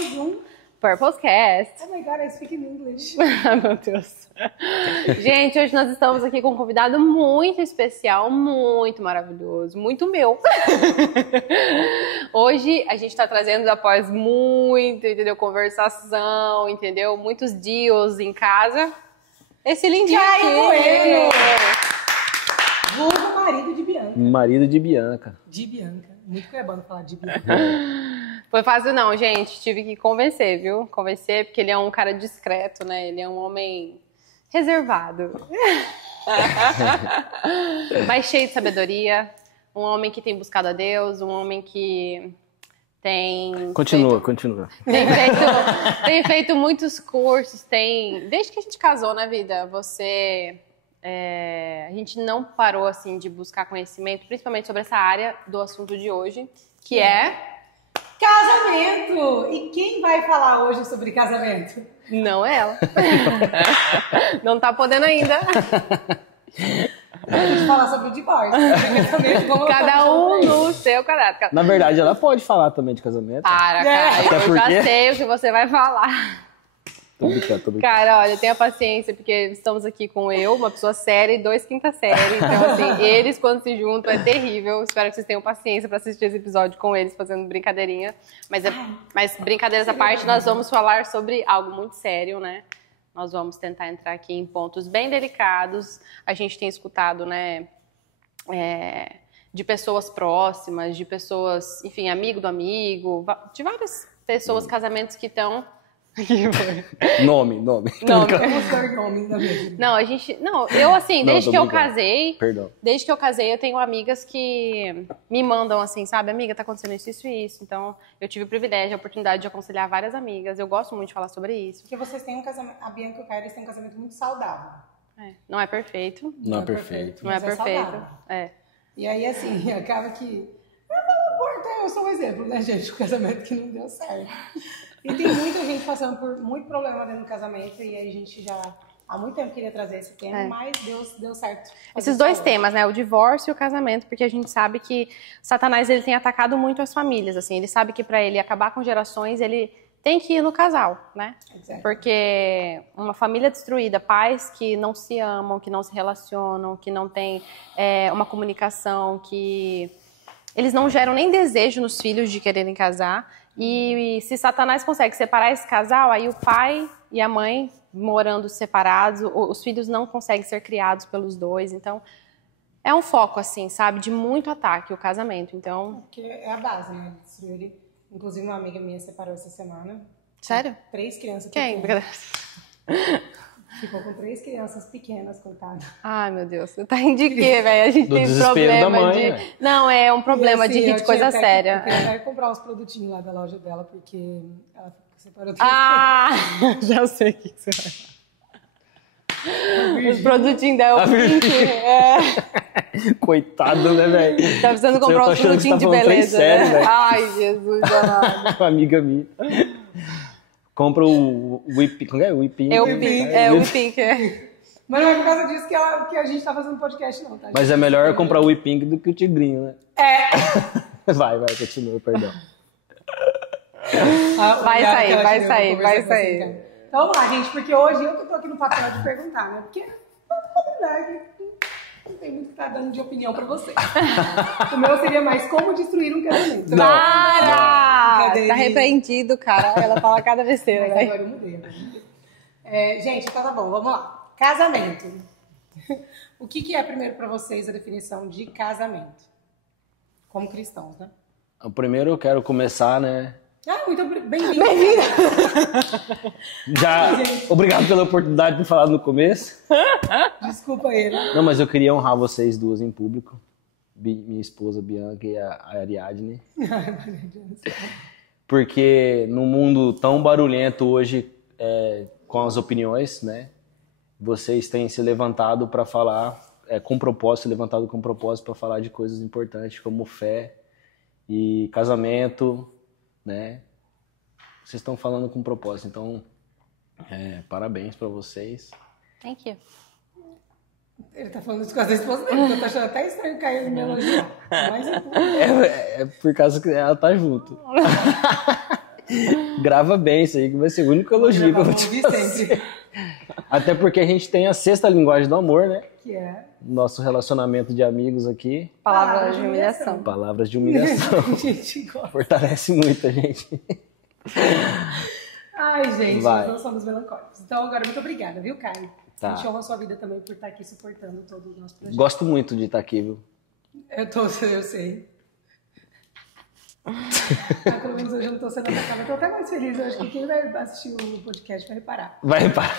mais um Purplecast. Oh my God, I speak in English. Ai, meu Deus. Gente, hoje nós estamos aqui com um convidado muito especial, muito maravilhoso, muito meu. Hoje a gente está trazendo, após muito, entendeu, conversação, entendeu, muitos deals em casa, esse lindinho aqui. Bueno. Vulgo marido de Bianca. Marido de Bianca. De Bianca. Muito cuiabano falar de Bianca. Foi fácil não, gente. Tive que convencer, viu? Convencer, porque ele é um cara discreto, né? Ele é um homem reservado. Mas cheio de sabedoria. Um homem que tem buscado a Deus. Um homem que tem... Continua. Tem feito muitos cursos. Desde que a gente casou na vida, a gente não parou, assim, de buscar conhecimento, principalmente sobre essa área do assunto de hoje, que é... Casamento! E quem vai falar hoje sobre casamento? Não ela. Não tá podendo ainda. A gente falar sobre o divórcio. Cada um no seu caráter. Na verdade, ela pode falar também de casamento. Para, cara. Eu já sei o que você vai falar. Tô brincando. Cara, olha, tenha paciência, porque estamos aqui com uma pessoa séria e 2 quinta série. Então, assim, eles quando se juntam é terrível. Espero que vocês tenham paciência pra assistir esse episódio com eles, fazendo brincadeirinha. Mas brincadeiras à parte, nós vamos falar sobre algo muito sério, né? Nós vamos tentar entrar aqui em pontos bem delicados. A gente tem escutado, né, de pessoas próximas, de pessoas, enfim, amigo do amigo, de várias pessoas, casamentos que estão... Nome. Eu assim, desde que eu casei, eu tenho amigas que me mandam assim, sabe, amiga, tá acontecendo isso e isso. Então, eu tive o privilégio, a oportunidade de aconselhar várias amigas. Eu gosto muito de falar sobre isso. Porque vocês têm um casamento, a Bianca e o Caio, eles têm um casamento muito saudável. Não é perfeito. Não é perfeito. Não é perfeito. E aí, assim, acaba que... Eu sou um exemplo, né, gente? O casamento que não deu certo. E tem muita gente passando por muito problema dentro do casamento, e aí a gente já há muito tempo queria trazer esse tema, mas deu certo. Esses dois temas, né? O divórcio e o casamento, porque a gente sabe que Satanás ele tem atacado muito as famílias, assim. Ele sabe que para ele acabar com gerações, ele tem que ir no casal, né? Exato. Porque uma família destruída, pais que não se amam, que não se relacionam, que não têm uma comunicação, que eles não geram nem desejo nos filhos de quererem casar. E se Satanás consegue separar esse casal, aí o pai e a mãe morando separados, os filhos não conseguem ser criados pelos dois. Então, é um foco, assim, sabe, de muito ataque o casamento. Então... Porque é a base, né? Destruir. Inclusive, uma amiga minha separou essa semana. Sério? 3 crianças pequenas. Quem? Ficou com 3 crianças pequenas, coitada. Ai, meu Deus. Você tá indo de quê, velho? A gente do tem problema da mãe, de... Né? Não, é um problema assim, de coisa séria. Eu queria comprar uns produtinhos lá da loja dela, porque ela separou 3 crianças. Já sei o que você vai. Os produtinhos dela, Coitado, né, velho? Tá precisando comprar uns produtinhos de beleza, sério, né? Ai, Jesus amado. Uma amiga minha. Compra o Whipping. Como é? Whipping. O Whipping. Mas não é por causa disso que a gente tá fazendo podcast, não, tá? Mas é melhor comprar o Whipping do que o Tigrinho, né? Vai, continua, perdão. Vai sair. Então vamos lá, gente, porque hoje eu que tô aqui no papel de perguntar, né? Porque, na verdade, não tem muito que tá dando de opinião pra você. O meu seria mais como destruir um casamento. Tá repreendido, cara. Ela fala cada besteira, né? Agora eu mudei. Gente, então tá bom, vamos lá. Casamento. O que é primeiro pra vocês a definição de casamento? Como cristãos, né? Primeiro eu quero começar, né? Muito bem-vindo. Obrigado pela oportunidade de falar no começo. Desculpa ele. Não, mas eu queria honrar vocês duas em público. Minha esposa Bianca e a Ariadne. Porque num mundo tão barulhento hoje, com as opiniões, né? Vocês têm se levantado para falar, levantado com propósito para falar de coisas importantes como fé e casamento, né? Vocês estão falando com propósito, então parabéns para vocês. Thank you. Ele tá falando isso com a esposa dele, eu tô achando até estranho cair no meu elogio. Mas por causa que ela tá junto. Grava bem isso aí, que vai ser o único elogio que eu vou te fazer. Até porque a gente tem a 6ª linguagem do amor, né? Que é? Nosso relacionamento de amigos aqui. Palavras de humilhação. Palavras de humilhação. A gente gosta. Fortalece muito a gente. Ai, gente, Vai. nós não somos melancólicos. Então, agora, muito obrigada, viu, Caio? Tá. A gente honra a sua vida também por estar aqui suportando todo o nosso projeto. Gosto muito de estar aqui, viu? Eu sei. Pelo menos hoje eu não tô sendo atacada. Eu tô até mais feliz. Eu acho que quem vai assistir o podcast vai reparar. Vai reparar.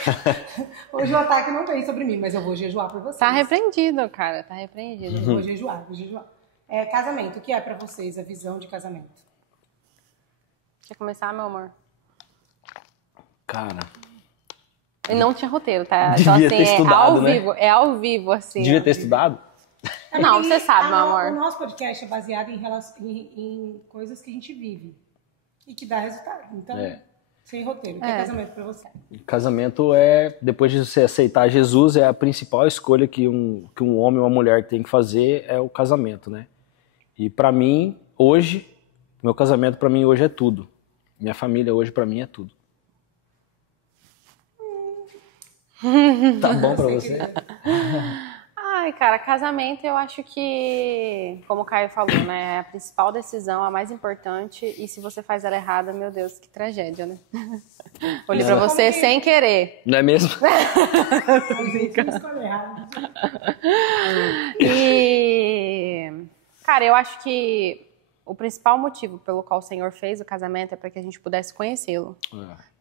Hoje o ataque não veio sobre mim, mas eu vou jejuar por vocês. Tá repreendido, cara. Tá repreendido. Eu vou jejuar. Casamento, o que é pra vocês a visão de casamento? Quer começar, meu amor? Cara... E não tinha roteiro, tá? Devia Então, assim, ter estudado, né? É ao vivo, assim. Devia ter estudado? Não, você sabe, meu amor. O nosso podcast é baseado em coisas que a gente vive e que dá resultado. Então, sem roteiro. O que é casamento pra você? Casamento é, depois de você aceitar Jesus, é a principal escolha que um homem ou uma mulher tem que fazer, é o casamento, né? E pra mim, hoje, meu casamento pra mim hoje é tudo. Minha família hoje pra mim é tudo. Tá bom pra você? Ai, cara, casamento eu acho que, como o Caio falou, né, é a principal decisão, a mais importante, e se você faz ela errada, meu Deus, que tragédia, né? Olhei pra você sem querer. Não é mesmo? E, cara, eu acho que o principal motivo pelo qual o Senhor fez o casamento é para que a gente pudesse conhecê-lo.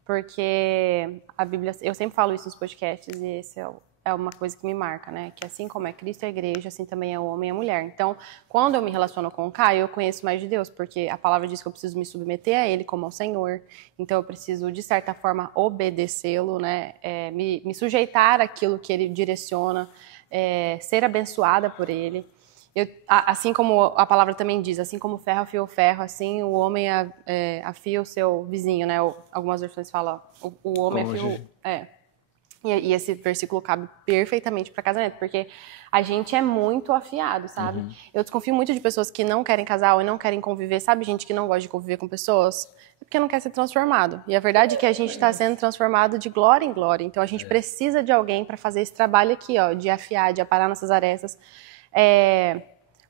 Porque a Bíblia, eu sempre falo isso nos podcasts, e esse é uma coisa que me marca, né? Que assim como é Cristo e a igreja, assim também é o homem e a mulher. Então, quando eu me relaciono com o Caio, eu conheço mais de Deus, porque a palavra diz que eu preciso me submeter a Ele como ao Senhor. Então, eu preciso, de certa forma, obedecê-lo, né? Me sujeitar àquilo que Ele direciona, ser abençoada por Ele. Assim como a palavra também diz, assim como o ferro afia o ferro, assim o homem afia o seu vizinho, né? Algumas versões falam, o homem afia o... E esse versículo cabe perfeitamente para casamento, porque a gente é muito afiado, sabe? Eu desconfio muito de pessoas que não querem casar ou não querem conviver, sabe? Gente que não gosta de conviver com pessoas, é porque não quer ser transformado. E a verdade é que a gente está sendo transformado de glória em glória. Então a gente precisa de alguém para fazer esse trabalho aqui, ó, de afiar, de aparar nossas arestas.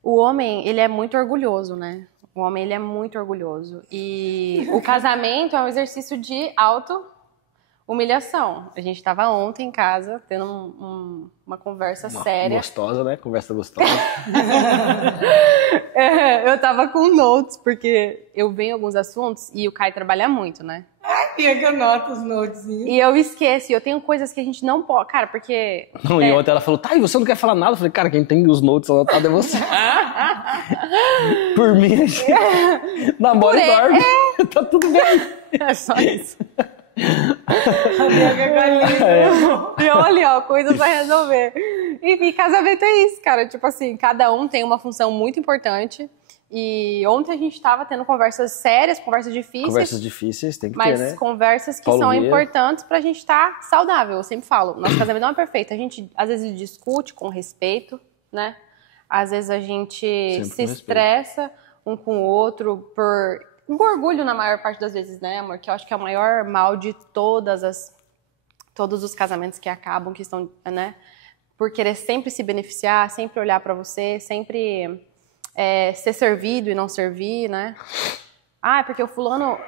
O homem, ele é muito orgulhoso, né? O homem, ele é muito orgulhoso. E o casamento é um exercício de auto-humilhação. A gente estava ontem em casa, tendo uma conversa séria. Gostosa, né? Conversa gostosa. Eu tava com notes, porque eu venho em alguns assuntos e o Caio trabalha muito, né? Ai, que eu anoto os notezinhos. E eu esqueço, eu tenho coisas que a gente não pode... Cara, porque... Não, e ontem ela falou, tá, e você não quer falar nada? Eu falei, cara, quem tem os notes anotados é você. Por mim, a gente namora e dorme. Tá tudo bem. É só isso. E E olha, ó, coisas pra resolver. Enfim, casamento é isso, cara. Tipo assim, cada um tem uma função muito importante. E ontem a gente tava tendo conversas sérias, conversas difíceis. Conversas difíceis, tem que mas ter, né? Mas conversas que Paulo são Vieira. importantes pra gente estar saudável. Eu sempre falo, nosso casamento não é perfeito. A gente, às vezes, discute com respeito, né? Às vezes a gente se estressa um com o outro por um orgulho na maior parte das vezes, né, amor? Que eu acho que é o maior mal de todos os casamentos que acabam, que estão, né? Por querer sempre se beneficiar, sempre olhar pra você, sempre ser servido e não servir, né? Ah, porque o fulano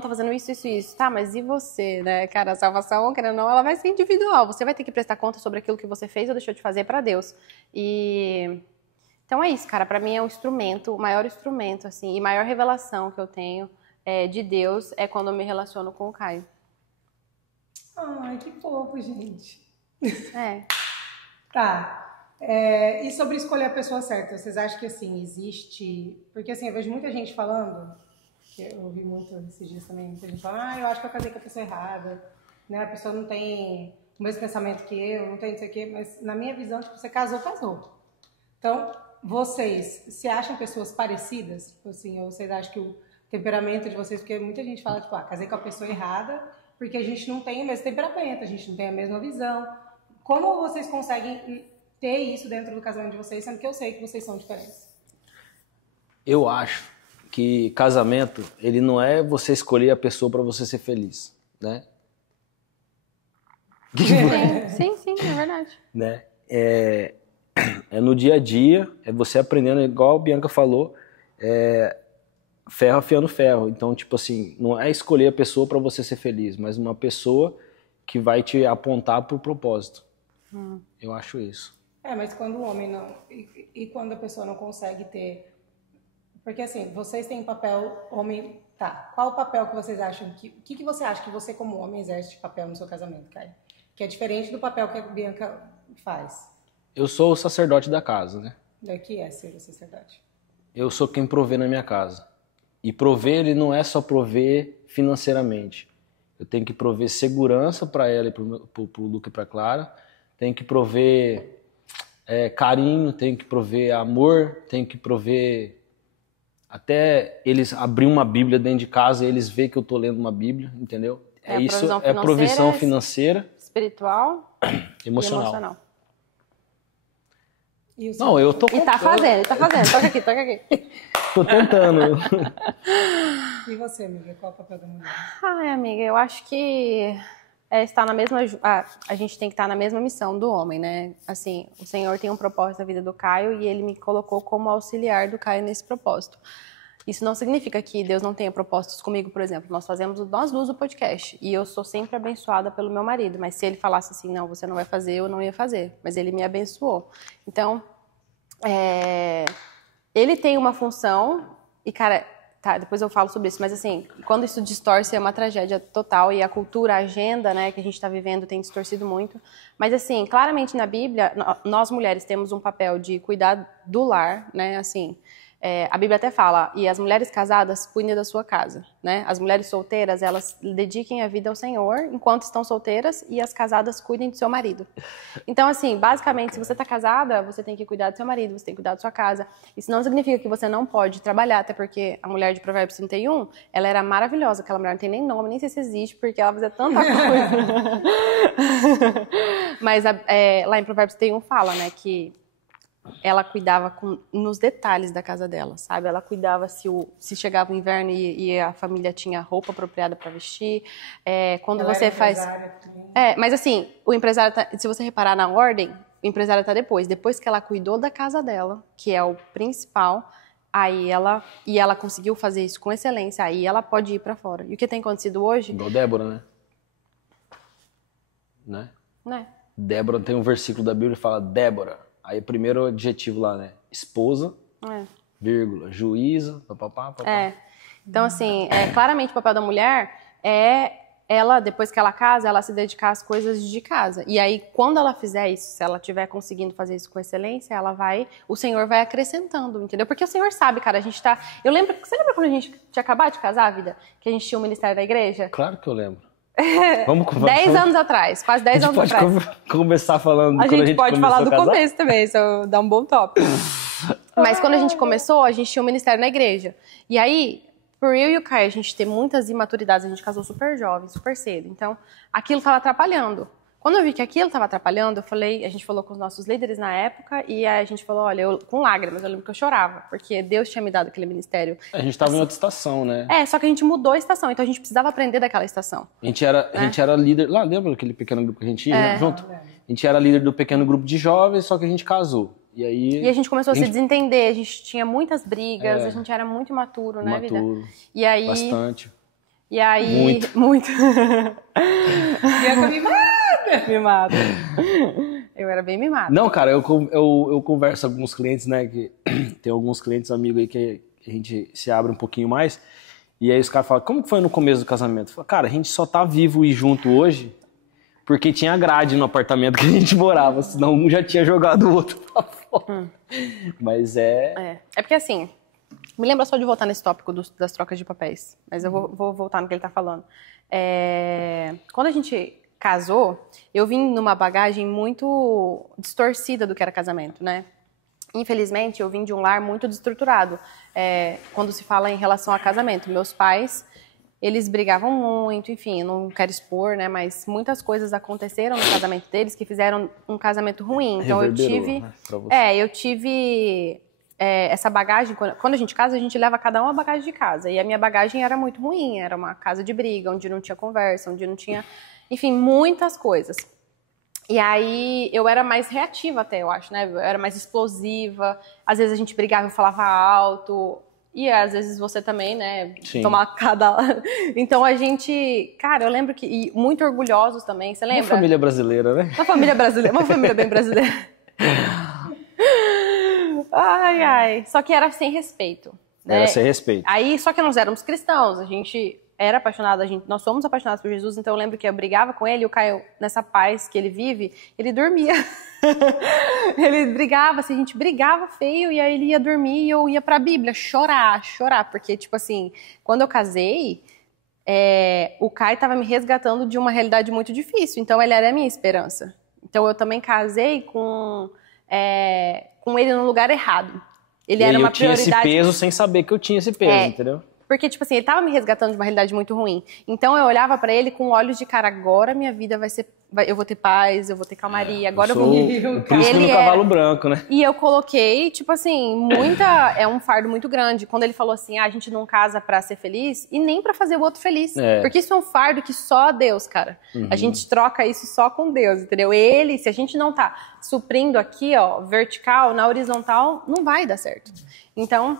tá fazendo isso, isso e isso. Tá, mas e você, né? Cara, a salvação, querendo ou não, ela vai ser individual. Você vai ter que prestar conta sobre aquilo que você fez ou deixou de fazer pra Deus. Então é isso, cara. Pra mim é um instrumento, o maior instrumento, assim, e maior revelação que eu tenho de Deus é quando eu me relaciono com o Caio. Ai, que fofo, gente. Tá. E sobre escolher a pessoa certa, vocês acham que, assim, existe... Porque, assim, eu vejo muita gente falando, que eu ouvi muito esses dias também, muita gente falando, eu acho que eu casei com a pessoa errada, né? A pessoa não tem o mesmo pensamento que eu, não tem não sei o quê, mas na minha visão, tipo, você casou. Então, vocês se acham pessoas parecidas? Assim, ou vocês acham que o temperamento de vocês... Porque muita gente fala, tipo, casei com a pessoa errada porque a gente não tem o mesmo temperamento, a gente não tem a mesma visão. Como vocês conseguem ter isso dentro do casamento de vocês, sendo que eu sei que vocês são diferentes? Eu acho que casamento, ele não é você escolher a pessoa para você ser feliz, né? Sim, é verdade. Né? É no dia a dia, é você aprendendo, igual a Bianca falou, ferro afiando ferro. Então, tipo assim, não é escolher a pessoa para você ser feliz, mas uma pessoa que vai te apontar pro propósito. Eu acho isso. Mas quando o homem não... E quando a pessoa não consegue ter... Porque assim, vocês têm papel homem... Tá, qual o papel que vocês acham que... O que você acha que você como homem exerce de papel no seu casamento, Caio? Que é diferente do papel que a Bianca faz. Eu sou o sacerdote da casa, né? O que é ser o sacerdote? Eu sou quem provê na minha casa. E prover, ele não é só prover financeiramente. Eu tenho que prover segurança para ela e pro Luca e pra Clara. Tenho que prover carinho, tenho que prover amor, tenho que prover... Até eles abrir uma Bíblia dentro de casa e eles verem que eu tô lendo uma Bíblia, entendeu? Isso é provisão financeira, espiritual, emocional. Não, eu tô... E tá fazendo. Toca aqui. Tô tentando. E você, amiga? Qual é o papel da mulher? Ai, amiga, eu acho que estar na mesma... a gente tem que estar na mesma missão do homem, né? Assim, o Senhor tem um propósito na vida do Caio e ele me colocou como auxiliar do Caio nesse propósito. Isso não significa que Deus não tenha propósitos comigo, por exemplo. Nós duas o podcast e eu sou sempre abençoada pelo meu marido. Mas se ele falasse assim, não, você não vai fazer, eu não ia fazer. Mas ele me abençoou. Então, ele tem uma função e, cara, tá, depois eu falo sobre isso. Mas assim, quando isso distorce é uma tragédia total e a cultura, a agenda, né, que a gente está vivendo tem distorcido muito. Mas assim, claramente na Bíblia, nós mulheres temos um papel de cuidar do lar, né, assim... a Bíblia até fala, e as mulheres casadas cuidem da sua casa, né? As mulheres solteiras, elas dediquem a vida ao Senhor enquanto estão solteiras e as casadas cuidem do seu marido. Então, assim, basicamente, se você está casada, você tem que cuidar do seu marido, você tem que cuidar da sua casa. Isso não significa que você não pode trabalhar, até porque a mulher de Provérbios 31, ela era maravilhosa, aquela mulher não tem nem nome, nem sei se existe, porque ela fazia tanta coisa. Mas lá em Provérbios 31 fala, né, que ela cuidava nos detalhes da casa dela, sabe? Ela cuidava se chegava o inverno e a família tinha roupa apropriada para vestir. Quando ela você faz... mas assim, o empresário, se você reparar na ordem, o empresário está depois. Depois que ela cuidou da casa dela, que é o principal, aí ela conseguiu fazer isso com excelência, aí ela pode ir para fora. E o que tem acontecido hoje... Igual Débora, né? Débora tem um versículo da Bíblia que fala Débora. Aí o primeiro adjetivo lá, né? Esposa, vírgula, juíza, papapá. Então, assim, claramente o papel da mulher é ela, depois que ela casa, ela se dedicar às coisas de casa. E aí, quando ela fizer isso, se ela estiver conseguindo fazer isso com excelência, o Senhor vai acrescentando, entendeu? Porque o Senhor sabe, cara, a gente tá... Você lembra quando a gente tinha acabado de casar, vida? Que a gente tinha o ministério da igreja? Claro que eu lembro. Vamos conversar. 10 anos atrás, quase 10 anos atrás. A gente pode começar falando a gente pode falar do começo também, isso dá um bom tópico. Mas quando a gente começou, a gente tinha um ministério na igreja. E aí, por eu e o Caio, a gente ter muitas imaturidades, a gente casou super jovem, super cedo. Então, aquilo estava atrapalhando. Quando eu vi que aquilo estava atrapalhando, a gente falou com os nossos líderes na época e a gente falou, olha, com lágrimas, eu lembro que eu chorava, porque Deus tinha me dado aquele ministério. A gente estava em outra estação, né? Só que a gente mudou a estação, então a gente precisava aprender daquela estação. A gente era líder, lá lembra aquele pequeno grupo que a gente ia junto? A gente era líder do pequeno grupo de jovens, só que a gente casou. E a gente começou a se desentender, a gente tinha muitas brigas, a gente era muito imaturo, né, vida? E aí... Bastante. E aí... Muito. Bianca mimada. Eu era bem mimada. Não, cara, eu converso com alguns clientes, né, que tem alguns clientes amigos aí que a gente se abre um pouquinho mais, e aí os caras falam, como que foi no começo do casamento? Eu falo, cara, a gente só tá vivo e junto hoje porque tinha grade no apartamento que a gente morava, senão um já tinha jogado o outro pra fora. Mas É porque assim, me lembra só de voltar nesse tópico das trocas de papéis, mas eu vou voltar no que ele tá falando. Quando a gente casou, eu vim numa bagagem muito distorcida do que era casamento, né? Infelizmente, eu vim de um lar muito desestruturado. Quando se fala em relação a casamento, meus pais, eles brigavam muito, enfim, eu não quero expor, né? Mas muitas coisas aconteceram no casamento deles que fizeram um casamento ruim. Então eu tive essa bagagem, quando a gente casa, a gente leva cada um a bagagem de casa. E a minha bagagem era muito ruim, era uma casa de briga, onde não tinha conversa, onde não tinha, enfim, muitas coisas. E aí eu era mais reativa até, eu acho, né? Eu era mais explosiva, às vezes a gente brigava e falava alto, e às vezes você também, né? Sim. Tomar cada... Então a gente, cara, eu lembro que, e muito orgulhosos também, você lembra? Uma família brasileira, né? Uma família brasileira, uma família bem brasileira. Ai, ai. Só que era sem respeito. Né? Era sem respeito. Aí, só que nós éramos cristãos, a gente era apaixonado, nós somos apaixonados por Jesus, então eu lembro que eu brigava com ele, e o Caio, nessa paz que ele vive, ele dormia. Ele brigava, assim, a gente brigava feio, e aí ele ia dormir e eu ia pra Bíblia chorar, porque, tipo assim, quando eu casei, o Caio tava me resgatando de uma realidade muito difícil, então ele era a minha esperança. Então eu também casei com ele no lugar errado. Ele era uma prioridade. Eu tinha esse peso sem saber que eu tinha esse peso, entendeu? Porque, tipo assim, ele tava me resgatando de uma realidade muito ruim. Então eu olhava pra ele com olhos de cara, agora minha vida vai ser... eu vou ter paz, eu vou ter calmaria, agora eu vou... Por isso que no cavalo branco, né? E eu coloquei, tipo assim, é um fardo muito grande. Quando ele falou assim, a gente não casa pra ser feliz e nem pra fazer o outro feliz. Porque isso é um fardo que só Deus, cara. A gente troca isso só com Deus, entendeu? Se a gente não tá suprindo aqui, ó, vertical, na horizontal, não vai dar certo. Então...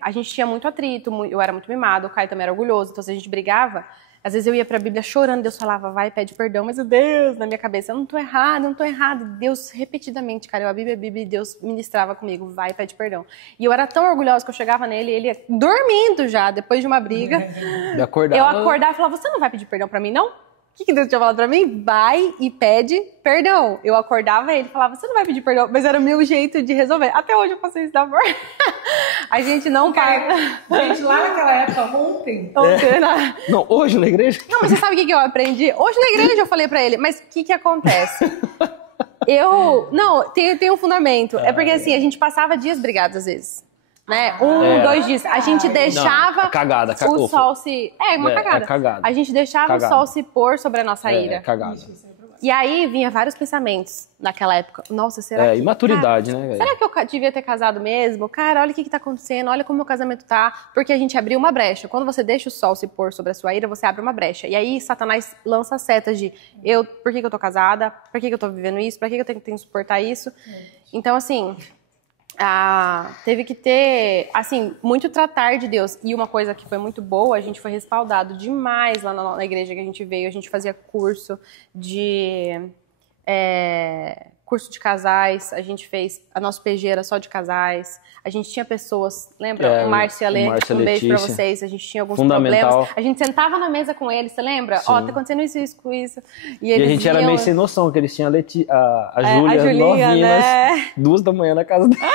a gente tinha muito atrito, eu era muito mimado, o Caio também era orgulhoso, então se a gente brigava, às vezes eu ia pra Bíblia chorando, Deus falava, vai, pede perdão, mas Deus, na minha cabeça, eu não tô errado, Deus repetidamente, cara, eu abria a Bíblia e Deus ministrava comigo, vai, pede perdão. E eu era tão orgulhosa que eu chegava nele, ele ia dormindo já, depois de uma briga, eu acordava e falava, você não vai pedir perdão pra mim, não? O que Deus tinha falado pra mim? Vai e pede perdão. Eu acordava e ele falava, você não vai pedir perdão? Mas era o meu jeito de resolver. Até hoje eu faço isso da amor. A gente não para. Gente, lá naquela época, ontem. Não, hoje na igreja? Não, mas você sabe o que eu aprendi? Hoje na igreja eu falei pra ele, mas o que acontece? Não, tem um fundamento. É porque assim, a gente passava dias brigados às vezes. Né? 2 dias. A gente deixava o sol se... uma cagada. A gente deixava o sol se pôr sobre a nossa ira. Cagada. E aí vinha vários pensamentos naquela época. Nossa, será que... imaturidade, cara, né? Será que eu devia ter casado mesmo? Cara, olha o que tá acontecendo, olha como meu casamento tá. Porque a gente abriu uma brecha. Quando você deixa o sol se pôr sobre a sua ira, você abre uma brecha. E aí Satanás lança setas de por que eu tô casada? Por que eu tô vivendo isso? Por que eu tenho que suportar isso? Então, assim... teve que ter, assim, muito tratar de Deus. E uma coisa que foi muito boa, a gente foi respaldado demais lá na igreja que a gente veio. A gente fazia curso de casais, a gente fez, a nossa PG era só de casais, a gente tinha pessoas, lembra? O Márcio e a Lê, um beijo pra vocês, a gente tinha alguns problemas. A gente sentava na mesa com eles, você lembra? Ó, tá acontecendo isso com isso. E a gente era meio sem noção, que eles tinham a Júlia novinha, né? 2 da manhã na casa dela.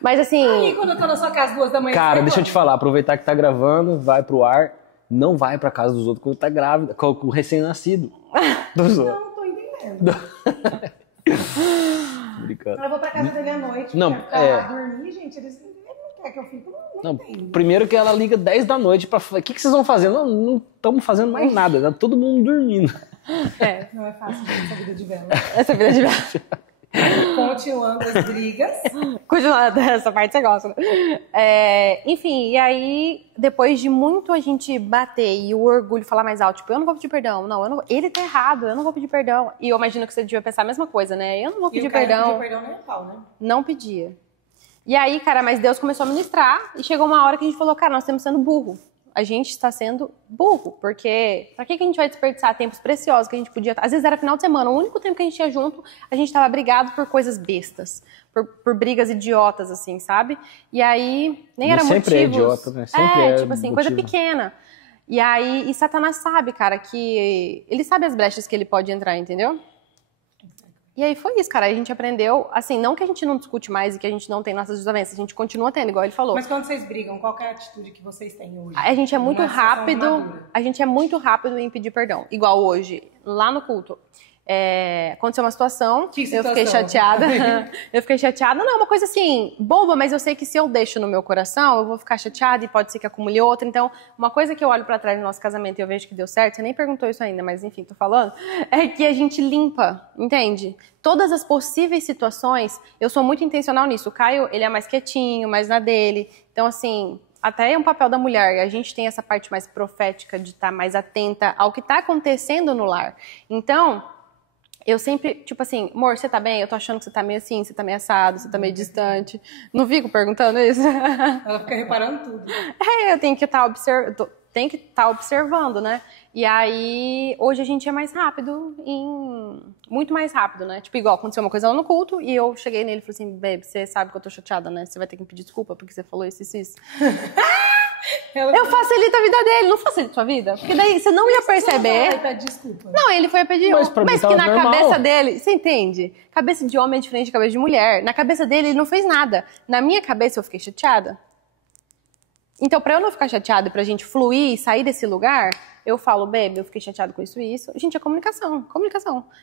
Mas assim... Aí quando eu tô na sua casa 2 da manhã... Cara, deixa eu te falar, aproveitar que tá gravando, vai pro ar, não vai pra casa dos outros quando tá grávida, com o recém-nascido dos outros. Não tô entendendo. Brincando. Eu vou pra casa dele à noite, não, dormir, gente, eles não querem que eu fique... Não, primeiro que ela liga 10 da noite pra... O que vocês vão fazer? Não estamos fazendo mais nada, tá todo mundo dormindo. Não é fácil essa vida de vela. Essa vida de vela. Continuando as brigas. Continuando, essa parte você gosta. Enfim, e aí, depois de muito a gente bater e o orgulho falar mais alto, tipo, eu não vou pedir perdão, ele tá errado, eu não vou pedir perdão. E eu imagino que você devia pensar a mesma coisa, né? Eu não vou pedir perdão. Não pedir perdão nem a pau, né? Não pedia. E aí, cara, mas Deus começou a ministrar e chegou uma hora que a gente falou, cara, nós estamos sendo burro. A gente está sendo burro, porque pra que a gente vai desperdiçar tempos preciosos que a gente podia... Às vezes era final de semana, o único tempo que a gente ia junto, a gente tava brigado por coisas bestas, por brigas idiotas, assim, sabe? E aí, nem era motivos... Sempre é idiota, né? Sempre tipo assim, coisa pequena. E aí, Satanás sabe, cara, que... Ele sabe as brechas que ele pode entrar, entendeu? E aí foi isso, cara. A gente aprendeu, assim, não que a gente não discute mais e que a gente não tem nossas desavenças, a gente continua tendo, igual ele falou. Mas quando vocês brigam, qual que é a atitude que vocês têm hoje? A gente é muito rápido, em pedir perdão. Igual hoje, lá no culto. Aconteceu uma situação, Que eu fiquei chateada. Eu fiquei chateada. Não, uma coisa assim, boba, mas eu sei que se eu deixo no meu coração, eu vou ficar chateada e pode ser que acumule outra. Então, uma coisa que eu olho pra trás no nosso casamento e eu vejo que deu certo, você nem perguntou isso ainda, mas enfim, tô falando, é que a gente limpa, entende? Todas as possíveis situações, eu sou muito intencional nisso. O Caio, ele é mais quietinho, mais na dele. Então, assim, até é um papel da mulher. A gente tem essa parte mais profética de estar mais atenta ao que tá acontecendo no lar. Então, eu sempre, tipo assim, amor, você tá bem? Eu tô achando que você tá meio assim, você tá meio assado, você tá meio distante. Não fico perguntando isso? Ela fica reparando tudo. Eu tenho que estar observando, né? E aí, hoje a gente é mais rápido, muito mais rápido, né? Tipo, igual, aconteceu uma coisa lá no culto e eu cheguei nele e falei assim, babe, você sabe que eu tô chateada, né? Você vai ter que me pedir desculpa porque você falou isso. Eu facilito a vida dele, não facilito a sua vida? Porque daí você não ia perceber. Ele pede desculpa. Não, ele foi pedir. Mas que na normal. cabeça dele, você entende? Cabeça de homem é diferente de cabeça de mulher. Na cabeça dele, ele não fez nada. Na minha cabeça, eu fiquei chateada. Então, pra eu não ficar chateada e pra gente fluir e sair desse lugar, eu falo, baby, eu fiquei chateada com isso e isso. Gente, é comunicação.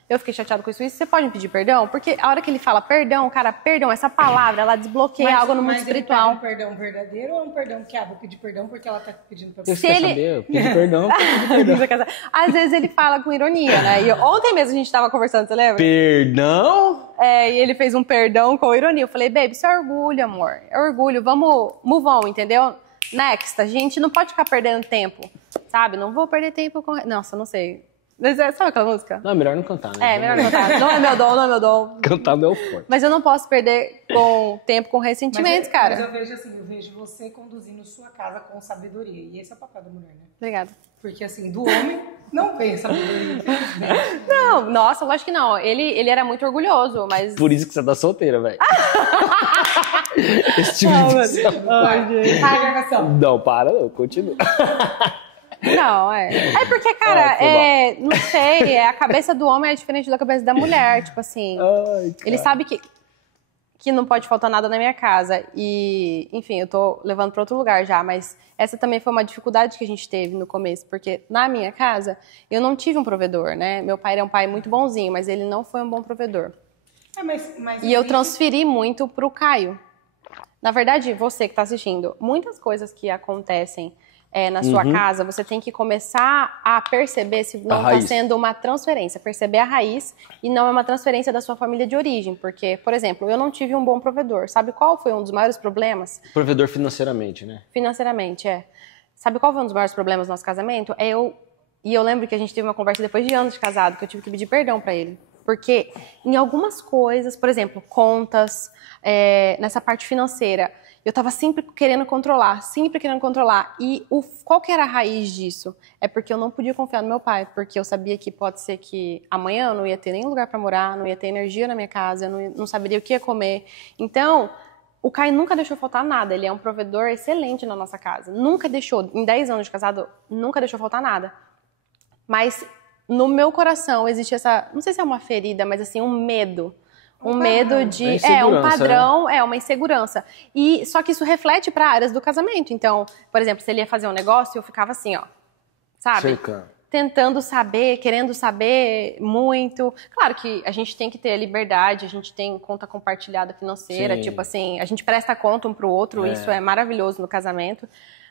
Eu fiquei chateada com isso e isso. Você pode me pedir perdão? Porque a hora que ele fala perdão, cara, perdão, essa palavra, ela desbloqueia algo no mundo espiritual. Mas ele pede um perdão verdadeiro ou é um perdão que, vou pedir perdão porque ela tá pedindo pra você? Se ele... Pedir perdão, pedir perdão. Às vezes ele fala com ironia, né? E ontem mesmo a gente tava conversando, você lembra? Perdão? E ele fez um perdão com ironia. Eu falei, baby, isso é orgulho, amor. É orgulho, vamos move on, entendeu? Next, a gente não pode ficar perdendo tempo, sabe? Não vou perder tempo com... Nossa, não sei. Sabe aquela música? Não, é melhor não cantar, né? Melhor não cantar. Não é meu dom. Cantar não é o forte. Mas eu não posso perder tempo com ressentimentos, cara. Mas eu vejo assim, eu vejo você conduzindo sua casa com sabedoria. E esse é o papel da mulher, né? Obrigada. Porque assim, do homem não tem sabedoria. Não, nossa, lógico que não. Ele era muito orgulhoso, mas... Por isso que você tá solteira, velho. Esse tipo de discussão. A gravação. Não, para não, continua. Não, É porque, cara, não sei, a cabeça do homem é diferente da cabeça da mulher, tipo assim. Ele sabe que não pode faltar nada na minha casa. E, enfim, eu tô levando pra outro lugar já, mas essa também foi uma dificuldade que a gente teve no começo, porque na minha casa eu não tive um provedor, né? Meu pai era um pai muito bonzinho, mas ele não foi um bom provedor. E eu transferi muito pro Caio. Na verdade, você que tá assistindo, muitas coisas que acontecem na sua casa, você tem que começar a perceber se não está sendo uma transferência. Perceber a raiz e não é uma transferência da sua família de origem. Porque, por exemplo, eu não tive um bom provedor. Sabe qual foi um dos maiores problemas? Provedor financeiramente, né? Financeiramente, Sabe qual foi um dos maiores problemas do nosso casamento? E eu lembro que a gente teve uma conversa depois de anos de casado, que eu tive que pedir perdão para ele. Porque em algumas coisas, por exemplo, contas, nessa parte financeira, eu tava sempre querendo controlar. E qual que era a raiz disso? É porque eu não podia confiar no meu pai, porque eu sabia que pode ser que amanhã eu não ia ter nem lugar para morar, não ia ter energia na minha casa, eu não saberia o que ia comer. Então, o Caio nunca deixou faltar nada. Ele é um provedor excelente na nossa casa. Nunca deixou, em 10 anos de casado, nunca deixou faltar nada. Mas no meu coração existe essa, não sei se é uma ferida, mas assim, um medo. Um medo de... um padrão, uma insegurança. E só que isso reflete para áreas do casamento. Então, por exemplo, se ele ia fazer um negócio, eu ficava assim, sabe? Cercando. Tentando saber, querendo saber muito. Claro que a gente tem que ter a liberdade, a gente tem conta compartilhada financeira, tipo assim, a gente presta conta um pro outro, isso é maravilhoso no casamento.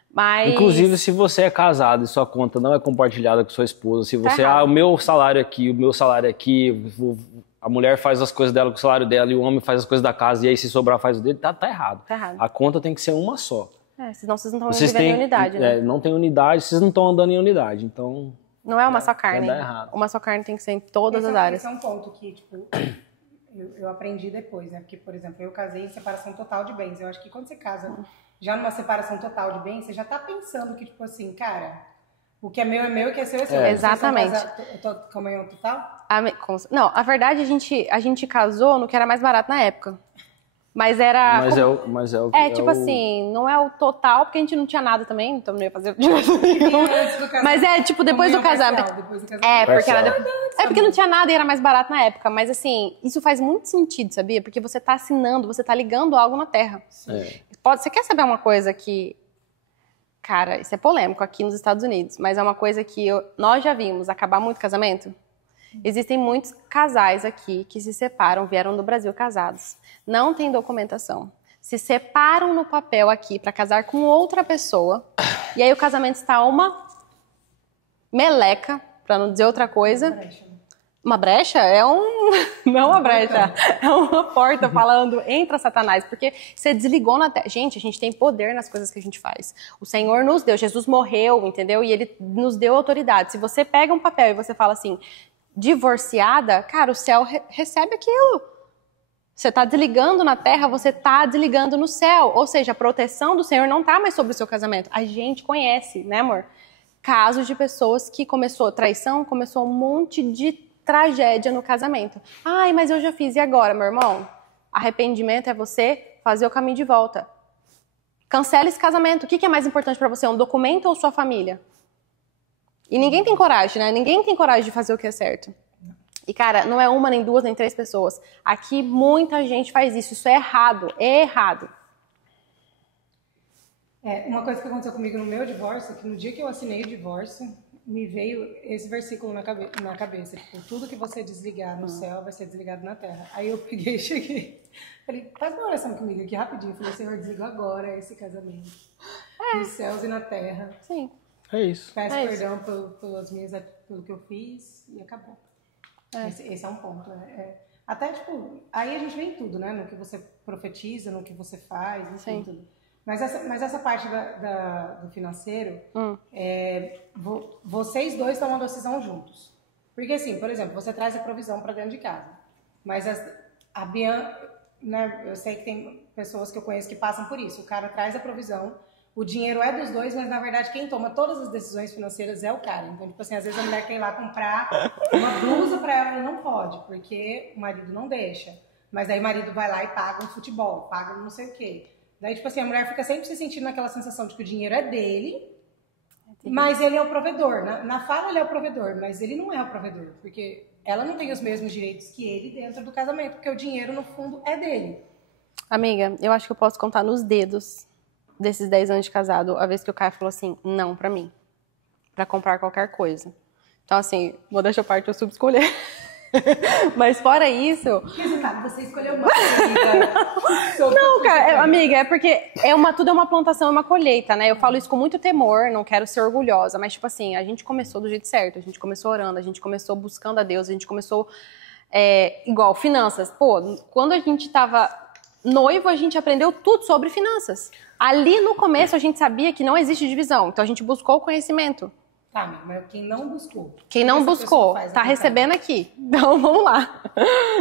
Mas... Inclusive, se você é casado e sua conta não é compartilhada com sua esposa, se você, o meu salário aqui, a mulher faz as coisas dela com o salário dela e o homem faz as coisas da casa e aí se sobrar faz o dele, tá errado. Tá errado. A conta tem que ser uma só. Senão vocês não estão vivendo em unidade, né? Não tem unidade, vocês não estão andando em unidade, então... Não é uma só carne. Vai dar errado. Uma só carne tem que ser em todas as áreas. Esse é um ponto que, tipo, eu aprendi depois, né? Porque, por exemplo, eu casei em separação total de bens. Eu acho que quando você casa já numa separação total de bens, você já tá pensando que, tipo assim, cara, o que é meu e o que é seu é seu. Exatamente. Comunhão total? Não, a verdade, a gente casou no que era mais barato na época. Mas era... tipo assim, não é o total, porque a gente não tinha nada também, então não ia fazer... Mas tipo, depois do casamento. Porque não tinha nada e era mais barato na época. Mas assim, isso faz muito sentido, sabia? Porque você tá assinando, você tá ligando algo na terra. Você quer saber uma coisa que... Cara, isso é polêmico aqui nos Estados Unidos, mas é uma coisa que nós já vimos acabar muito casamento. Existem muitos casais aqui que se separam, vieram do Brasil casados. Não tem documentação. Se separam no papel aqui para casar com outra pessoa. E aí o casamento está uma meleca, para não dizer outra coisa. Uma brecha não é uma brecha, é uma porta falando, entra Satanás, porque você desligou na terra. Gente, a gente tem poder nas coisas que a gente faz. O Senhor nos deu, Jesus morreu, entendeu? E Ele nos deu autoridade. Se você pega um papel e você fala assim, divorciada, cara, o céu recebe aquilo. Você está desligando na terra, você está desligando no céu. Ou seja, a proteção do Senhor não está mais sobre o seu casamento. A gente conhece, né, amor? Casos de pessoas que começou traição, começou um monte de tragédia no casamento. Ai, mas eu já fiz, e agora, meu irmão? Arrependimento é você fazer o caminho de volta. Cancela esse casamento. O que é mais importante para você, um documento ou sua família? E ninguém tem coragem, né? Ninguém tem coragem de fazer o que é certo. E, cara, não é uma, nem duas, nem três pessoas. Aqui muita gente faz isso. Isso é errado. É errado. Uma coisa que aconteceu comigo no meu divórcio, é que no dia que eu assinei o divórcio, me veio esse versículo na cabeça. Tipo, tudo que você desligar no céu vai ser desligado na terra. Aí eu peguei e cheguei. Falei, faz uma oração comigo aqui rapidinho. Eu falei, Senhor, desliga agora esse casamento. Nos céus e na terra. Sim. É isso. Peço perdão pelo que eu fiz e acabou. Esse é um ponto. Até, tipo, aí a gente vê em tudo, né? No que você profetiza, no que você faz, enfim, tudo. Mas essa parte do financeiro, vocês dois tomam a decisão juntos. Porque assim, por exemplo, você traz a provisão para dentro de casa. Mas a Bianca, né, eu sei que tem pessoas que eu conheço que passam por isso. O cara traz a provisão, o dinheiro é dos dois, mas na verdade quem toma todas as decisões financeiras é o cara. Então, tipo assim, às vezes a mulher quer ir lá comprar uma blusa para ela e não pode, porque o marido não deixa. Mas aí o marido vai lá e paga um futebol, paga não sei o quê. Daí, tipo assim, a mulher fica sempre se sentindo naquela sensação de que o dinheiro é dele, mas ele é o provedor. Na fala ele é o provedor, mas ele não é o provedor, porque ela não tem os mesmos direitos que ele dentro do casamento, porque o dinheiro, no fundo, é dele. Amiga, eu acho que eu posso contar nos dedos desses 10 anos de casado, a vez que o Caio falou assim, não pra mim, pra comprar qualquer coisa. Então, assim, modéstia à parte, eu soube escolher. Mas fora isso... Resultado, você escolheu uma coisa. Não, cara, amiga, é porque tudo é uma plantação e uma colheita, né? Eu falo isso com muito temor, não quero ser orgulhosa, mas tipo assim, a gente começou do jeito certo, a gente começou orando, a gente começou buscando a Deus, a gente começou igual, finanças. Pô, quando a gente tava noivo, a gente aprendeu tudo sobre finanças. Ali no começo a gente sabia que não existe divisão, então a gente buscou o conhecimento. Tá, mas quem não buscou? Quem não buscou, tá recebendo aqui. Então, vamos lá.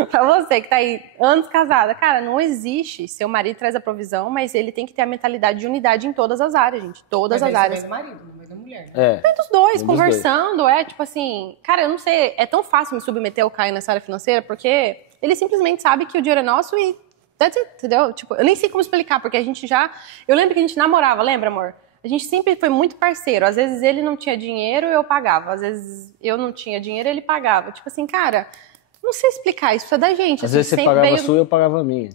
Pra você que tá aí anos casada, cara, não existe. Seu marido traz a provisão, mas ele tem que ter a mentalidade de unidade em todas as áreas, gente. Todas as áreas. Mas do marido, não é da mulher. Né? Vem dos dois, conversando. Tipo assim, cara, eu não sei, é tão fácil me submeter ao Caio nessa área financeira, porque ele simplesmente sabe que o dinheiro é nosso e... Entendeu? Tipo, eu nem sei como explicar, porque a gente já... Eu lembro que a gente namorava, lembra, amor? A gente sempre foi muito parceiro. Às vezes ele não tinha dinheiro, eu pagava. Às vezes eu não tinha dinheiro, ele pagava. Tipo assim, cara, não sei explicar, isso é da gente. Às vezes você pagava a sua e eu pagava a minha.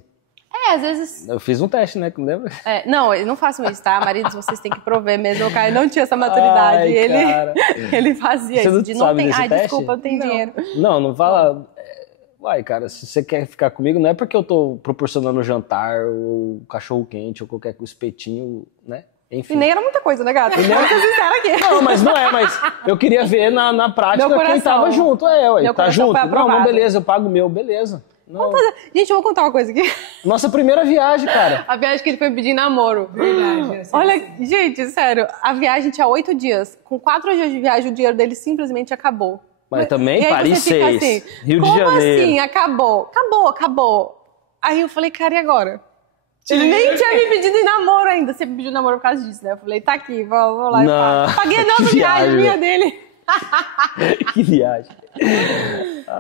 Às vezes... Eu fiz um teste, né? Lembra? Não, não façam isso, tá? Maridos, vocês têm que prover mesmo. O Caio não tinha essa maturidade. Ele fazia você isso. De não tem... Ai, desculpa, eu tenho dinheiro. Não fala... Uai, cara, se você quer ficar comigo, não é porque eu tô proporcionando jantar, ou cachorro quente, ou qualquer espetinho, né? Enfim. E nem era muita coisa, né, gata? Vou ser sincera aqui. Não, mas não é, mas eu queria ver na prática quem tava junto. Ué, tá junto? Não, beleza, eu pago o meu, beleza. Não. Gente, eu vou contar uma coisa aqui. Nossa primeira viagem, cara. A viagem que ele foi pedir namoro. Verdade. Olha, gente, sério, a viagem tinha 8 dias. Com 4 dias de viagem, o dinheiro dele simplesmente acabou. Mas também Paris 6, assim, Rio de Janeiro. Como assim? Acabou. Aí eu falei, cara, e agora? Ele nem tinha me pedido em namoro ainda. Você me pediu namoro por causa disso, né? Eu falei, tá aqui, vou lá e pago. Paguei a nova viagem minha dele. Que viagem.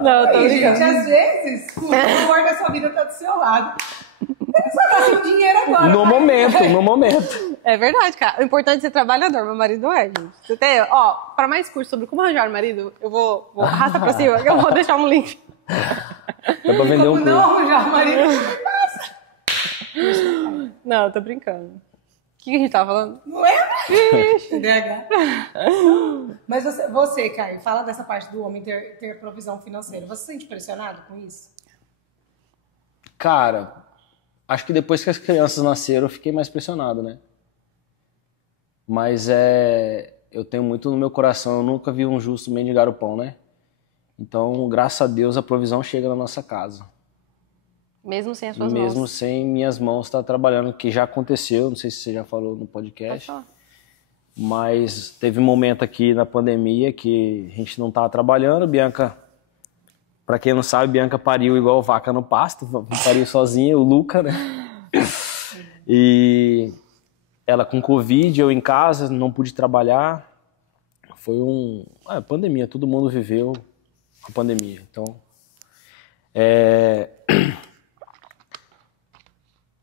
Não, tô brincando. Gente, às vezes, o amor da sua vida tá do seu lado. Ele só tá sem dinheiro agora. No momento. É verdade, cara. O importante é ser trabalhador. Meu marido é, gente. Você tem, pra mais curso sobre como arranjar marido, eu vou arrastar pra cima, que eu vou deixar um link. Dá pra vender como não arranjar marido. Não, eu tô brincando. O que a gente tava falando? Não lembra? TDAH. Mas você, Caio, fala dessa parte do homem ter provisão financeira. Você se sente pressionado com isso? Cara, acho que depois que as crianças nasceram, eu fiquei mais pressionado, né? Mas eu tenho muito no meu coração, eu nunca vi um justo mendigar o pão, né? Então, graças a Deus, a provisão chega na nossa casa. Mesmo sem as suas mãos? Mesmo mãos. sem minhas mãos estar trabalhando, que já aconteceu, não sei se você já falou no podcast. Mas teve um momento aqui na pandemia que a gente não estava trabalhando, Bianca, para quem não sabe, Bianca pariu igual vaca no pasto, pariu sozinha, o Luca, né? E ela com Covid, eu em casa, não pude trabalhar. Foi pandemia, todo mundo viveu a pandemia. Então,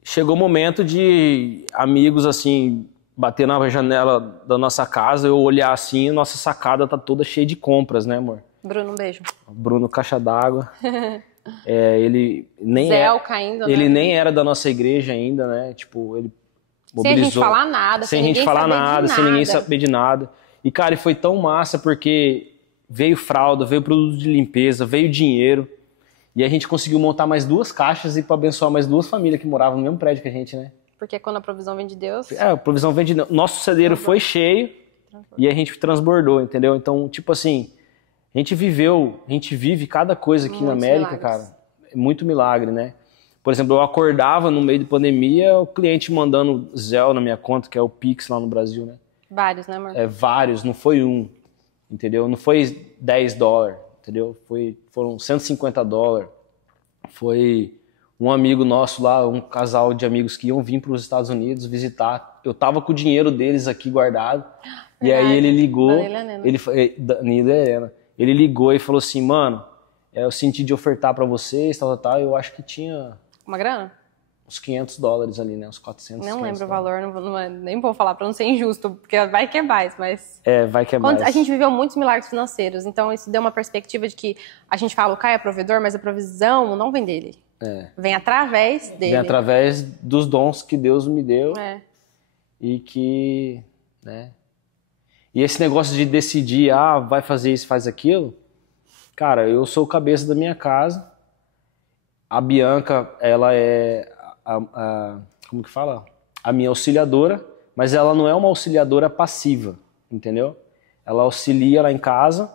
chegou o momento de amigos, assim, bater na janela da nossa casa, eu olhar assim, nossa sacada tá toda cheia de compras, né, amor? Bruno, um beijo. Bruno, caixa d'água. Ele nem caindo, ele né? nem era da nossa igreja ainda, né? Tipo, ele mobilizou. Sem a gente falar nada, sem ninguém saber de nada. E, cara, foi tão massa porque veio fralda, veio produto de limpeza, veio dinheiro. E a gente conseguiu montar mais 2 caixas e para abençoar mais 2 famílias que moravam no mesmo prédio que a gente, né? Porque quando a provisão vem de Deus... a provisão vem de Deus. Nosso celeiro foi cheio e a gente transbordou, entendeu? Então, tipo assim, a gente vive cada coisa aqui na América, milagres. Cara. É muito milagre, né? Por exemplo, eu acordava no meio de pandemia, o cliente mandando Zelle na minha conta, que é o Pix lá no Brasil, né? Vários, né, amor? Vários, não foi um, entendeu? Não foi $10, entendeu? Foram $150. Foi um amigo nosso lá, um casal de amigos que iam vir para os Estados Unidos visitar. Eu tava com o dinheiro deles aqui guardado. Verdade. E aí ele ligou, Danilo e Helena. Ele ligou e falou assim, mano, eu senti de ofertar para vocês, tal. Eu acho que tinha... Uma grana? Uns $500 ali, né? Uns 400. Não lembro o valor, nem vou falar para não ser injusto, porque vai que é mais, mas... vai que é mais. A gente viveu muitos milagres financeiros, então isso deu uma perspectiva de que a gente fala, o Caio é provedor, mas a provisão não vem dele. Vem através dele. Vem através dos dons que Deus me deu. E que, né? E esse negócio de decidir, vai fazer isso, faz aquilo. Cara, eu sou o cabeça da minha casa. A Bianca, ela é como que fala? A minha auxiliadora, mas ela não é uma auxiliadora passiva, entendeu? Ela auxilia lá em casa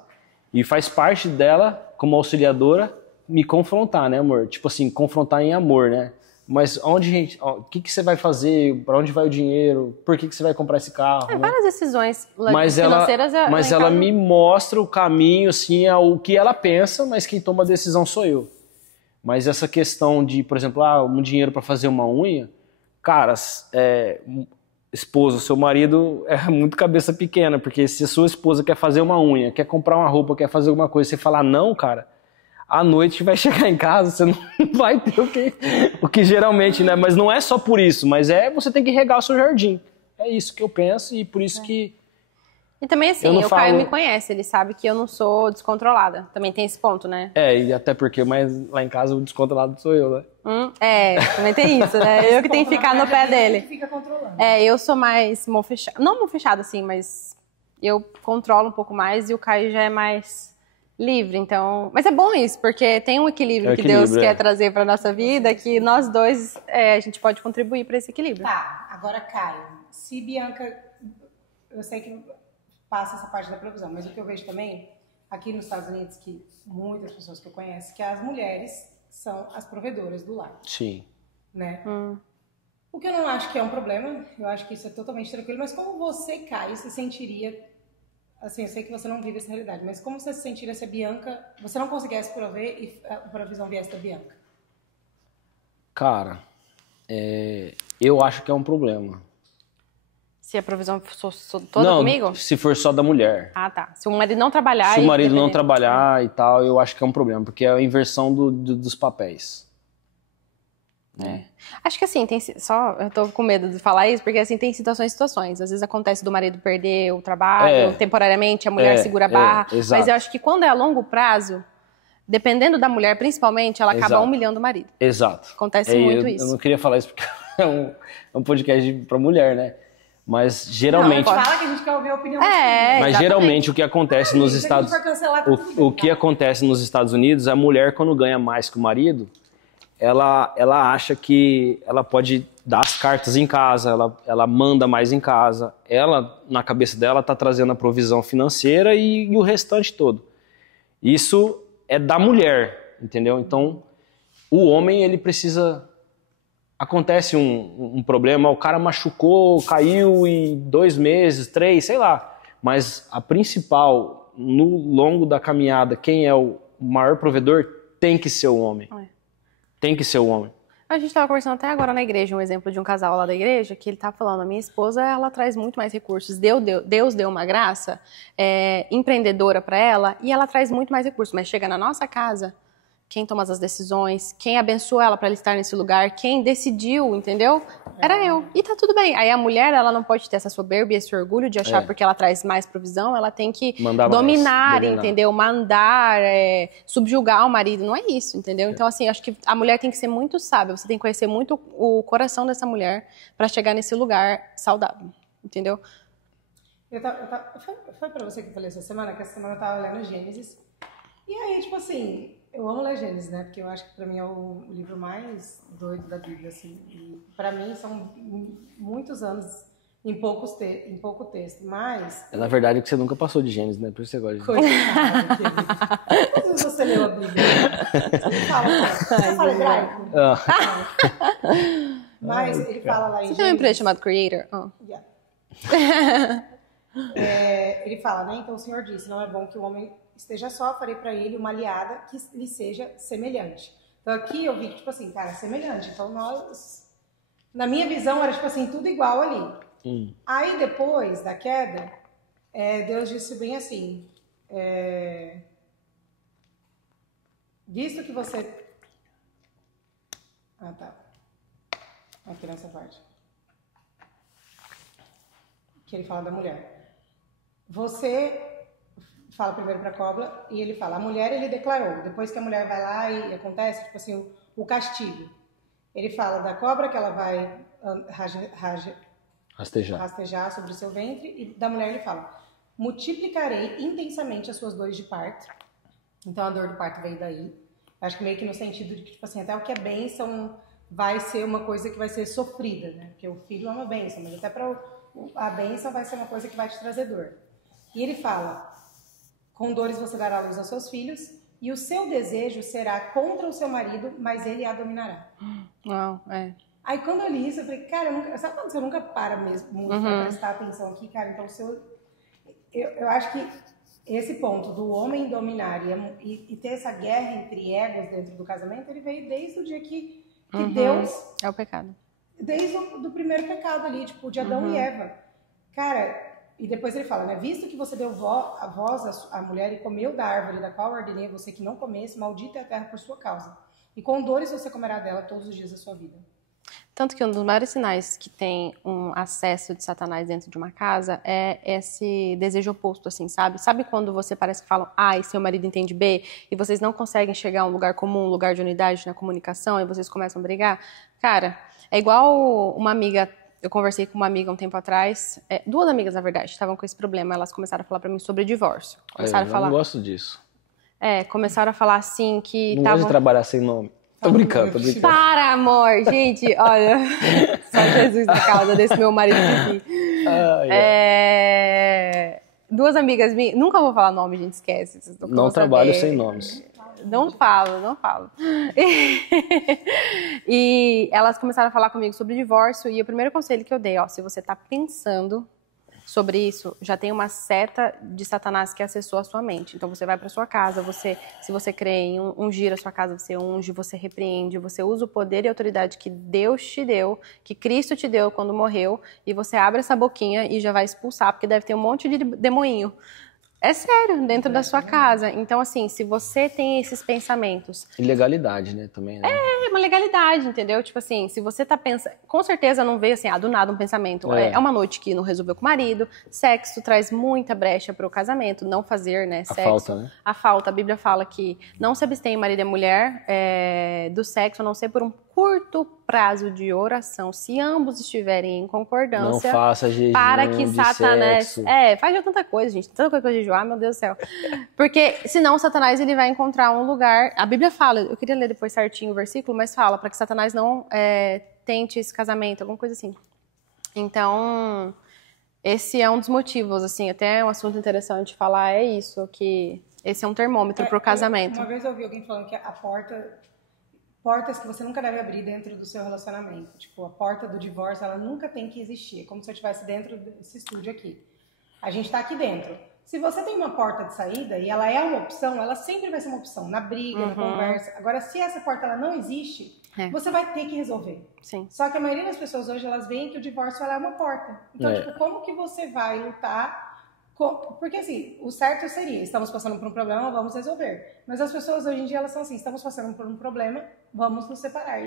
e faz parte dela, como auxiliadora, me confrontar, né, amor? Tipo assim, confrontar em amor, né? Mas o que você vai fazer? Para onde vai o dinheiro? Por que você vai comprar esse carro? Várias decisões financeiras. Mas ela me mostra o caminho, assim, o que ela pensa, mas quem toma a decisão sou eu. Mas essa questão de, por exemplo, um dinheiro para fazer uma unha, cara, esposa, seu marido é muito cabeça pequena, porque se a sua esposa quer fazer uma unha, quer comprar uma roupa, quer fazer alguma coisa, você falar não, cara, à noite vai chegar em casa, você não vai ter o que geralmente, né? Mas não é só por isso, mas você tem que regar o seu jardim. É isso que eu penso e por isso que... E também assim, o Caio me conhece, ele sabe que eu não sou descontrolada. Também tem esse ponto, né? E até porque, mas lá em casa o descontrolado sou eu, né? Também tem isso, né? Eu que tenho que ficar no pé dele. Fica controlando. Eu sou mais mão fechada. Não mão fechada, assim, mas eu controlo um pouco mais e o Caio já é mais livre, então... Mas é bom isso, porque tem um equilíbrio que Deus quer trazer pra nossa vida, que nós dois, a gente pode contribuir pra esse equilíbrio. Tá, agora Caio, se Bianca... Eu sei que passa essa parte da provisão, mas o que eu vejo também, aqui nos Estados Unidos, que muitas pessoas que eu conheço, que as mulheres são as provedoras do lar. Sim. Né? O que eu não acho que é um problema, eu acho que isso é totalmente tranquilo, mas como você, Caio, se sentiria, assim, eu sei que você não vive essa realidade, mas como você se sentiria se a Bianca, você não conseguisse prover e a provisão viesse da Bianca? Cara, eu acho que é um problema. Se a provisão for toda comigo? Não, se for só da mulher. Tá. Se o marido não trabalhar... Se o marido não trabalhar e tal, eu acho que é um problema, porque é a inversão dos papéis. Acho que assim, eu tô com medo de falar isso, porque assim, tem situações. Às vezes acontece do marido perder o trabalho, temporariamente, a mulher segura a barra. Mas eu acho que quando é a longo prazo, dependendo da mulher, principalmente, ela acaba humilhando o marido. Exato. Acontece muito isso. Eu não queria falar isso porque é um podcast pra mulher, né? Mas geralmente... Não, fala que a gente quer ouvir a opinião. Mas geralmente o que acontece nos Estados... O que acontece nos Estados Unidos, a mulher quando ganha mais que o marido, ela acha que ela pode dar as cartas em casa, ela manda mais em casa. Ela, na cabeça dela, está trazendo a provisão financeira e o restante todo. Isso é da mulher, entendeu? Então, o homem, ele precisa... Acontece um problema, o cara machucou, caiu em 2 meses, 3, sei lá. Mas a principal, no longo da caminhada, quem é o maior provedor tem que ser o homem. Tem que ser o homem. A gente estava conversando até agora na igreja, um exemplo de um casal lá da igreja, que ele tá falando, a minha esposa, ela traz muito mais recursos. Deus deu uma graça empreendedora para ela e ela traz muito mais recursos. Mas chega na nossa casa, quem toma as decisões, quem abençoou ela para ela estar nesse lugar, quem decidiu, entendeu? Era eu. E tá tudo bem. Aí a mulher, ela não pode ter essa soberba e esse orgulho de achar porque ela traz mais provisão, ela tem que dominar, entendeu? Mandar, subjugar o marido. Não é isso, entendeu? Então, assim, acho que a mulher tem que ser muito sábia. Você tem que conhecer muito o coração dessa mulher para chegar nesse lugar saudável, entendeu? Foi pra você que eu falei essa semana, que essa semana eu tava lendo Gênesis. E aí, tipo assim... Eu amo ler Gênesis, né? Porque eu acho que pra mim é o livro mais doido da Bíblia, assim. E pra mim são muitos anos em pouco texto, mas... Na verdade é que você nunca passou de Gênesis, né? Por isso você gosta de... Coitado, quando você leu a Bíblia? Você fala hebraico? Mas ele fala lá em Gênesis... Você tem uma empresa chamada Creator? Yeah. Ele fala, né? Então o Senhor disse, não é bom que o homem... esteja só, farei para ele uma aliada que lhe seja semelhante. Então aqui eu vi que, tipo assim, cara, semelhante. Então nós, na minha visão, era tipo assim, tudo igual ali. Aí depois da queda, Deus disse bem assim, visto que você... Ah, tá. Aqui nessa parte. Que ele fala da mulher. Você... fala primeiro pra cobra e ele fala, a mulher ele declarou, depois que a mulher vai lá e acontece, tipo assim, o castigo. Ele fala da cobra que ela vai rastejar sobre o seu ventre e da mulher ele fala, multiplicarei intensamente as suas dores de parto. Então a dor do parto veio daí. Acho que meio que no sentido de que, tipo assim, até o que é bênção vai ser uma coisa que vai ser sofrida, né? Porque o filho é uma bênção, mas até a bênção vai ser uma coisa que vai te trazer dor. E ele fala, com dores você dará luz aos seus filhos, e o seu desejo será contra o seu marido, mas ele a dominará. Aí quando eu li isso, eu falei, cara, sabe quando você nunca para mesmo muito pra prestar atenção aqui, cara? Então eu acho que esse ponto do homem dominar e ter essa guerra entre egos dentro do casamento, ele veio desde o dia que Deus... É o pecado. Desde o primeiro pecado ali, tipo, de Adão e Eva. Cara... E depois ele fala, né? Visto que você deu a voz à mulher e comeu da árvore da qual ordenei a você que não comesse, maldita é a terra por sua causa. E com dores você comerá dela todos os dias da sua vida. Tanto que um dos maiores sinais que tem um acesso de Satanás dentro de uma casa é esse desejo oposto, assim, sabe? Sabe quando você parece que falam A e seu marido entende B e vocês não conseguem chegar a um lugar comum, um lugar de unidade na comunicação e vocês começam a brigar? Cara, é igual uma amiga... Eu conversei com uma amiga um tempo atrás, 2 amigas, na verdade, estavam com esse problema. Elas começaram a falar pra mim sobre divórcio. Começaram a falar... não gosto disso. Começaram a falar assim que... Não gosto de trabalhar sem nome. Tô brincando. Para, amor! Gente, olha... Só Jesus na causa desse meu marido aqui. 2 amigas minhas... Nunca vou falar nome, gente, esquece. Não trabalho sem nomes. Não falo. E elas começaram a falar comigo sobre divórcio e o primeiro conselho que eu dei, se você tá pensando sobre isso, já tem uma seta de Satanás que acessou a sua mente. Então você vai para sua casa, se você crê em ungir a sua casa, você unge, você repreende, você usa o poder e a autoridade que Deus te deu, que Cristo te deu quando morreu, e você abre essa boquinha e já vai expulsar, porque deve ter um monte de demoinho. É sério, dentro da sua casa. Então, assim, se você tem esses pensamentos... Ilegalidade, né, também, né? É uma legalidade, entendeu? Tipo assim, se você tá pensando... Com certeza não veio assim, do nada um pensamento. É uma noite que não resolveu com o marido. Sexo traz muita brecha pro casamento. Não fazer, né, sexo. A falta, né? A falta. A Bíblia fala que não se abstém marido e mulher do sexo, a não ser por um curto prazo de oração, se ambos estiverem em concordância, não faça jejum para que de Satanás... sexo. Faz já tanta coisa, gente. Tanta coisa pra jejuar, meu Deus do céu. Porque senão Satanás ele vai encontrar um lugar... A Bíblia fala, eu queria ler depois certinho o versículo, mas fala para que Satanás não tente esse casamento, alguma coisa assim. Então, esse é um dos motivos, assim, até um assunto interessante de falar é isso, que esse é um termômetro para o casamento. Uma vez eu ouvi alguém falando que portas que você nunca deve abrir dentro do seu relacionamento. Tipo, a porta do divórcio, ela nunca tem que existir. É como se eu estivesse dentro desse estúdio aqui. A gente está aqui dentro. Se você tem uma porta de saída e ela é uma opção, ela sempre vai ser uma opção, na briga, na conversa. Agora, se essa porta ela não existe, você vai ter que resolver. Sim. Só que a maioria das pessoas hoje, elas veem que o divórcio ela é uma porta. Então, tipo, como que você vai lutar? Porque, assim, o certo seria, estamos passando por um problema, vamos resolver. Mas as pessoas, hoje em dia, elas são assim, estamos passando por um problema, vamos nos separar.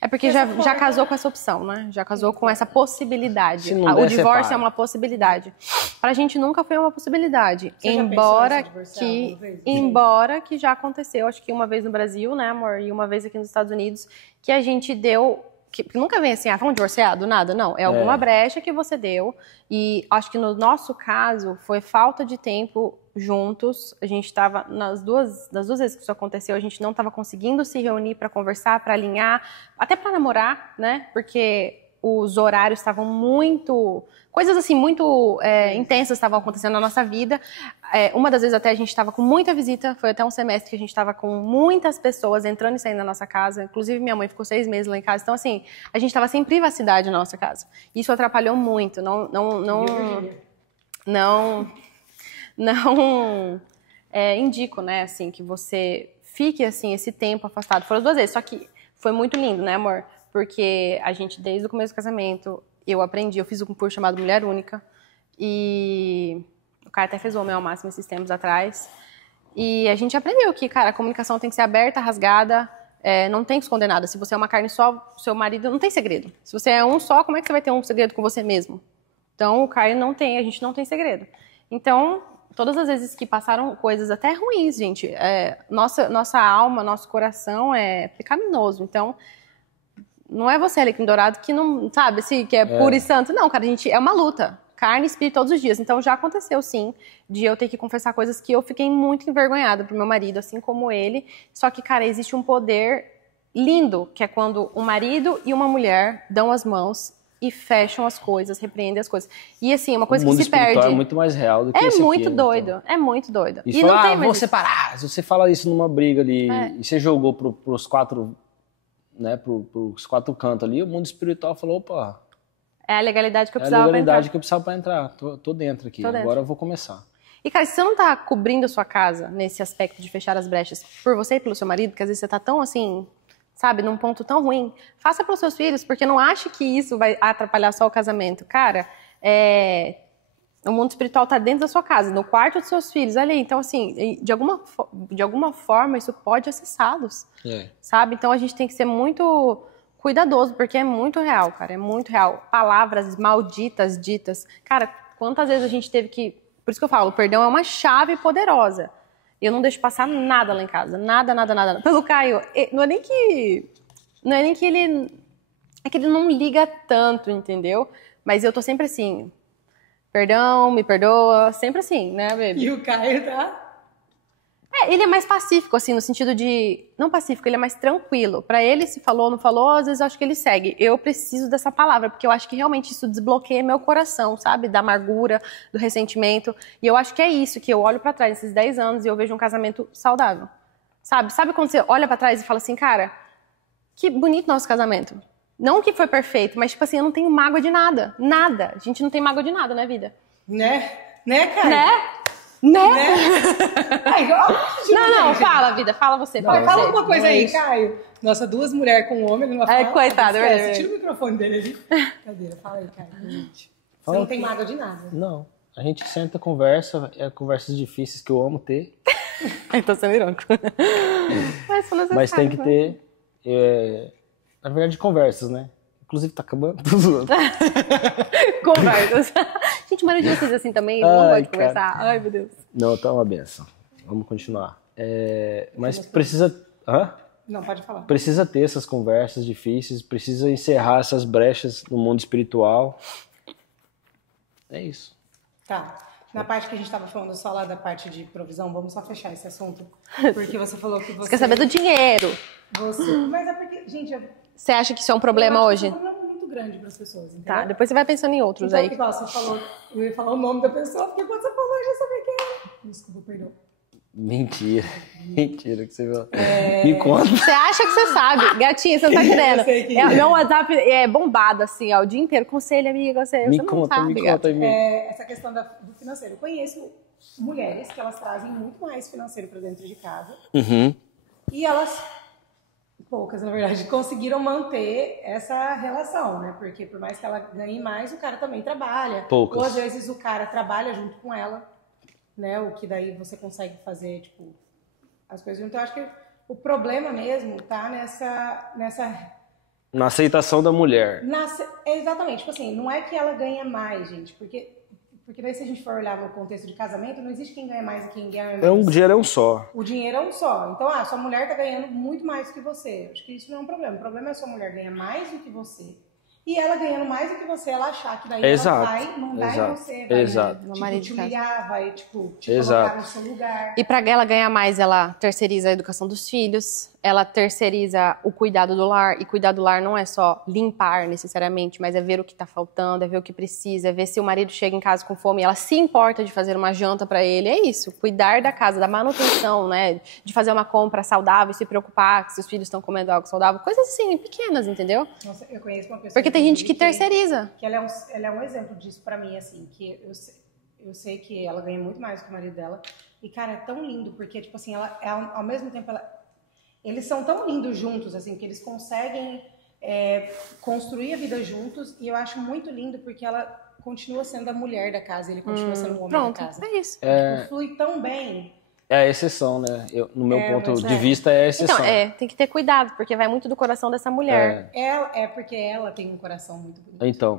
É porque já casou com essa opção, né? Já casou com essa possibilidade. O divórcio é uma possibilidade. Pra gente nunca foi uma possibilidade. Embora que já aconteceu, acho que uma vez no Brasil, né, amor? E uma vez aqui nos Estados Unidos, que a gente deu... Que nunca vem assim, vamos divorciar do nada, não. É alguma brecha que você deu. E acho que no nosso caso, foi falta de tempo juntos. A gente estava, das duas vezes que isso aconteceu, a gente não estava conseguindo se reunir para conversar, para alinhar, até para namorar, né? Porque os horários estavam muito... Coisas assim, muito intensas estavam acontecendo na nossa vida. Uma das vezes até a gente estava com muita visita, foi até um semestre que a gente estava com muitas pessoas entrando e saindo da nossa casa. Inclusive minha mãe ficou 6 meses lá em casa. Então assim, a gente estava sem privacidade na nossa casa. Isso atrapalhou muito. Indico, né, assim, que você fique assim esse tempo afastado. Foram 2 vezes, só que foi muito lindo, né, amor? Porque a gente, desde o começo do casamento, eu fiz um curso chamado Mulher Única, e o cara até fez o Homem ao Máximo esses tempos atrás, e a gente aprendeu que, cara, a comunicação tem que ser aberta, rasgada, não tem que esconder nada. Se você é uma carne só, seu marido não tem segredo. Se você é um só, como é que você vai ter um segredo com você mesmo? Então, o Caio a gente não tem segredo. Então, todas as vezes que passaram coisas até ruins, gente, nossa alma, nosso coração é pecaminoso, então... Não é você, Alecrim Dourado, que não, sabe, assim, que é puro e santo. Não, cara, é uma luta. Carne e espírito todos os dias. Então, já aconteceu, sim, de eu ter que confessar coisas que eu fiquei muito envergonhada pro meu marido, assim como ele. Só que, cara, existe um poder lindo, que é quando um marido e uma mulher dão as mãos e fecham as coisas, repreendem as coisas. E, assim, uma coisa que se perde. O mundo espiritual é muito mais real do que isso muito aqui, doido, então. é muito doido. E não tem mais vou separar. Se você fala isso numa briga ali e você jogou pros 4... né, pros 4 cantos ali, o mundo espiritual falou, opa... É a legalidade que eu precisava pra entrar. É a legalidade que eu precisava pra entrar. Tô dentro aqui, agora eu vou começar. E, cara, se você não tá cobrindo a sua casa nesse aspecto de fechar as brechas por você e pelo seu marido, que às vezes você tá tão, assim, sabe, num ponto tão ruim, faça pelos seus filhos, porque não ache que isso vai atrapalhar só o casamento. Cara, o mundo espiritual tá dentro da sua casa, no quarto dos seus filhos, ali. Então, assim, de alguma forma, isso pode acessá-los, sabe? Então, a gente tem que ser muito cuidadoso, porque é muito real, cara, é muito real. Palavras malditas ditas. Cara, quantas vezes a gente teve que... Por isso que eu falo, o perdão é uma chave poderosa. Eu não deixo passar nada lá em casa, nada. Pelo Caio, não é nem que ele... É que ele não liga tanto, entendeu? Mas eu tô sempre assim... Perdão, me perdoa, sempre assim, né, baby? E o Caio tá... Ele é mais pacífico, assim, no sentido de... Não pacífico, ele é mais tranquilo. Pra ele, se falou ou não falou, às vezes eu acho que ele segue. Eu preciso dessa palavra, porque eu acho que realmente isso desbloqueia meu coração, sabe? Da amargura, do ressentimento. E eu acho que é isso, que eu olho pra trás nesses 10 anos e eu vejo um casamento saudável. Sabe? Sabe quando você olha pra trás e fala assim, cara, que bonito nosso casamento. Não que foi perfeito, mas, tipo assim, eu não tenho mágoa de nada. Nada. A gente não tem mágoa de nada na vida. Né, Caio? Né? Ai, não, fala, vida. Fala você. Fala uma coisa aí, Caio. Nossa, 2 mulheres com um homem, ele não vai falar. Coitado, é verdade. Tira o microfone dele ali. Cadeira, fala aí, Caio. Gente. Você não tem mágoa de nada. Não. A gente senta, conversa, conversas difíceis que eu amo ter. Então você é irônico. Mas tem que ter, na verdade, conversas, né? Inclusive, tá acabando. Conversas. Gente, mas de vocês assim também, não gosto de conversar. Ai, meu Deus. Não, tá uma benção. Vamos continuar. Mas precisa... Hã? Não, pode falar. Precisa ter essas conversas difíceis, precisa encerrar essas brechas no mundo espiritual. É isso. Tá. Na parte que a gente estava falando só lá da parte de provisão, vamos só fechar esse assunto. Porque você falou que você... Você quer saber do dinheiro. Mas é porque, gente... Você acha que isso é um problema hoje? É um problema muito grande para as pessoas, entendeu? Tá, depois você vai pensando em outros então, aí. Igual você falou, eu ia falar o nome da pessoa, porque quando você falou, eu já sabia quem era. Desculpa, perdão. Mentira que você viu. Me conta. Você acha que você sabe. Gatinha, você não tá entendendo. Meu WhatsApp é bombado, assim, ó, o dia inteiro. Conselho, amiga, você Me não conta, sabe, me gato. conta. Essa questão do financeiro. Eu conheço mulheres que elas trazem muito mais financeiro para dentro de casa. Uhum. E elas, poucas na verdade, conseguiram manter essa relação, né? Porque por mais que ela ganhe mais, o cara também trabalha. Poucas. Ou às vezes o cara trabalha junto com ela, né? O que daí você consegue fazer, tipo, as coisas. Então eu acho que o problema mesmo tá Na aceitação da mulher. Exatamente, tipo assim, não é que ela ganha mais, gente, porque daí se a gente for olhar no contexto de casamento, não existe quem ganha mais e quem ganha menos. O dinheiro é um só. O dinheiro é um só. Então, sua mulher tá ganhando muito mais do que você. Acho que isso não é um problema. O problema é a sua mulher ganhar mais do que você. E ela ganhando mais do que você, ela achar que daí ela vai mandar em você, vai te humilhar, vai te colocar no seu lugar. E pra ela ganhar mais, ela terceiriza a educação dos filhos, ela terceiriza o cuidado do lar, e cuidar do lar não é só limpar necessariamente, mas é ver o que tá faltando, é ver o que precisa, é ver se o marido chega em casa com fome e ela se importa de fazer uma janta pra ele, é isso, cuidar da casa, da manutenção, né, de fazer uma compra saudável, se preocupar se os filhos estão comendo algo saudável, coisas assim, pequenas, entendeu? Nossa, eu conheço uma pessoa... Porque tem gente que terceiriza. Que ela é um exemplo disso pra mim, assim, que eu sei que ela ganha muito mais do que o marido dela, e cara, é tão lindo, porque, tipo assim, ao mesmo tempo, eles são tão lindos juntos, assim, que eles conseguem construir a vida juntos, e eu acho muito lindo porque ela continua sendo a mulher da casa, ele continua sendo o homem da casa. É isso. Tipo, flui tão bem. É a exceção, né? No meu ponto de vista, é a exceção. Então, tem que ter cuidado, porque vai muito do coração dessa mulher. Porque ela tem um coração muito bonito.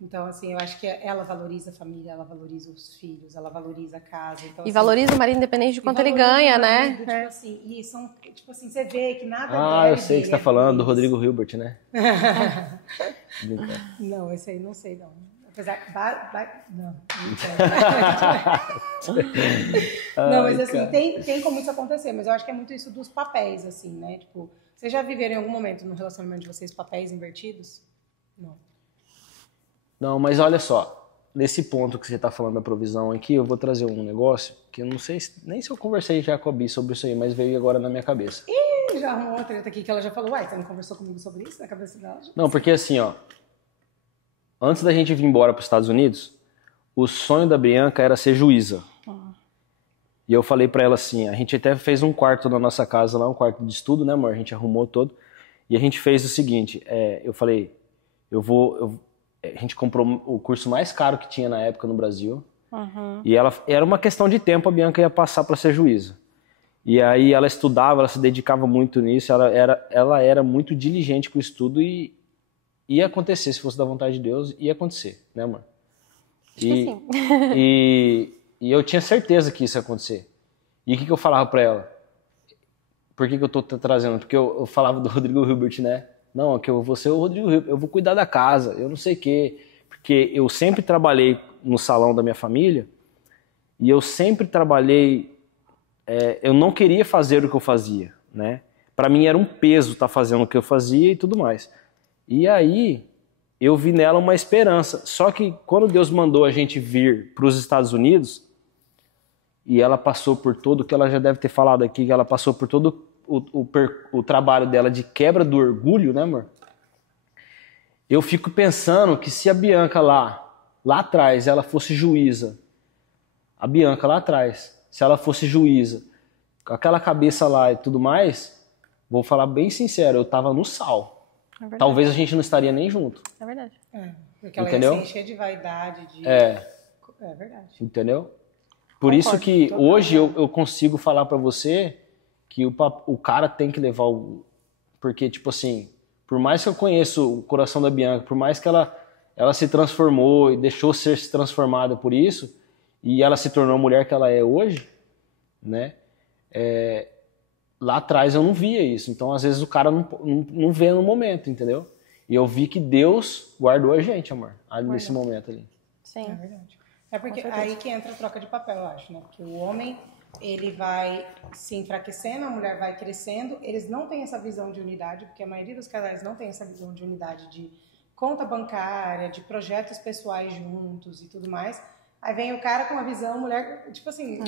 Então, assim, eu acho que ela valoriza a família, ela valoriza os filhos, ela valoriza a casa. Então, e valoriza o marido independente de quanto ele ganha, né? Tipo assim, e são, tipo assim, você vê que nada eu sei que você tá falando do Rodrigo Hilbert, né? Não, esse aí não sei, não. Apesar... Não. Não, mas assim, tem como isso acontecer, mas eu acho que é muito isso dos papéis, assim, né? Tipo, vocês já viveram em algum momento no relacionamento de vocês papéis invertidos? Não, mas olha só, nesse ponto que você está falando da provisão aqui, eu vou trazer um negócio que eu não sei nem se eu conversei já com a Bi sobre isso aí, mas veio agora na minha cabeça. Ih, já arrumou uma treta aqui que ela já falou, você não conversou comigo sobre isso na cabeça dela? Não, porque assim, ó, antes da gente vir embora para os Estados Unidos, o sonho da Bianca era ser juíza. E eu falei para ela assim, a gente até fez um quarto na nossa casa lá, um quarto de estudo, né, amor? A gente arrumou todo. E a gente fez o seguinte, eu falei, a gente comprou o curso mais caro que tinha na época no Brasil. E era uma questão de tempo, a Bianca ia passar para ser juíza. E aí ela estudava, ela se dedicava muito nisso, ela era muito diligente com o estudo e ia acontecer, se fosse da vontade de Deus, ia acontecer, né, amor? E eu tinha certeza que isso ia acontecer. E o que eu falava para ela? Por que eu tô trazendo? Porque eu falava do Rodrigo Hilbert, né? Não, que eu vou ser o Rodrigo Hilbert, eu vou cuidar da casa, eu não sei o quê. Porque eu sempre trabalhei no salão da minha família e eu sempre trabalhei... eu não queria fazer o que eu fazia, né? Para mim era um peso estar fazendo o que eu fazia e tudo mais. E aí eu vi nela uma esperança. Só que quando Deus mandou a gente vir para os Estados Unidos, e ela passou por tudo, que ela já deve ter falado aqui, que ela passou por todo o trabalho dela de quebra do orgulho, né, amor? Eu fico pensando que se a Bianca lá atrás, ela fosse juíza, a Bianca lá atrás, se ela fosse juíza, com aquela cabeça lá e tudo mais, vou falar bem sincero, eu tava no sal. Talvez a gente não estaria nem junto. É verdade. Porque ela Entendeu? ia se encher de vaidade, É verdade. Entendeu? Por isso que hoje eu consigo falar pra você que o cara tem que levar o... Porque, tipo assim, por mais que eu conheça o coração da Bianca, por mais que ela se transformou e deixou ser se transformada por isso, e ela se tornou a mulher que ela é hoje, né? lá atrás eu não via isso. Então, às vezes, o cara não vê no momento, entendeu? E eu vi que Deus guardou a gente, amor, nesse momento ali. Sim. É verdade. É porque aí que entra a troca de papel, eu acho, né? Porque o homem, ele vai se enfraquecendo, a mulher vai crescendo, eles não têm essa visão de unidade, porque a maioria dos casais não tem essa visão de unidade de conta bancária, de projetos pessoais juntos e tudo mais. Aí vem o cara com uma visão, mulher, tipo assim,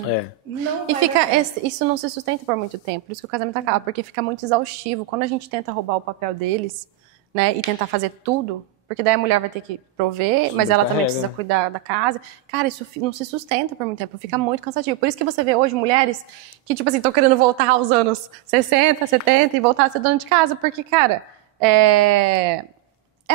não E vai isso não se sustenta por muito tempo, por isso que o casamento acaba, porque fica muito exaustivo. Quando a gente tenta roubar o papel deles, né, e tentar fazer tudo, porque daí a mulher vai ter que prover, mas ela também precisa cuidar da casa. Cara, isso não se sustenta por muito tempo, fica muito cansativo. Por isso que você vê hoje mulheres que, tipo assim, estão querendo voltar aos anos 60, 70 e voltar a ser dona de casa, porque, cara, é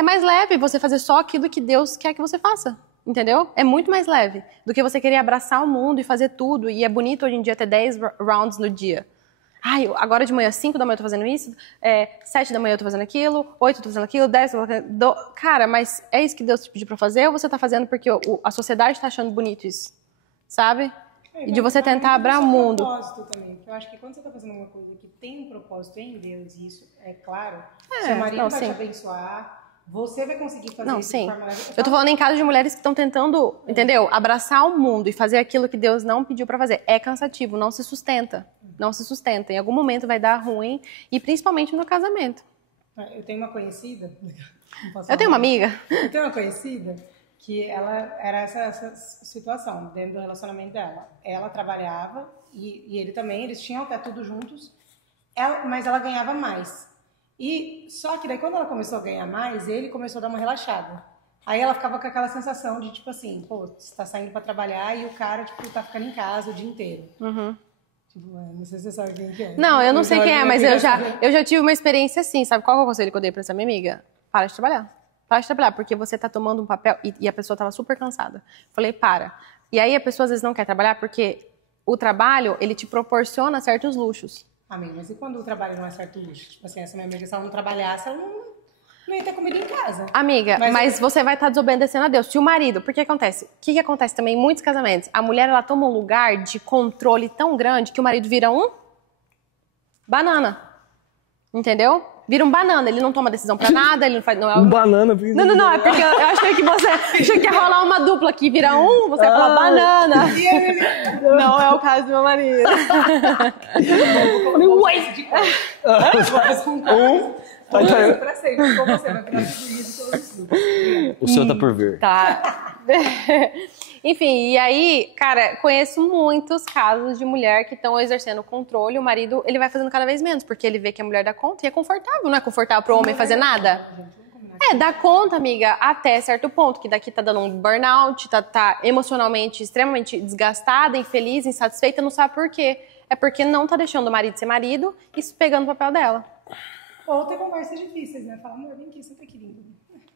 mais leve você fazer só aquilo que Deus quer que você faça. Entendeu? É muito mais leve do que você querer abraçar o mundo e fazer tudo. E é bonito hoje em dia ter 10 rounds no dia. Ai, agora de manhã, 5 da manhã eu tô fazendo isso, 7 da manhã eu tô fazendo aquilo, 8 eu tô fazendo aquilo, 10 eu tô fazendo... Cara, mas é isso que Deus te pediu pra fazer ou você tá fazendo porque a sociedade tá achando bonito isso? Sabe? E de você tentar abrir o mundo. Propósito também. Eu acho que quando você tá fazendo uma coisa que tem um propósito em Deus, e isso é claro, seu marido vai te abençoar, você vai conseguir fazer isso de forma leve. Eu tô falando em casos de mulheres que estão tentando, entendeu? Abraçar o mundo e fazer aquilo que Deus não pediu pra fazer. É cansativo, não se sustenta. Não se sustenta. Em algum momento vai dar ruim, e principalmente no casamento. Eu tenho uma conhecida... Eu tenho uma amiga. Eu tenho uma conhecida que ela era essa situação dentro do relacionamento dela. Ela trabalhava e ele também, eles tinham até tudo juntos, mas ela ganhava mais. E só que daí quando ela começou a ganhar mais, ele começou a dar uma relaxada. Aí ela ficava com aquela sensação de tipo assim, pô, você tá saindo pra trabalhar e o cara tipo tá ficando em casa o dia inteiro. Tipo, não sei se você sabe quem que é. Não, eu não sei quem é, mas eu já tive uma experiência assim, sabe qual é o conselho que eu dei pra essa minha amiga? Para de trabalhar. Para de trabalhar, porque você tá tomando um papel e a pessoa tava super cansada. Falei, para. E aí a pessoa às vezes não quer trabalhar porque o trabalho, ele te proporciona certos luxos. Amiga, mas e quando o trabalho não é certo luxo? Tipo assim, essa minha amiga, se ela não trabalhasse, ela não ia ter comida em casa. Amiga, mas você vai estar desobedecendo a Deus. Se o marido, porque acontece? O que acontece também em muitos casamentos? A mulher, ela toma um lugar de controle tão grande que o marido vira um banana. Entendeu? Vira um banana, ele não toma decisão pra nada, ele não faz... Não, é um banana? Não, é porque eu achei que você... Achei que ia rolar uma dupla aqui, vira um, você vai falar banana. Não é o caso do meu marido. Pra sempre, como você vai virar tudo. O seu tá por vir. Tá. Enfim, e aí, cara, conheço muitos casos de mulher que estão exercendo controle, o marido, ele vai fazendo cada vez menos, porque ele vê que a mulher dá conta e é confortável, não é confortável pro homem fazer nada? Dá conta, amiga, até certo ponto, que daqui tá dando um burnout, tá emocionalmente extremamente desgastada, infeliz, insatisfeita, não sabe por quê. É porque não tá deixando o marido ser marido e pegando o papel dela. Ou ter conversas difíceis, né? Fala, amor, vem aqui, senta aqui, lindo.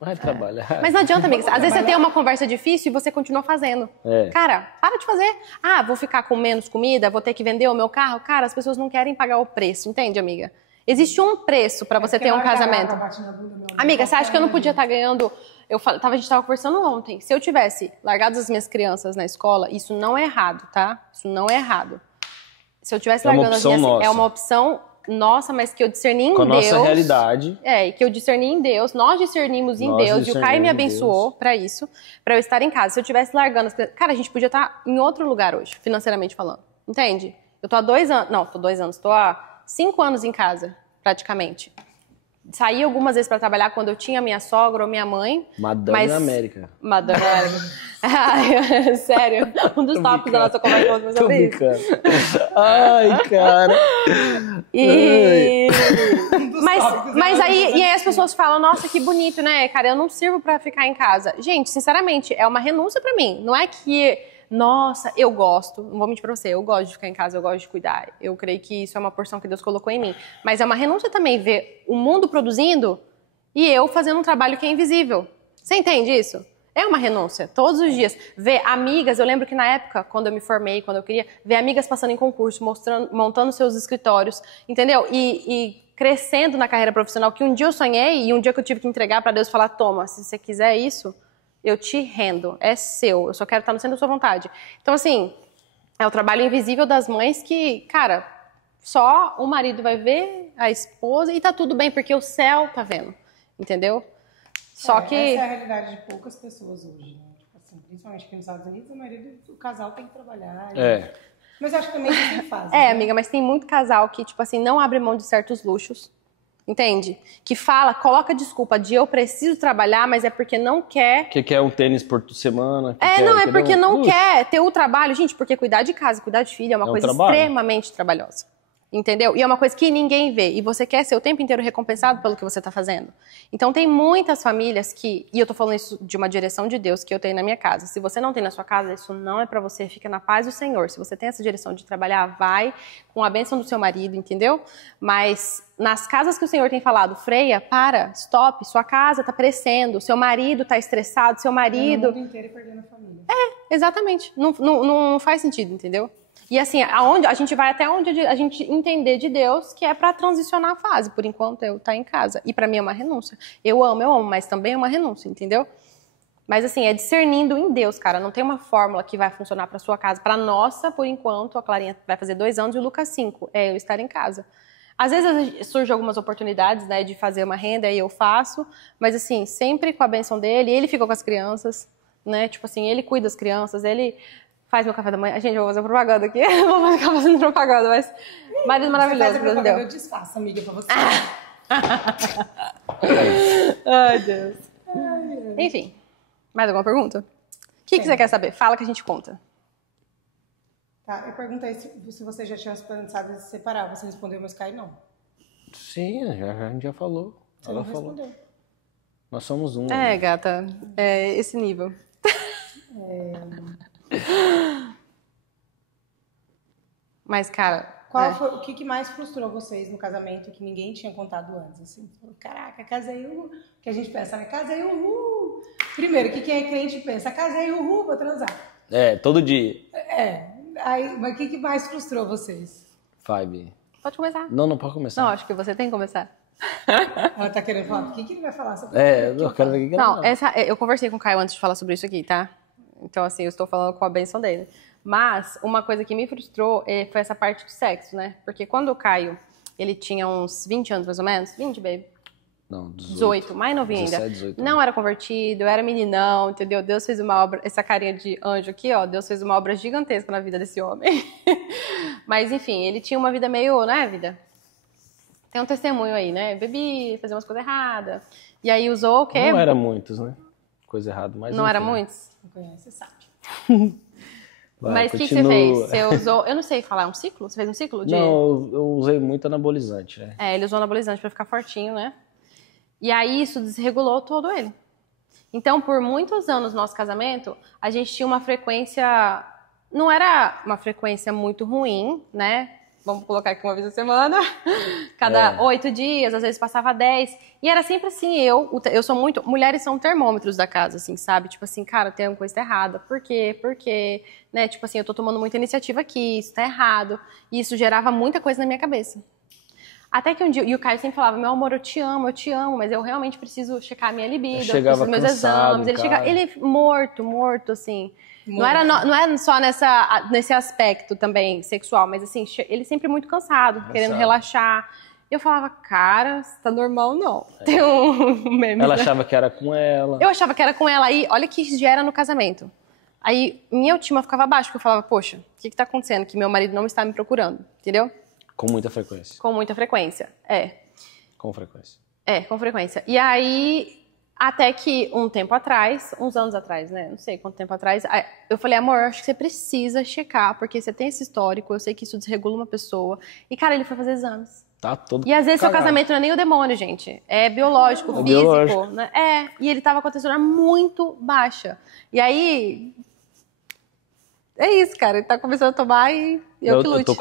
Vai trabalhar. Mas não adianta, amiga. Às vezes você tem uma conversa difícil e você continua fazendo. Cara, para de fazer. Ah, vou ficar com menos comida, vou ter que vender o meu carro. Cara, as pessoas não querem pagar o preço, entende, amiga? Existe um preço pra você ter um casamento. Amiga, você acha que eu não podia estar ganhando... A gente tava conversando ontem. Se eu tivesse largado as minhas crianças na escola, isso não é errado, tá? Isso não é errado. Se eu tivesse largando as minhas... É uma opção... Nossa, mas que eu discerni em Deus. Com a nossa realidade. E que eu discerni em Deus. Nós discernimos em Deus. E o Caio me abençoou pra isso, pra eu estar em casa. Se eu tivesse largando... Cara, a gente podia estar em outro lugar hoje, financeiramente falando. Entende? Eu tô há 2 anos... Não, tô 2 anos. Tô há 5 anos em casa, praticamente. Saí algumas vezes pra trabalhar quando eu tinha minha sogra ou minha mãe. Madame da América. Madame da América. Ai, sério. Um dos tópicos da nossa conversa foi sobre isso. Ai, cara. Mas aí as pessoas falam, nossa, que bonito, né, cara? Eu não sirvo pra ficar em casa. Gente, sinceramente, é uma renúncia pra mim. Não é que... Nossa, eu gosto, não vou mentir pra você, eu gosto de ficar em casa, eu gosto de cuidar. Eu creio que isso é uma porção que Deus colocou em mim. Mas é uma renúncia também ver o mundo produzindo e eu fazendo um trabalho que é invisível. Você entende isso? É uma renúncia, todos os dias. Ver amigas, eu lembro que na época, quando eu me formei, quando eu queria, ver amigas passando em concurso, montando seus escritórios, entendeu? E crescendo na carreira profissional, que um dia eu sonhei e um dia que eu tive que entregar pra Deus e falar, toma, se você quiser isso... Eu te rendo, é seu, eu só quero estar no centro da sua vontade. Então, assim, é o trabalho invisível das mães que, cara, Só o marido vai ver a esposa e tá tudo bem, porque o céu tá vendo, entendeu? Só que... Essa é a realidade de poucas pessoas hoje, né? Tipo assim, principalmente aqui nos Estados Unidos, o casal tem que trabalhar. Mas acho que também tem fase. né? Amiga, mas tem muito casal que, tipo assim, não abre mão de certos luxos. Entende? Que coloca desculpa de eu preciso trabalhar, mas é porque não quer. Que quer um tênis por semana. É porque não quer ter o trabalho. Gente, porque cuidar de casa, cuidar de filho é uma coisa extremamente trabalhosa. Entendeu? E é uma coisa que ninguém vê. E você quer ser o tempo inteiro recompensado pelo que você está fazendo. Então, tem muitas famílias que... E eu tô falando isso de uma direção de Deus que eu tenho na minha casa. Se você não tem na sua casa, isso não é para você. Fica na paz do Senhor. Se você tem essa direção de trabalhar, vai com a bênção do seu marido, entendeu? Mas nas casas que o Senhor tem falado, freia, para, stop, sua casa tá crescendo, seu marido tá estressado, seu marido... O mundo inteiro e perdendo a família. Exatamente. Não faz sentido, entendeu? E assim, a gente vai até onde a gente entender de Deus que é pra transicionar a fase. Por enquanto, eu tá em casa. E pra mim é uma renúncia. Eu amo, mas também é uma renúncia, entendeu? Mas assim, é discernindo em Deus, cara. Não tem uma fórmula que vai funcionar pra sua casa. Pra nossa, por enquanto, a Clarinha vai fazer 2 anos e o Lucas 5. É eu estar em casa. Às vezes surgem algumas oportunidades, né, de fazer uma renda e eu faço. Mas assim, sempre com a bênção dele. Ele fica com as crianças, né? Tipo assim, ele cuida das crianças, ele... faz meu café da manhã. Gente, eu vou fazer propaganda aqui. Vou ficar fazendo propaganda, mas... Marido maravilhoso, você faz a propaganda, eu desfaço, amiga, pra você. Ai, Deus. Enfim, mais alguma pergunta? O que você quer saber? Fala que a gente conta. Tá, eu perguntei se você já tinha pensado em se separar. Você respondeu, mas Kai não. Sim, a gente já falou. Você não respondeu. Nós somos um. Gata, é esse nível. Mas, cara... Foi, o que mais frustrou vocês no casamento que ninguém tinha contado antes? Assim, caraca, casei, uhul. Que a gente pensa, né? Casei, uhul. Primeiro, que quem é crente pensa, casei, uhul, vou transar. Todo dia. Mas o que mais frustrou vocês? Fábio. Pode começar. Não pode começar. Não, acho que você tem que começar. Ela tá querendo falar, o que ele vai falar sobre eu quero ver o que ele Não, vai falar. eu conversei com o Caio antes de falar sobre isso aqui, tá? Então, assim, eu estou falando com a bênção dele. Mas uma coisa que me frustrou foi essa parte do sexo, né? Porque quando o Caio, ele tinha uns 20 anos mais ou menos, 20, baby? Não, 18, mais novinho 17, ainda. 18, não era convertido, era meninão, entendeu? Deus fez uma obra, essa carinha de anjo aqui, ó, Deus fez uma obra gigantesca na vida desse homem. Mas enfim, ele tinha uma vida meio, né, vida? Tem um testemunho aí, né? Bebi, fazia umas coisas erradas. E aí usou o quê? Não era muitos, né? Coisa errada, mas não enfim. era muitos? Não conhece, sabe. Mas o que você fez? Você usou, eu não sei falar, um ciclo? Você fez um ciclo? Não, eu usei muito anabolizante, né? Ele usou anabolizante pra ficar fortinho, né? E aí isso desregulou todo ele. Então, por muitos anos no nosso casamento, a gente tinha uma frequência... Não era uma frequência muito ruim, né? Vamos colocar aqui uma vez a semana. Cada 8 dias, às vezes passava 10. E era sempre assim, eu sou muito... Mulheres são termômetros da casa, assim, sabe? Tipo assim, cara, tem alguma coisa errada. Por quê? Por quê? Né? Tipo assim, eu tô tomando muita iniciativa aqui, isso tá errado. E isso gerava muita coisa na minha cabeça. Até que um dia, e o Caio sempre falava, meu amor, eu te amo, mas eu realmente preciso checar a minha libido, eu preciso dos meus exames. Ele morto, assim. Morto. Não era só nesse aspecto também sexual, mas assim, ele sempre muito cansado, querendo relaxar. Eu falava, cara, você tá normal não. Tem um meme. Ela achava que era com ela. Eu achava que era com ela. Aí, olha que gera no casamento. Aí, minha autoestima ficava baixa, porque eu falava, poxa, o que tá acontecendo? Que meu marido não está me procurando, entendeu? Com muita frequência. Com muita frequência, Com frequência. Com frequência. E aí, até que um tempo atrás, uns anos atrás, né? Não sei quanto tempo atrás, eu falei, amor, acho que você precisa checar, porque você tem esse histórico, eu sei que isso desregula uma pessoa. E, cara, ele foi fazer exames. Tá todo E às vezes seu casamento não é nem o demônio, gente. É biológico, físico. Biológico. Né? E ele tava com a testosterona muito baixa. E aí... É isso, cara. Ele tá começando a tomar e eu que lute. Eu tô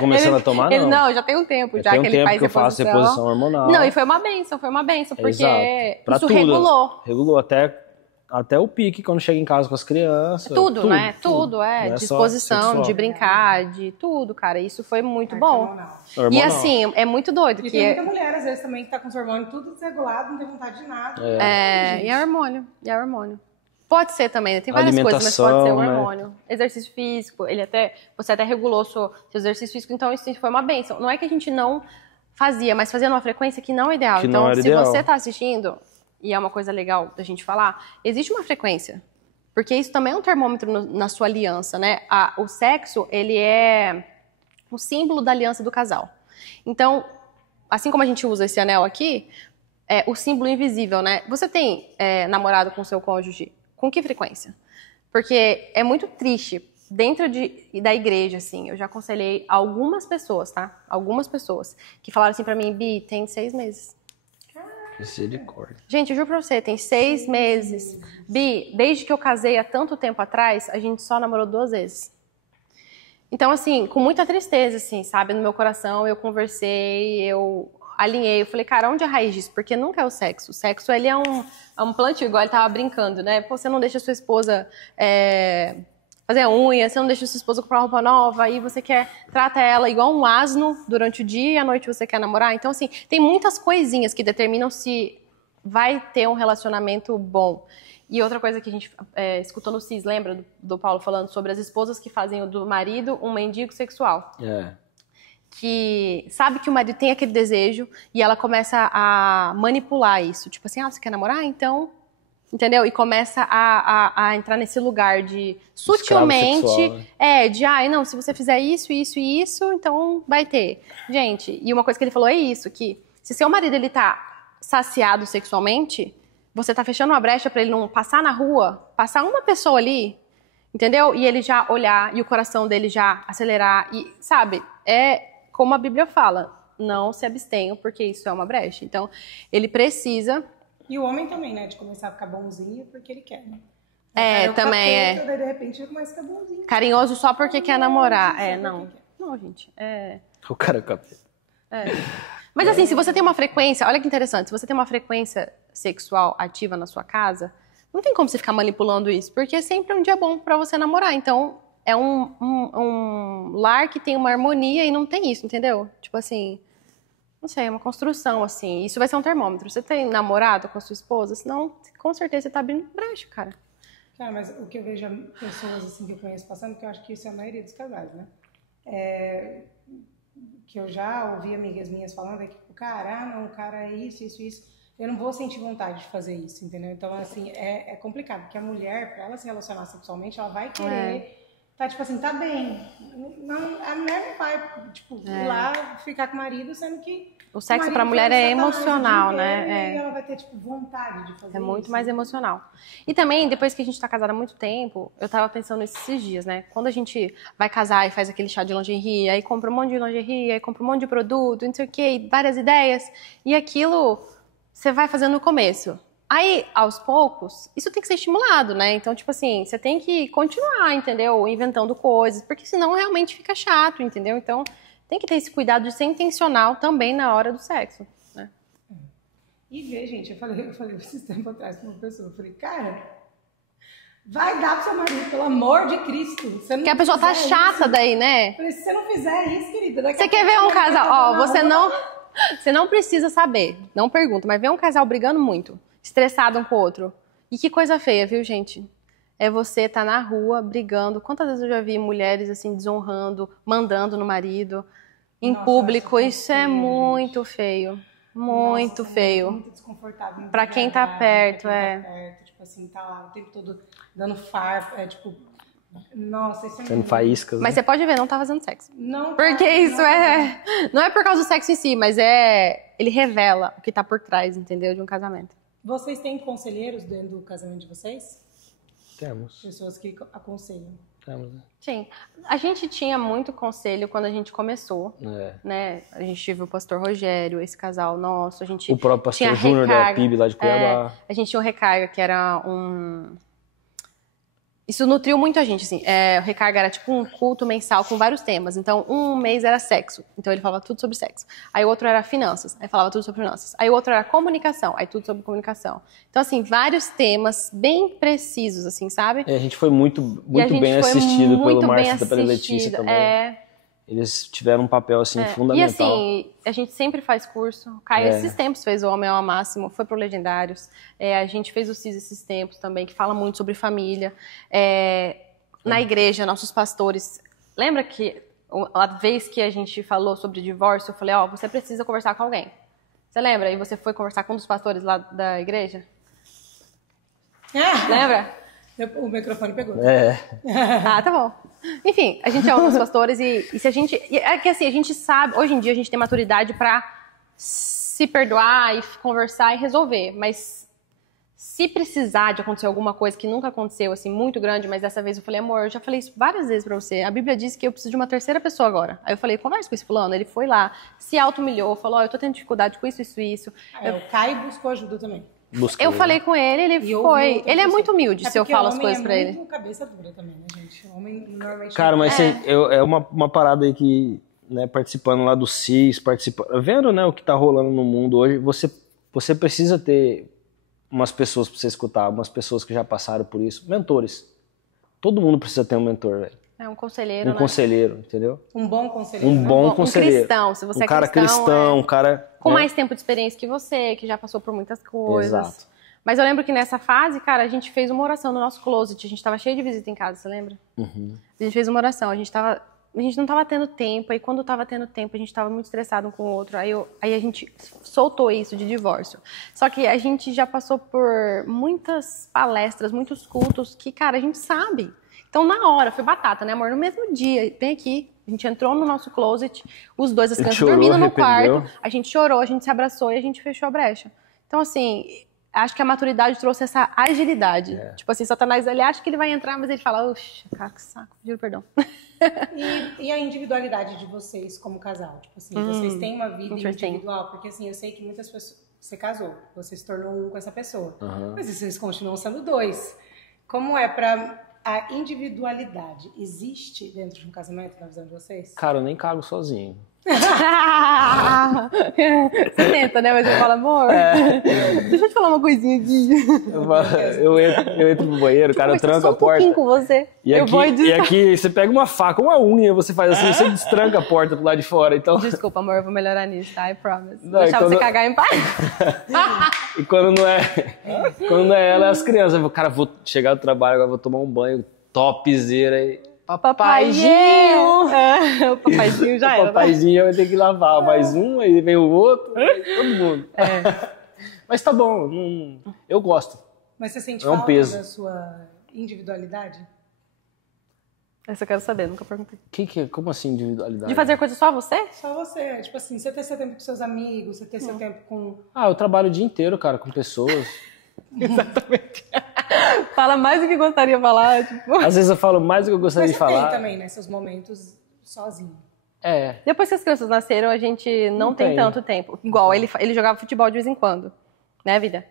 começando a tomar, não. Não, já tem um tempo já tem que ele faz que eu faço reposição hormonal. Não, e foi uma benção, porque pra isso tudo. regulou. Regulou até o pique quando chega em casa com as crianças. Tudo, né? Tudo, disposição, de sexual. brincar, de tudo, cara. Isso foi muito bom. Hormonal. E assim, é muito doido. E tem muita mulher, às vezes, também que tá com os hormônios tudo desregulado, não tem vontade de nada. E é hormônio. Pode ser também, né? Tem várias coisas, mas pode ser um né? hormônio. Exercício físico, você até regulou seu exercício físico, então isso foi uma bênção. Não é que a gente não fazia, mas fazia numa frequência que não é ideal. Que então, não era se ideal. você tá assistindo, e é uma coisa legal da gente falar, existe uma frequência. Porque isso também é um termômetro na sua aliança, né? O sexo, ele é o símbolo da aliança do casal. Então, assim como a gente usa esse anel aqui, é o símbolo invisível, né? Você tem namorado com seu cônjuge com que frequência? Porque é muito triste. Dentro da igreja, assim, eu já aconselhei algumas pessoas, tá? Algumas pessoas que falaram assim pra mim, Bi, tem 6 meses. Misericórdia. Gente, eu juro pra você, tem 6 meses. Bi, desde que eu casei há tanto tempo atrás, a gente só namorou 2 vezes. Então, assim, com muita tristeza, assim, sabe? No meu coração, eu conversei, eu alinhei. Eu falei, cara, onde é a raiz disso? Porque nunca é o sexo. O sexo, ele é um plantio, igual ele tava brincando, né? Pô, você não deixa a sua esposa fazer a unha, você não deixa a sua esposa comprar roupa nova, aí você trata ela igual um asno durante o dia e à noite você quer namorar. Então, assim, tem muitas coisinhas que determinam se vai ter um relacionamento bom. E outra coisa que a gente escutou no CIS, lembra do Paulo falando sobre as esposas que fazem do marido um mendigo sexual? Que sabe que o marido tem aquele desejo e ela começa a manipular isso. Tipo assim, você quer namorar? Então... Entendeu? E começa a entrar nesse lugar de sutilmente, sexual, né? não, se você fizer isso, isso e isso, então vai ter. Gente, e uma coisa que ele falou é isso, que se seu marido ele tá saciado sexualmente, você tá fechando uma brecha pra ele não passar na rua, passar uma pessoa ali, entendeu? E ele já olhar e o coração dele já acelerar e, sabe, como a Bíblia fala, não se abstenham porque isso é uma brecha. Então, ele precisa... E o homem também, né? De começar a ficar bonzinho porque ele quer, né? Também daí, de repente ele começa a ficar bonzinho. Carinhoso só porque quer namorar. Não. Não, gente. O cara é capeta. Mas assim, se você tem uma frequência... Olha que interessante. Se você tem uma frequência sexual ativa na sua casa, não tem como você ficar manipulando isso. Porque sempre é um dia bom pra você namorar. Então, é um lar que tem uma harmonia e não tem isso, entendeu? Tipo assim... Não sei, é uma construção, assim. Isso vai ser um termômetro. Você tem namorado com a sua esposa? Senão, com certeza, você tá abrindo brecha, cara. Cara, mas o que eu vejo pessoas, assim, que eu conheço passando, que eu acho que isso é a maioria dos casais, né? Que eu já ouvi amigas minhas falando, é que o cara é isso, isso, isso. Eu não vou sentir vontade de fazer isso, entendeu? Então, assim, é complicado. Porque a mulher, pra ela se relacionar sexualmente, ela vai querer... Tá, tipo assim, tá bem. Não, a mulher não vai, tipo, ir lá ficar com o marido, sendo que... O sexo pra mulher é emocional, né? E ela vai ter, tipo, vontade de fazer isso. É muito mais emocional. E também, depois que a gente tá casada há muito tempo, eu tava pensando esses dias, né? Quando a gente vai casar e faz aquele chá de lingerie, aí compra um monte de lingerie, aí compra um monte de produto, não sei o quê, várias ideias. E aquilo você vai fazendo no começo. Aí, aos poucos, isso tem que ser estimulado, né? Então, tipo assim, você tem que continuar, entendeu? Inventando coisas, porque senão realmente fica chato, entendeu? Então, tem que ter esse cuidado de ser intencional também na hora do sexo, né? E ver, gente, eu falei esses tempos atrás com uma pessoa, eu falei, cara, vai dar pro seu marido, pelo amor de Cristo. Você não que a pessoa tá chata daí, né? Eu falei, se você não fizer isso, querida... Você quer ver um casal, você não precisa saber, não pergunta, mas vê um casal brigando muito, estressado um com o outro. E que coisa feia, viu, gente? É você tá na rua brigando. Quantas vezes eu já vi mulheres assim desonrando, mandando no marido em público? Isso é muito feio. Muito feio. Muito desconfortável. Pra quem tá perto, Tipo assim, tá lá o tempo todo dando farpa, tipo... Nossa, isso é Sendo faíscas. Mas né? você pode ver, não tá fazendo sexo. Não. Porque isso não é por causa do sexo em si, mas ele revela o que tá por trás, entendeu? De um casamento. Vocês têm conselheiros dentro do casamento de vocês? Temos. Pessoas que aconselham. Temos, né? Sim. A gente tinha muito conselho quando a gente começou, né? A gente teve o pastor Rogério, esse casal nosso. A gente o próprio pastor Júnior da PIB lá de Cuiabá. A gente tinha um Recarga, que era Isso nutriu muito a gente, assim. O Recarga era tipo um culto mensal com vários temas. Então, um mês era sexo. Então, ele falava tudo sobre sexo. Aí, o outro era finanças. Aí, falava tudo sobre finanças. Aí, o outro era comunicação. Aí, tudo sobre comunicação. Então, assim, vários temas bem precisos, assim, sabe? A gente foi muito bem assistido pelo Márcio e pela Letícia também. Eles tiveram um papel, assim, fundamental. E assim, a gente sempre faz curso. O Caio, esses tempos, fez o Homem ao Máximo, foi pro Legendários. A gente fez o CIS esses tempos também, que fala muito sobre família. Na igreja, nossos pastores... Lembra que a vez que a gente falou sobre divórcio, eu falei, você precisa conversar com alguém. Você lembra? E você foi conversar com um dos pastores lá da igreja? Lembra? O microfone pegou. Tá bom. Enfim, a gente é um dos pastores e se a gente... É que assim, a gente sabe... Hoje em dia a gente tem maturidade pra se perdoar e conversar e resolver. Mas se precisar de acontecer alguma coisa que nunca aconteceu, assim, muito grande, mas dessa vez eu falei, amor, eu já falei isso várias vezes pra você. A Bíblia diz que eu preciso de uma terceira pessoa agora. Aí eu falei, conversa com esse fulano. Ele foi lá, se auto-humilhou, falou, eu tô tendo dificuldade com isso, isso, isso. O Caio buscou ajuda também. Eu falei com ele, ele foi. Ele é muito humilde se eu falo as coisas pra ele. É muito cabeça dura também, né, gente? Homem normalmente... Cara, mas é uma parada aí que, né, participando lá do CIS, vendo, né, o que tá rolando no mundo hoje, você precisa ter umas pessoas pra você escutar, umas pessoas que já passaram por isso, mentores. Todo mundo precisa ter um mentor, velho. Um conselheiro, né? Conselheiro, entendeu? Um bom conselheiro. Um bom conselheiro. Um cristão, se você é cristão. Um cara... Com mais tempo de experiência que você, que já passou por muitas coisas. Exato. Mas eu lembro que nessa fase, cara, a gente fez uma oração no nosso closet. A gente tava cheio de visita em casa, você lembra? Uhum. A gente fez uma oração. A gente não tava tendo tempo. Aí quando tava tendo tempo, a gente tava muito estressado um com o outro. Aí a gente soltou isso de divórcio. Só que a gente já passou por muitas palestras, muitos cultos que, cara, a gente sabe. Então, na hora, foi batata, né, amor? No mesmo dia, bem aqui, a gente entrou no nosso closet, os dois, as crianças dormindo no quarto, a gente chorou, a gente se abraçou e a gente fechou a brecha. Então, assim, acho que a maturidade trouxe essa agilidade. Tipo assim, Satanás, ele acha que ele vai entrar, mas ele fala, oxe, cara, que saco, pediu perdão. E a individualidade de vocês como casal? Tipo assim, vocês têm uma vida individual? Porque assim, eu sei que muitas pessoas... Você casou, você se tornou um com essa pessoa. Mas vocês continuam sendo dois. Como é pra... A individualidade existe dentro de um casamento, na visão de vocês? Cara, eu nem cago sozinho. Você tenta, né? Mas eu falo, amor, deixa eu te falar uma coisinha aqui. Eu entro no banheiro, cara, eu tranco a porta. Com você. E aqui você pega uma faca, uma unha, você faz assim, você destranca a porta do lado de fora. Então... Desculpa, amor, eu vou melhorar nisso, tá? I promise. Deixar você cagar em paz. E quando não é ela, é as crianças. Cara, vou chegar do trabalho, agora vou tomar um banho topzera aí. Papaizinho! O papaizinho já era. O papaizinho vai ter que lavar mais um, aí vem o outro, todo mundo. Mas tá bom, eu gosto. Mas você sente falta da sua individualidade? Essa eu quero saber, nunca perguntei. Como assim individualidade? De fazer coisa só você? Só você. Tipo assim, você ter seu tempo com seus amigos, você ter seu tempo com... Eu trabalho o dia inteiro, cara, com pessoas. Exatamente. Fala mais do que gostaria de falar. Tipo... Às vezes eu falo mais do que eu gostaria de falar. Mas tem também, né? Seus momentos sozinho. Depois que as crianças nasceram, a gente não tem tanto tempo. Igual, ele jogava futebol de vez em quando. Né, vida?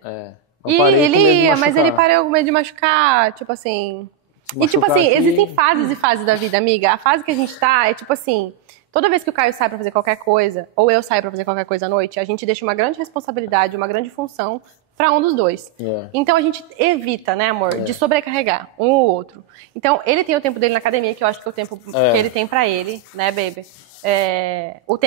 E ele ia, mas ele parou com medo de machucar, tipo assim... E tipo assim, existem fases e fases da vida, amiga. A fase que a gente tá é tipo assim... Toda vez que o Caio sai pra fazer qualquer coisa, ou eu saio pra fazer qualquer coisa à noite, a gente deixa uma grande responsabilidade, uma grande função pra um dos dois. Então a gente evita, né, amor, de sobrecarregar um ou outro. Então ele tem o tempo dele na academia, que eu acho que é o tempo que ele tem pra ele, né, baby?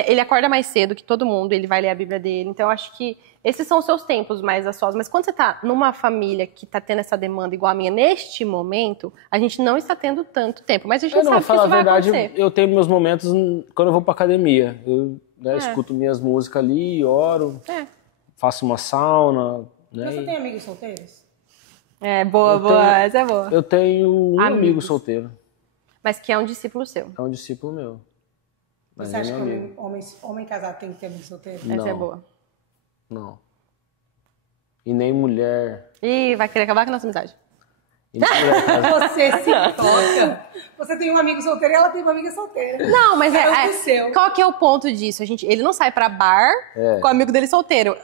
Ele acorda mais cedo que todo mundo, ele vai ler a Bíblia dele. Então eu acho que esses são os seus tempos mais a sós. Mas quando você tá numa família que tá tendo essa demanda igual a minha, neste momento, a gente não está tendo tanto tempo. Mas a gente sabe que isso vai acontecer. Eu tenho meus momentos quando eu vou pra academia. Eu escuto minhas músicas ali, oro, faço uma sauna. Né? Você tem amigos solteiros? Boa, essa é boa. Eu tenho um amigo solteiro. Mas que é um discípulo seu. É um discípulo meu. Você acha que homem casado tem que ter amigo solteiro? Essa é boa. Não. E nem mulher. Ih, vai querer acabar com a nossa amizade. Você se toca. Você tem um amigo solteiro e ela tem uma amiga solteira. Não, mas qual que é o ponto disso? Ele não sai pra bar com o amigo dele solteiro.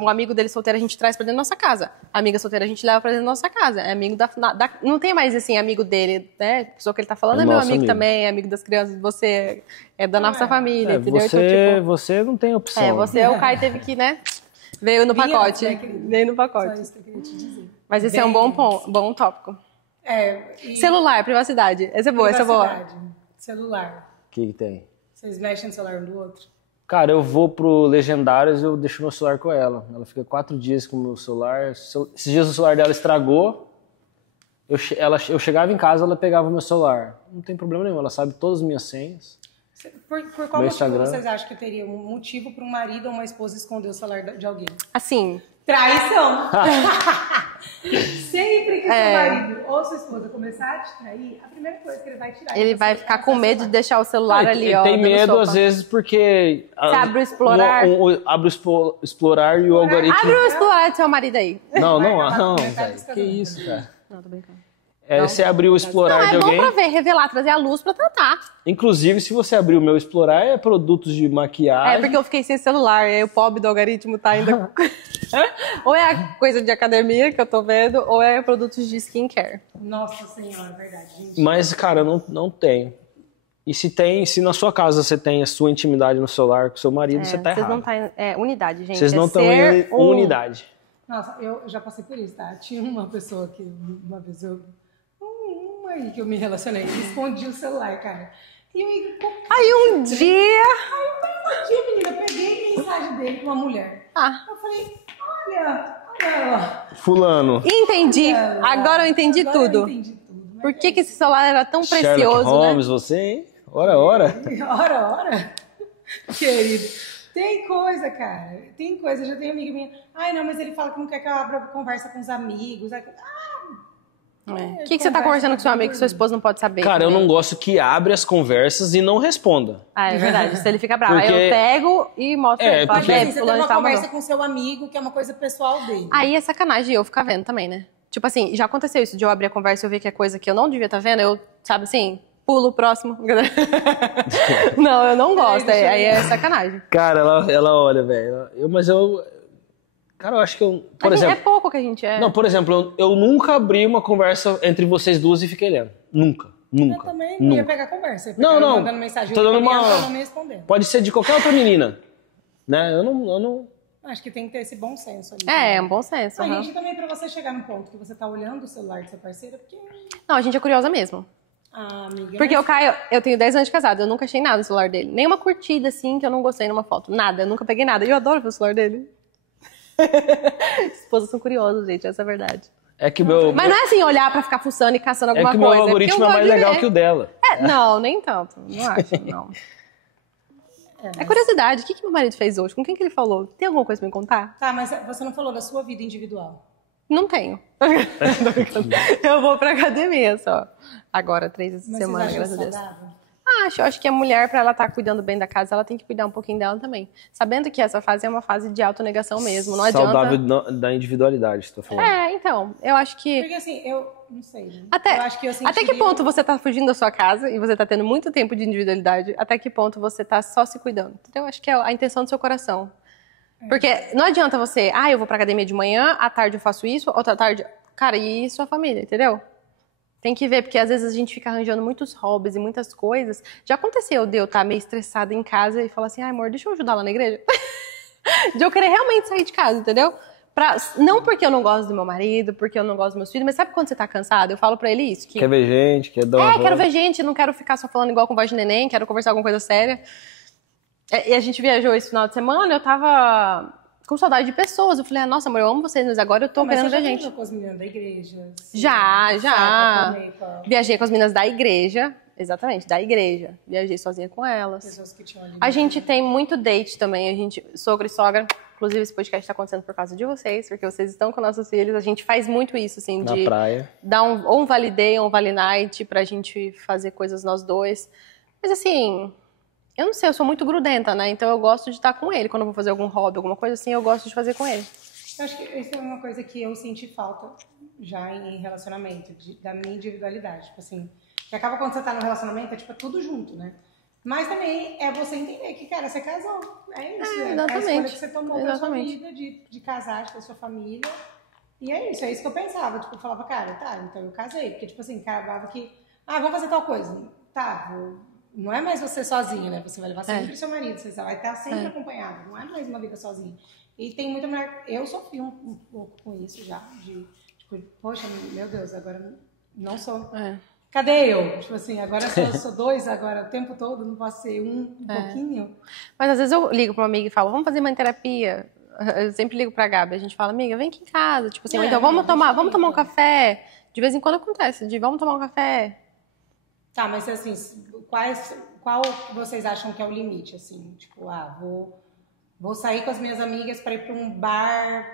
O amigo dele solteiro a gente traz pra dentro da nossa casa. A amiga solteira a gente leva pra dentro da nossa casa. É amigo não tem mais, assim, amigo dele, né? A pessoa que ele tá falando é meu amigo também, é amigo das crianças. Você é da nossa família, entendeu? Você não tem opção. O Caio teve que, né? Veio no pacote. Veio no pacote. Só isso que eu queria te dizer. Mas esse é um bom tópico. Celular, privacidade. Essa é boa, essa é boa. Celular. O que tem? Vocês mexem no celular um do outro? Cara, eu vou pro Legendários, eu deixo meu celular com ela. Ela fica 4 dias com o meu celular. Esses dias o celular dela estragou. Eu chegava em casa, ela pegava o meu celular. Não tem problema nenhum, ela sabe todas as minhas senhas. Por qual motivo vocês acham que teria um motivo para um marido ou uma esposa esconder o celular de alguém? Assim... Traição! Sempre que seu marido ou sua esposa começar a te trair, a primeira coisa que ele vai tirar... Ele vai ficar com medo de deixar o celular ali, ó. Ele tem medo, às vezes, porque... Você abre o Explorar. Abre o Explorar e o algoritmo... Abre o Explorar do seu marido aí. Não, velho. Que isso, cara. Não, tô brincando. Você abrir o Explorar de alguém... É bom pra ver, revelar, trazer a luz pra tratar. Inclusive, se você abrir o meu Explorar, é produtos de maquiagem... É, porque eu fiquei sem celular, e aí o pobre do algoritmo tá ainda... Ou é a coisa de academia que eu tô vendo, ou é produtos de skincare. Nossa Senhora, é verdade, gente. Mas, cara, não tem. E se na sua casa você tem a sua intimidade no celular com seu marido, você tá errado. Vocês não tá unidade, gente. Vocês não estão em unidade. Nossa, eu já passei por isso, tá? Tinha uma pessoa que, uma vez uma aí que eu me relacionei, escondi o celular, cara. E eu Aí um dia... menina, eu peguei a mensagem dele com uma mulher. Eu falei, olha ela. Fulano. Entendi. Agora eu entendi tudo. Eu entendi tudo. Por que esse celular era tão precioso, Sherlock Holmes, né? você, hein? Ora. Ora. Querido. Tem coisa, cara. Tem coisa. Eu já tenho amiga minha. Ai, não, mas ele fala que não quer que eu abra conversa com os amigos. O que você tá conversando com seu amigo que sua esposa não pode saber? Cara, eu não gosto que abre as conversas e não responda. Ah, é verdade. Se ele fica bravo. Porque... Aí eu pego e mostro pra ele. Mas assim, você tem uma conversa com seu amigo, que é uma coisa pessoal dele. Aí é sacanagem eu ficar vendo também, né? Tipo assim, já aconteceu isso de eu abrir a conversa e eu ver que é coisa que eu não devia estar vendo, eu, sabe assim, pulo o próximo. Não, eu não gosto. Aí é sacanagem. Cara, ela olha, velho. Cara, eu acho que eu... Por exemplo, é pouco que a gente é. Não, por exemplo, eu nunca abri uma conversa entre vocês duas e fiquei lendo. Nunca. Eu também não ia pegar conversa. Não. Mandando mensagem, tô dando uma... não me respondendo. Pode ser de qualquer outra menina. Né? Eu não... Acho que tem que ter esse bom senso ali. É um bom senso. A gente também, pra você chegar no ponto que você tá olhando o celular do seu parceiro, porque... Não, a gente é curiosa mesmo. Ah, amiga. Porque o Caio, eu tenho 10 anos de casado, eu nunca achei nada no celular dele. Nem uma curtida, assim, que eu não gostei numa foto. Nada, eu nunca peguei nada. E eu adoro ver o celular dele. Esposas são curiosas, gente, essa é a verdade. É que Mas não é assim, olhar pra ficar fuçando e caçando alguma coisa. É que o meu algoritmo é mais legal que o dela. Não, nem tanto. Não acho, não. É curiosidade. O que meu marido fez hoje? Com quem que ele falou? Tem alguma coisa pra me contar? Tá, mas você não falou da sua vida individual. Não tenho. Eu vou pra academia só. Agora, 3 vezes por semana, graças a Deus. Acho que a mulher, pra ela estar cuidando bem da casa, ela tem que cuidar um pouquinho dela também. Sabendo que essa fase é uma fase de autonegação mesmo. Não adianta... Saudável da individualidade, você tá falando. Então, eu acho que... Porque assim, eu não sei. Né? Até, eu acho que eu sentiria... até que ponto você tá fugindo da sua casa e você tá tendo muito tempo de individualidade? Até que ponto você tá só se cuidando? Então, eu acho que é a intenção do seu coração. Porque não adianta você... eu vou pra academia de manhã, à tarde eu faço isso, outra tarde... Cara, e sua família, entendeu? Tem que ver, porque às vezes a gente fica arranjando muitos hobbies e muitas coisas. Já aconteceu de eu estar meio estressada em casa e falar assim, amor, deixa eu ajudar lá na igreja. De eu querer realmente sair de casa, entendeu? Não porque eu não gosto do meu marido, porque eu não gosto dos meus filhos, mas sabe quando você tá cansado? Eu falo pra ele isso. Quer ver gente, quer dar uma quero ver gente, não quero ficar só falando igual com voz de neném, quero conversar alguma coisa séria. E a gente viajou esse final de semana, eu tava... com saudade de pessoas. Eu falei, nossa, amor, eu amo vocês, mas agora eu tô querendo ver gente. Você já com as meninas da igreja? Já. Viajei com as meninas da igreja. Exatamente, da igreja. Viajei sozinha com elas. Pessoas que tinham ali. A gente tem muito date também. Sogro e sogra. Inclusive, esse podcast tá acontecendo por causa de vocês, porque vocês estão com nossos filhos. A gente faz muito isso, assim, na praia. Dar ou um vale day ou um vale night pra gente fazer coisas nós dois. Mas assim... Eu não sei, eu sou muito grudenta, né? Então eu gosto de estar com ele. Quando eu vou fazer algum hobby, alguma coisa assim, eu gosto de fazer com ele. Eu acho que isso é uma coisa que eu senti falta já em relacionamento, da minha individualidade. Tipo assim, que acaba quando você tá no relacionamento, é tipo tudo junto, né? Mas também é você entender que, cara, você casou. É isso, exatamente. É a escolha que você tomou da sua vida, de casar, de ter sua família. E é isso que eu pensava. Tipo, eu falava, cara, tá, então eu casei. Porque, tipo assim, acabava que, vamos fazer tal coisa. Tá, não é mais você sozinha, né? Você vai levar sempre o seu marido, você vai estar sempre acompanhado. Não é mais uma vida sozinha. E tem muita mulher... Eu sofri um pouco com isso já. Tipo, poxa, meu Deus, agora não sou... Cadê eu? Tipo assim, agora eu sou 2, agora o tempo todo, não posso ser um pouquinho. Mas às vezes eu ligo pra uma amiga e falo, vamos fazer uma terapia. Eu sempre ligo pra Gabi, a gente fala, amiga, vem aqui em casa. Tipo assim, então vamos tomar um café. De vez em quando acontece, vamos tomar um café. Tá, mas assim, qual vocês acham que é o limite? Assim, tipo, vou sair com as minhas amigas pra ir pra um bar.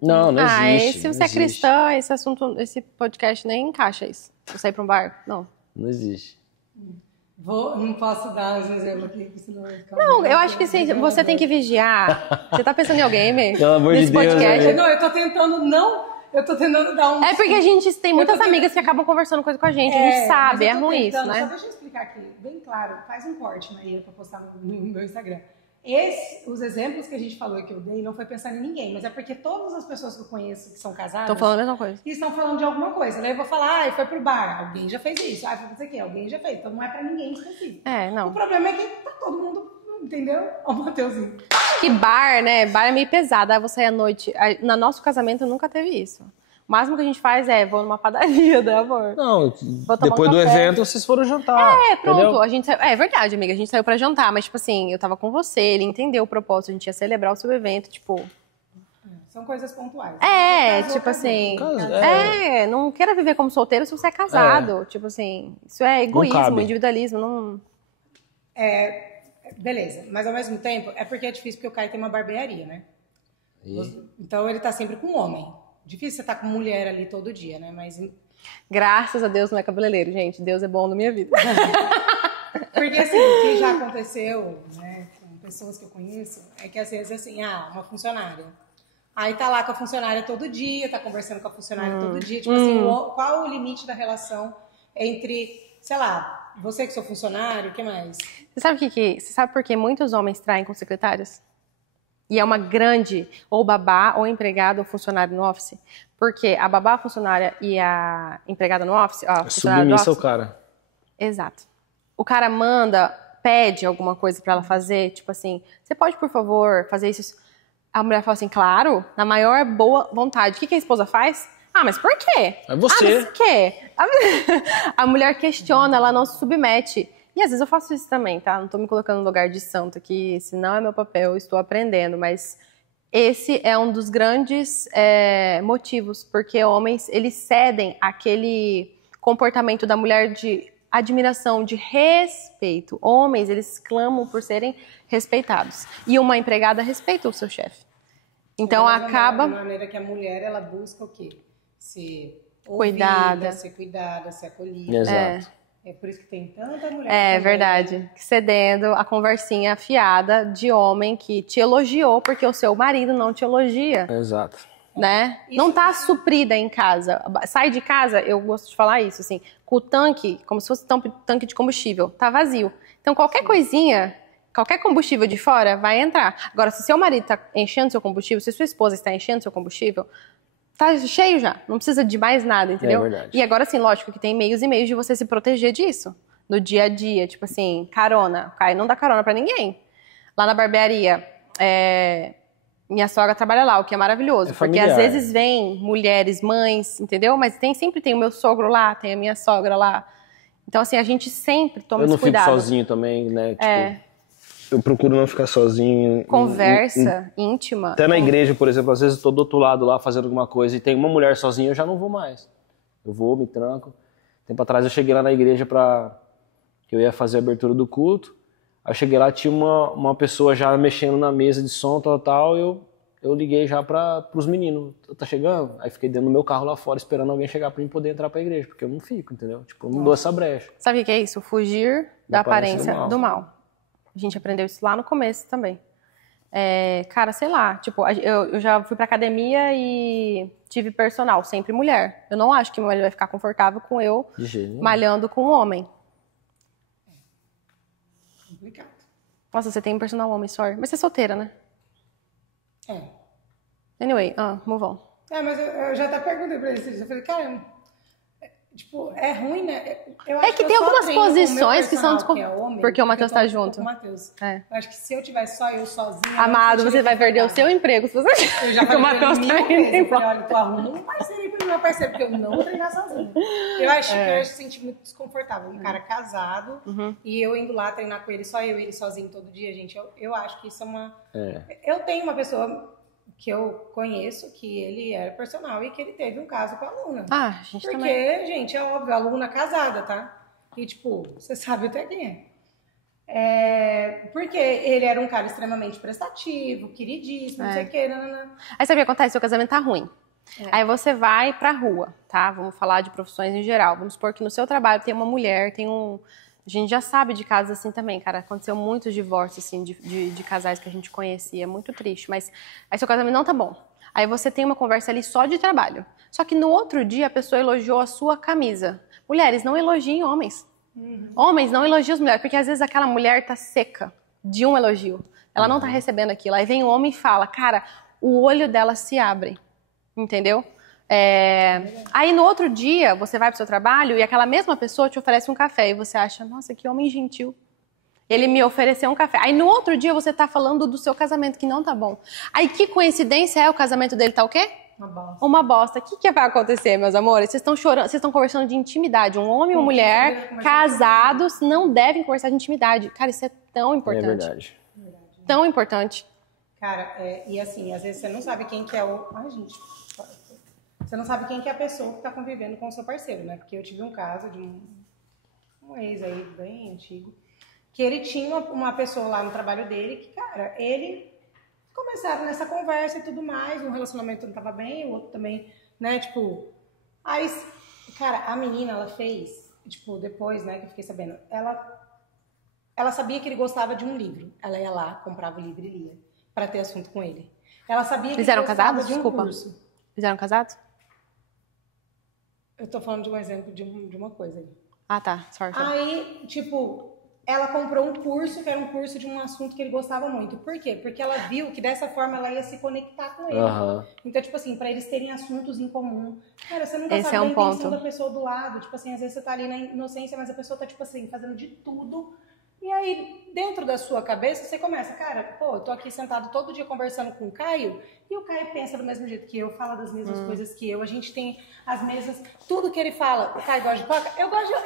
Não existe. Se você é cristã, esse podcast nem encaixa isso. Vou sair pra um bar? Não. Não existe. Não posso dar os exemplos aqui, senão vai ficar... Não, eu acho que assim, você tem que vigiar. Você tá pensando em alguém, mesmo? Pelo amor de Deus. Podcast? Não, eu tô tentando dar um... É porque a gente tem muitas amigas que acabam conversando coisa com a gente sabe, é ruim isso, né? Só deixa eu explicar aqui, bem claro, faz um corte, Maria, pra postar no meu Instagram. Os exemplos que a gente falou que eu dei não foi pensando em ninguém, mas é porque todas as pessoas que eu conheço que são casadas... Estão falando a mesma coisa. E estão falando de alguma coisa. Daí eu vou falar, foi pro bar, alguém já fez isso. Foi não sei o quê, alguém já fez. Então não é pra ninguém específico. Não. O problema é que tá todo mundo, entendeu? Ó o Mateuzinho. Que bar, né? Bar é meio pesado. Aí você à noite... No nosso casamento nunca teve isso. O máximo que a gente faz vou numa padaria, né, amor? Não, depois do evento vocês foram jantar. Pronto. Entendeu? A gente é verdade, amiga. A gente saiu pra jantar, mas, tipo assim, eu tava com você, ele entendeu o propósito, a gente ia celebrar o seu evento, tipo... São coisas pontuais. Tipo assim... não queira viver como solteiro se você é casado. Tipo assim, isso é egoísmo, individualismo, não... Beleza, mas ao mesmo tempo, é porque é difícil porque o Caio tem uma barbearia, né? Então ele tá sempre com um homem. Difícil você estar com mulher ali todo dia, né? Mas... Graças a Deus não é cabeleireiro, gente. Deus é bom na minha vida. Porque assim, o que já aconteceu, né, com pessoas que eu conheço, é que às vezes assim, uma funcionária. Aí tá lá com a funcionária todo dia, tá conversando com a funcionária todo dia. Tipo assim, qual o limite da relação entre, sei lá, você que sou funcionário, o que mais? Você sabe por que muitos homens traem com secretárias? E é uma grande, ou babá, ou empregado, ou funcionário no office. Porque a babá, a funcionária e a empregada no office... submissa ao cara. Exato. O cara pede alguma coisa pra ela fazer, tipo assim, você pode, por favor, fazer isso? A mulher fala assim, claro, na maior boa vontade. O que a esposa faz? Mas por quê? É você. Mas por quê? A mulher questiona, ela não se submete. E às vezes eu faço isso também, tá? Não tô me colocando no lugar de santo aqui, esse não é meu papel, eu estou aprendendo, mas esse é um dos grandes motivos, porque homens, eles cedem aquele comportamento da mulher de admiração, de respeito. Homens, eles clamam por serem respeitados. E uma empregada respeita o seu chefe. Então acaba... De maneira que a mulher, ela busca o quê? Ser cuidada, ser acolhida. Exato. É por isso que tem tanta mulher. Verdade. Cedendo a conversinha fiada de homem que te elogiou porque o seu marido não te elogia. Exato. Né? Não tá suprida em casa. Sai de casa, eu gosto de falar isso, assim, com o tanque, como se fosse tanque de combustível, tá vazio. Então qualquer coisinha, qualquer combustível de fora vai entrar. Agora, se seu marido tá enchendo seu combustível, se sua esposa está enchendo seu combustível, tá cheio já, não precisa de mais nada, entendeu? É verdade. E agora, assim, lógico que tem meios e meios de você se proteger disso. No dia a dia, tipo assim, carona. O Caio não dá carona pra ninguém. Lá na barbearia, minha sogra trabalha lá, o que é maravilhoso. Porque às vezes vem mulheres, mães, entendeu? Mas sempre tem o meu sogro lá, tem a minha sogra lá. Então, assim, a gente sempre toma esse cuidado. Eu não fico sozinho também, né? Tipo, eu procuro não ficar sozinho. Conversa íntima. Até na igreja, por exemplo, às vezes eu tô do outro lado lá fazendo alguma coisa e tem uma mulher sozinha, eu já não vou mais. Eu vou, me tranco. Tempo atrás eu cheguei lá na igreja que eu ia fazer a abertura do culto. Aí eu cheguei lá, tinha uma pessoa já mexendo na mesa de som, tal, eu liguei já pros meninos. Tá chegando? Aí fiquei dentro do meu carro lá fora esperando alguém chegar pra mim poder entrar pra igreja, porque eu não fico, entendeu? Tipo, eu não dou essa brecha. Sabe o que é isso? Fugir da aparência do mal. A gente aprendeu isso lá no começo também. Cara, sei lá, tipo, eu já fui pra academia e tive personal, sempre mulher. Eu não acho que meu marido vai ficar confortável com eu malhando com um homem. Complicado. Nossa, você tem um personal homem, sorry. Mas você é solteira, né? É. Anyway, move on. Mas eu já até perguntei pra ele, eu falei, cara, Tipo, é ruim, né? Eu É acho que tem algumas posições que são homem, porque o Matheus tá junto. O Matheus. É. Eu acho que se eu tivesse só eu sozinha... Amado, você vai perder o seu emprego se você... Eu já falei pra ele 1000 vezes. Eu falei, olha, tu arruma um parceiro aí pro meu parceiro, porque eu não vou treinar sozinha. Eu acho que eu senti muito desconfortável. Um cara casado e eu indo lá treinar com ele, só eu e ele sozinho todo dia, gente. Eu acho que isso é uma... Eu tenho uma pessoa... que eu conheço, que ele era personal e que ele teve um caso com a aluna. Ah, a gente porque, também. gente, é óbvio, a aluna casada, tá? E, tipo, você sabe até quem é. Porque ele era um cara extremamente prestativo, queridíssimo, não sei o quê, nanana. Aí sabe o que acontece? Seu casamento tá ruim. Aí você vai pra rua, tá? Vamos falar de profissões em geral. Vamos supor que no seu trabalho tem uma mulher, tem um... A gente já sabe de casos assim também, cara. Aconteceu muitos divórcios, assim, de casais que a gente conhecia. É muito triste. Mas aí seu casamento não tá bom. Aí você tem uma conversa ali só de trabalho. Só que no outro dia a pessoa elogiou a sua camisa. Mulheres, não elogiem homens. Homens, não elogiem as mulheres. Porque às vezes aquela mulher tá seca de um elogio. Ela não tá recebendo aquilo. Aí vem o homem e fala, cara, o olho dela se abre. Entendeu? Aí no outro dia você vai pro seu trabalho e aquela mesma pessoa te oferece um café e você acha, nossa, que homem gentil. Ele me ofereceu um café. Aí no outro dia você tá falando do seu casamento que não tá bom. Aí que coincidência o casamento dele tá o quê? Uma bosta. Uma bosta. O que vai acontecer, meus amores? Vocês estão chorando, vocês estão conversando de intimidade. Um homem e uma mulher casados não devem conversar de intimidade. Cara, isso é tão importante. É verdade. Tão importante. Cara, e assim, às vezes você não sabe quem que é o... Ai, gente... Você não sabe quem que é a pessoa que está convivendo com o seu parceiro, né? Porque eu tive um caso de um ex aí, bem antigo, que ele tinha uma pessoa lá no trabalho dele que, cara, ele começaram nessa conversa e tudo mais, um relacionamento não estava bem, o outro também, né? Tipo, aí, cara, a menina, ela fez, tipo, depois, né, que eu fiquei sabendo, ela sabia que ele gostava de um livro. Ela ia lá, comprava o livro e lia, para ter assunto com ele. Ela sabia que Eles ele eram gostava casados? de um Desculpa. curso. Eles eram casados? Eu tô falando de um exemplo de uma coisa aí. Ah, tá. Sorry. Aí, tipo, ela comprou um curso, que era um curso de um assunto que ele gostava muito. Por quê? Porque ela viu que dessa forma ela ia se conectar com ele. Então, tipo assim, pra eles terem assuntos em comum. Cara, você nunca sabe a intenção da pessoa do lado. Tipo assim, às vezes você tá ali na inocência, mas a pessoa tá, tipo assim, fazendo de tudo. E aí, dentro da sua cabeça, você começa, cara, pô, eu tô aqui sentado todo dia conversando com o Caio, e o Caio pensa do mesmo jeito que eu, fala das mesmas coisas que eu, a gente tem as mesmas, tudo que ele fala. O Caio gosta de Coca?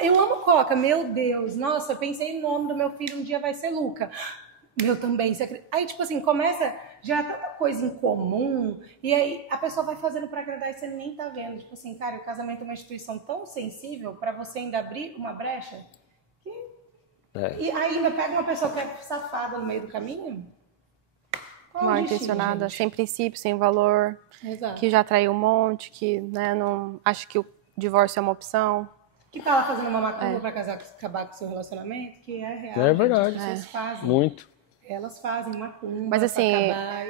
Eu amo Coca, meu Deus, nossa, eu pensei no nome do meu filho, um dia vai ser Luca. Meu também. Aí, tipo assim, começa, já tanta coisa em comum, e aí a pessoa vai fazendo pra agradar e você nem tá vendo. Tipo assim, cara, o casamento é uma instituição tão sensível pra você ainda abrir uma brecha que... E ainda pega uma pessoa que é safada no meio do caminho. Mal intencionada, sem princípio, sem valor. Exato. Que já traiu um monte, que né, não acha que o divórcio é uma opção. Que tá lá fazendo uma macumba pra acabar com o seu relacionamento, que é real. É verdade. As pessoas fazem. Muito. Elas fazem macumba. Mas assim, pra acabar.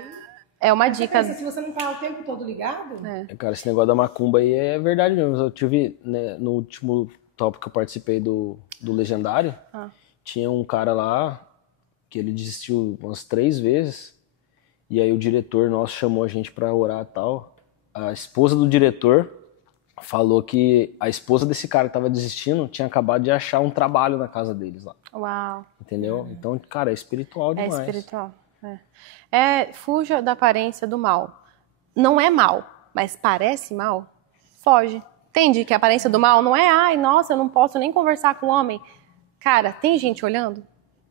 é uma dica. Se você não tá o tempo todo ligado. Cara, esse negócio da macumba aí é verdade mesmo. Eu tive, né, no último tópico que eu participei do Legendário. Tinha um cara lá que ele desistiu umas 3 vezes e aí o diretor nosso chamou a gente pra orar e tal. A esposa do diretor falou que a esposa desse cara que tava desistindo tinha acabado de achar um trabalho na casa deles lá. Uau. Entendeu? Então, cara, é espiritual demais. É espiritual. Fuja da aparência do mal. Não é mal, mas parece mal. Foge. Entende que a aparência do mal não é, ai, nossa, eu não posso nem conversar com o homem. Cara, tem gente olhando?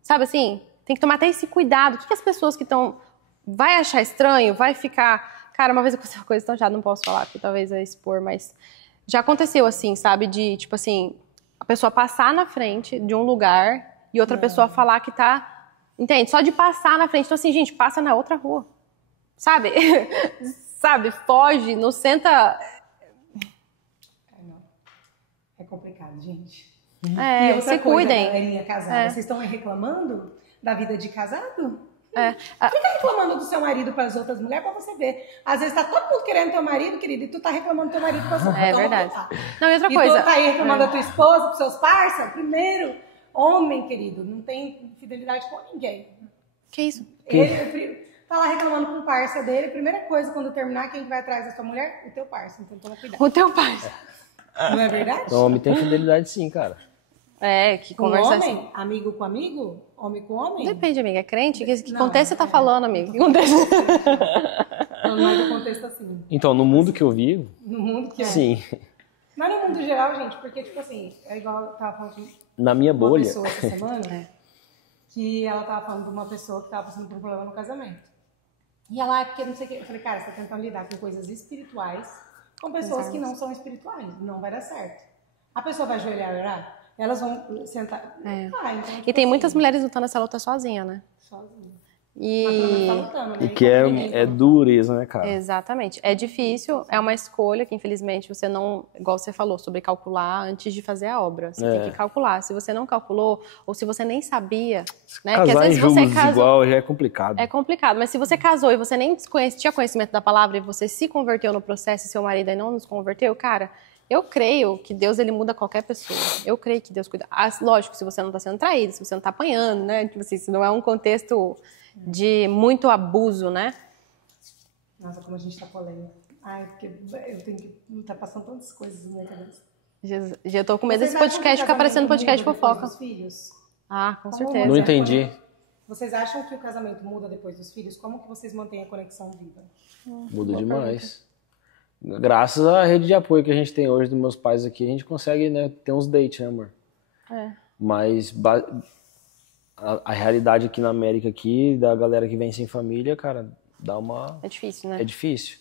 Sabe assim? Tem que tomar até esse cuidado. O que as pessoas que estão... Vai achar estranho? Vai ficar... Cara, uma vez aconteceu uma coisa, então já não posso falar, porque talvez é expor, mas... Já aconteceu assim, sabe? De, tipo assim... A pessoa passar na frente de um lugar e outra pessoa falar que tá... Entende? Só de passar na frente. Então assim, gente, passa na outra rua. Sabe? Sabe? Foge, não senta... É complicado, gente. E outra coisa, cuidem. Galerinha casada, vocês estão reclamando da vida de casado? Fica reclamando do seu marido para as outras mulheres para você ver. Às vezes tá todo mundo querendo teu marido, querido, e tu tá reclamando do teu marido para você. É verdade. Não, e outra coisa. E tu tá aí reclamando da tua esposa, pros seus parceiros. Primeiro, homem, querido, não tem fidelidade com ninguém. Que isso? Ele tá lá reclamando com o parceiro dele. Primeira coisa, quando terminar, quem vai atrás da sua mulher? O teu parceiro. Então toma cuidado. O teu parceiro. Não é verdade? O homem tem fidelidade sim, cara. Que Com conversa homem? assim. Amigo com amigo? Homem com homem? Depende, amiga. É crente? Que Não, contexto você tá falando, amiga? Que contexto? Não, não é do contexto assim. Então, no mundo que eu vivo, No mundo que é. sim. Mas no mundo geral, gente, porque, tipo assim, é igual eu tava falando com Na minha uma bolha. pessoa essa semana, que ela tava falando de uma pessoa que tava passando por um problema no casamento. E ela, porque não sei o que, eu falei, cara, você tá tentando lidar com coisas espirituais com pessoas que não são espirituais, não vai dar certo. A pessoa vai ajoelhar e orar, elas vão sentar. Então, tipo E tem assim, muitas mulheres lutando essa luta sozinha, né? sozinha. E... Mas pelo menos tá lutando, né? E que é dureza, né, cara? Exatamente. É difícil, é uma escolha que, infelizmente, você não... Igual você falou, sobre calcular antes de fazer a obra. Você tem que calcular. Se você não calculou, ou se você nem sabia... Né? Casar que às vezes em você julgos igual já é complicado. É complicado, mas se você casou e você nem tinha conhecimento da palavra e você se converteu no processo e seu marido aí não nos converteu, cara... Eu creio que Deus, ele muda qualquer pessoa. Eu creio que Deus cuida. Lógico, se você não está sendo traído, se você não está apanhando, né? Tipo assim, se não é um contexto de muito abuso, né? Nossa, como a gente tá polêmica. Ai, porque eu tenho que... Tá passando tantas coisas na minha cabeça. Já tô com medo Vocês desse acham que podcast o ficar parecendo casamento podcast de muda depois fofoca. dos filhos? Ah, com Como certeza. Não entendi. Vocês acham que o casamento muda depois dos filhos? Como que vocês mantêm a conexão viva? Muda demais. Graças à rede de apoio que a gente tem hoje dos meus pais aqui, a gente consegue, né, ter uns dates, né, amor? Mas a realidade aqui na América, aqui, da galera que vem sem família, cara, dá uma... É difícil, né? É difícil.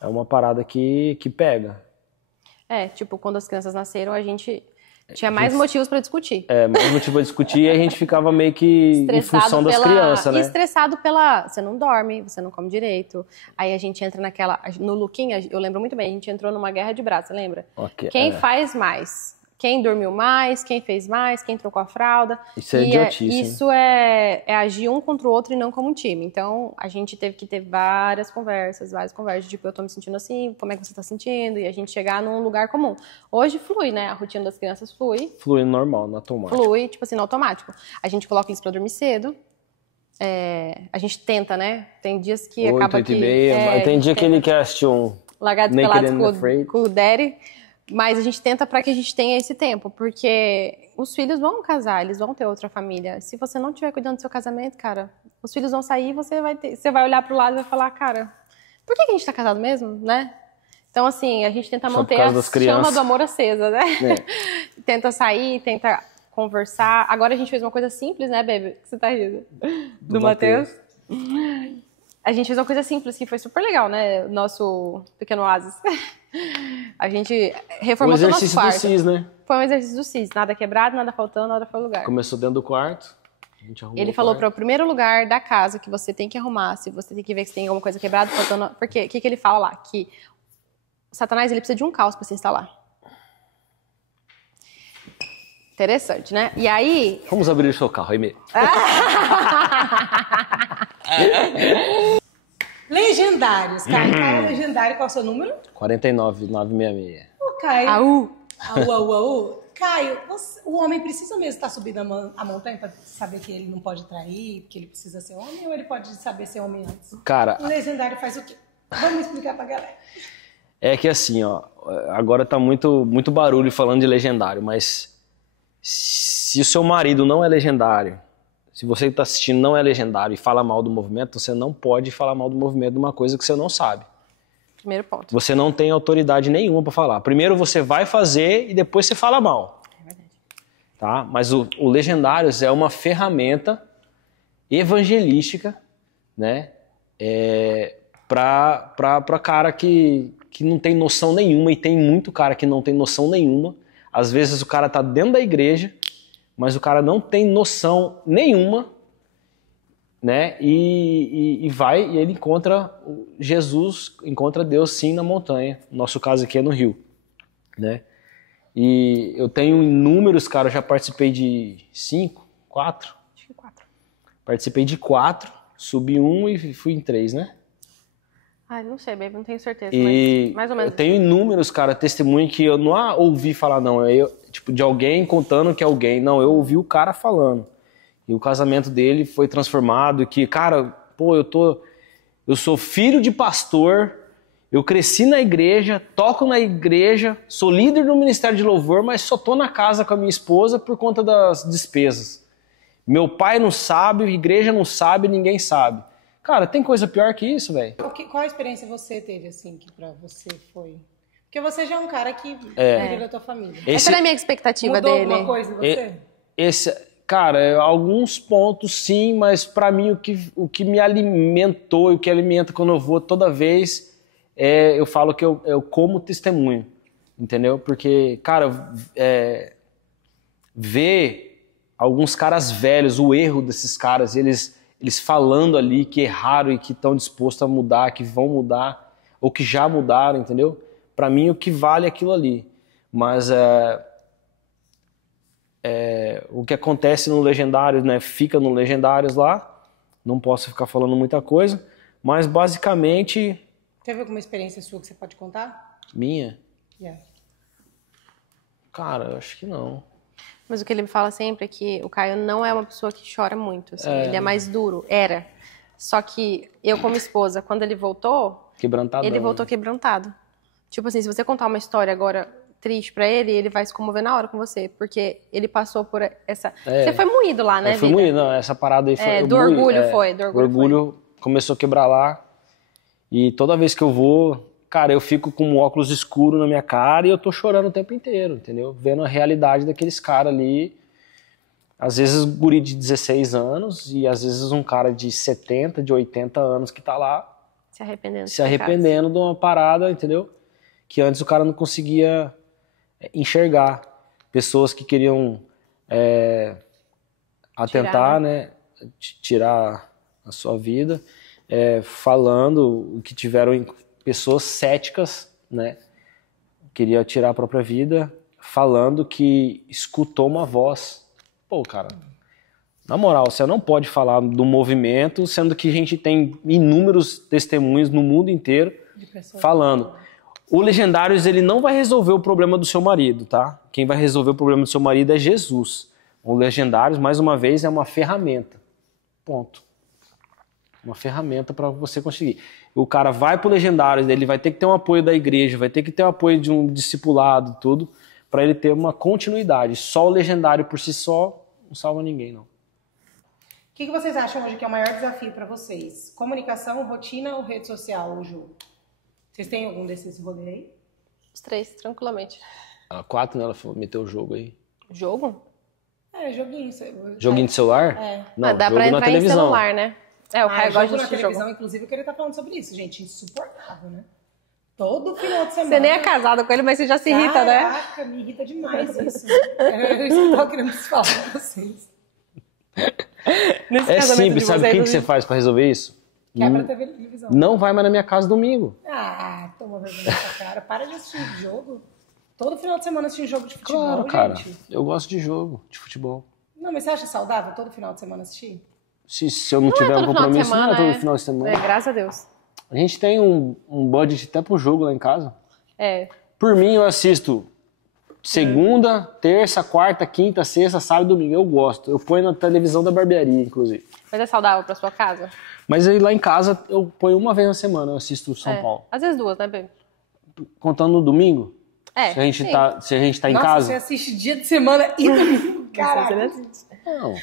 É uma parada que pega. Tipo, quando as crianças nasceram, a gente tinha mais motivos pra discutir. Mais motivo pra discutir e a gente ficava meio que em função das crianças, né? E estressado pela... Você não dorme, você não come direito. Aí a gente entra naquela... No Luquinha, eu lembro muito bem, a gente entrou numa guerra de braços, você lembra? Okay, Quem faz mais? Quem dormiu mais? Quem fez mais? Quem trocou a fralda? Isso é idiotice. Isso é agir um contra o outro e não como um time. Então, a gente teve que ter várias conversas. Tipo, eu tô me sentindo assim, como é que você tá sentindo? E a gente chegar num lugar comum. Hoje flui, né? A rotina das crianças flui. Flui normal, no automático. Flui, tipo assim, no automático. A gente coloca eles pra dormir cedo. A gente tenta, né? Tem dias que 8, acaba 8 que... e meia. Tem dia que ele quer assistir Largados pelados com o daddy. Mas a gente tenta para que a gente tenha esse tempo, porque os filhos vão casar, eles vão ter outra família. Se você não estiver cuidando do seu casamento, cara, os filhos vão sair e você vai olhar pro lado e vai falar, cara, por que a gente tá casado mesmo, né? Então, assim, a gente tenta manter a chama do amor acesa, né? Tenta sair, tenta conversar. Agora a gente fez uma coisa simples, né, baby? Você tá rindo? Do Matheus. A gente fez uma coisa simples que foi super legal, né? Nosso pequeno oásis. A gente reformou todo o nosso quarto. Exercício do CIS, né? Foi um exercício do CIS. Nada quebrado, nada faltando, nada fora do lugar. Começou dentro do quarto. A gente arrumou. Ele falou para o primeiro lugar da casa que você tem que arrumar, se você tem que ver se tem alguma coisa quebrada, faltando. Porque o que ele fala lá? Que o Satanás ele precisa de um caos para se instalar. Interessante, né? E aí... Vamos abrir o seu carro, Aimee. Legendários, Caio. Caio é legendário, qual é o seu número? 49966. Ô, Caio. Au. Caio, o homem precisa mesmo estar subindo a montanha para saber que ele não pode trair, que ele precisa ser homem, ou ele pode saber ser homem antes? Cara... O legendário faz o quê? Vamos explicar pra galera. É que assim, ó, agora tá muito barulho falando de legendário, mas se o seu marido não é legendário, se você que está assistindo não é legendário e fala mal do movimento, você não pode falar mal do movimento de uma coisa que você não sabe. Primeiro ponto. Você não tem autoridade nenhuma para falar. Primeiro você vai fazer e depois você fala mal. É verdade. Tá? Mas o Legendários é uma ferramenta evangelística, né? Para cara que não tem noção nenhuma, e tem muito cara que não tem noção nenhuma. Às vezes o cara tá dentro da igreja, mas o cara não tem noção nenhuma, né? E ele encontra Jesus, encontra Deus sim na montanha. Nosso caso aqui é no Rio, né? E eu tenho inúmeros, cara, eu já participei de 5, 4? Acho que 4. Participei de 4, subi 1 e fui em 3, né? Ai, não sei, baby, não tenho certeza, E mas mais ou menos. eu tenho inúmeros, cara, testemunho que eu não ouvi falar, não. Tipo, de alguém contando que é alguém. Não, eu ouvi o cara falando. E o casamento dele foi transformado, que, cara, pô, eu sou filho de pastor, Eu cresci na igreja, toco na igreja, sou líder do Ministério de Louvor, mas só tô na casa com a minha esposa por conta das despesas. Meu pai não sabe, a igreja não sabe, ninguém sabe. Cara, tem coisa pior que isso, velho. Qual a experiência você teve, assim, que pra você foi... Porque você já é um cara que cuida da tua família. Essa era a minha expectativa mudou dele. alguma coisa em você? Cara, alguns pontos sim, mas pra mim o que me alimentou e o que alimenta quando eu vou toda vez... eu falo que eu como testemunho, entendeu? Porque, cara, ver alguns caras velhos, o erro desses caras, eles falando ali que erraram e que estão dispostos a mudar, que vão mudar, ou que já mudaram, entendeu? Pra mim, o que vale é aquilo ali. Mas o que acontece no Legendários, né? Fica no Legendários lá, não posso ficar falando muita coisa, mas basicamente... Teve alguma experiência sua que você pode contar? Minha? Yeah. Cara, eu acho que não. Mas o que ele me fala sempre é que o Caio não é uma pessoa que chora muito, assim. Ele é mais duro, era. Só que eu, como esposa, quando ele voltou... Quebrantadão. Ele voltou quebrantado. Tipo assim, se você contar uma história agora triste pra ele, ele vai se comover na hora com você. Porque ele passou por essa... Você foi moído lá, né, Foi moído, não. Essa parada aí foi... do orgulho foi. O orgulho começou a quebrar lá. E toda vez que eu vou, cara, eu fico com um óculos escuro na minha cara e eu tô chorando o tempo inteiro, entendeu? Vendo a realidade daqueles caras ali. Às vezes guri de 16 anos e às vezes um cara de 70, de 80 anos que tá lá se arrependendo de uma parada, entendeu? Que antes o cara não conseguia enxergar. Pessoas que queriam atentar, né? Tirar a sua vida. Falando que tiveram pessoas céticas, né? Queria tirar a própria vida, falando que escutou uma voz. Pô, cara, na moral, você não pode falar do movimento, sendo que a gente tem inúmeros testemunhos no mundo inteiro falando. O Legendários, ele não vai resolver o problema do seu marido, tá? Quem vai resolver o problema do seu marido é Jesus. O Legendários, mais uma vez, é uma ferramenta. Ponto. Uma ferramenta para você conseguir. O cara vai pro Legendários, ele vai ter que ter um apoio da igreja, vai ter que ter o apoio de um discipulado, tudo, para ele ter uma continuidade. Só o Legendário por si só não salva ninguém, não. O que vocês acham hoje que é o maior desafio para vocês? Comunicação, rotina ou rede social, Ju? Vocês têm algum desses rolês aí? Os 3, tranquilamente. A 4, né? Ela meteu o jogo aí. Jogo? Joguinho. Joguinho de celular? Não, dá pra entrar em celular, né? O Caio gosta de assistir televisão, inclusive, que ele tá falando sobre isso, gente. Insuportável, né? Todo final de semana. Você nem é casada com ele, mas você já se irrita, né? Caraca, me irrita demais isso. Era isso que eu tava querendo falar pra vocês. É simples, sabe o que você faz pra resolver isso? Quebra a televisão. Não vai mais na minha casa domingo. Toma vergonha nessa cara. Para de assistir jogo. Todo final de semana assistir jogo de futebol, claro, cara. gente. Eu gosto de jogo, de futebol. Não, mas você acha saudável todo final de semana assistir? Se eu não tiver um compromisso, não é todo final de semana. Graças a Deus. A gente tem um budget até pro jogo lá em casa. Por mim, eu assisto segunda, terça, quarta, quinta, sexta, sábado e domingo. Eu gosto. Eu ponho na televisão da barbearia, inclusive. Mas é saudável pra sua casa? Mas aí lá em casa, eu ponho uma vez na semana, eu assisto o São Paulo. Às vezes 2, né, Bê? Contando no domingo? Se a gente tá em casa. Você assiste dia de semana e domingo. Caralho. Não.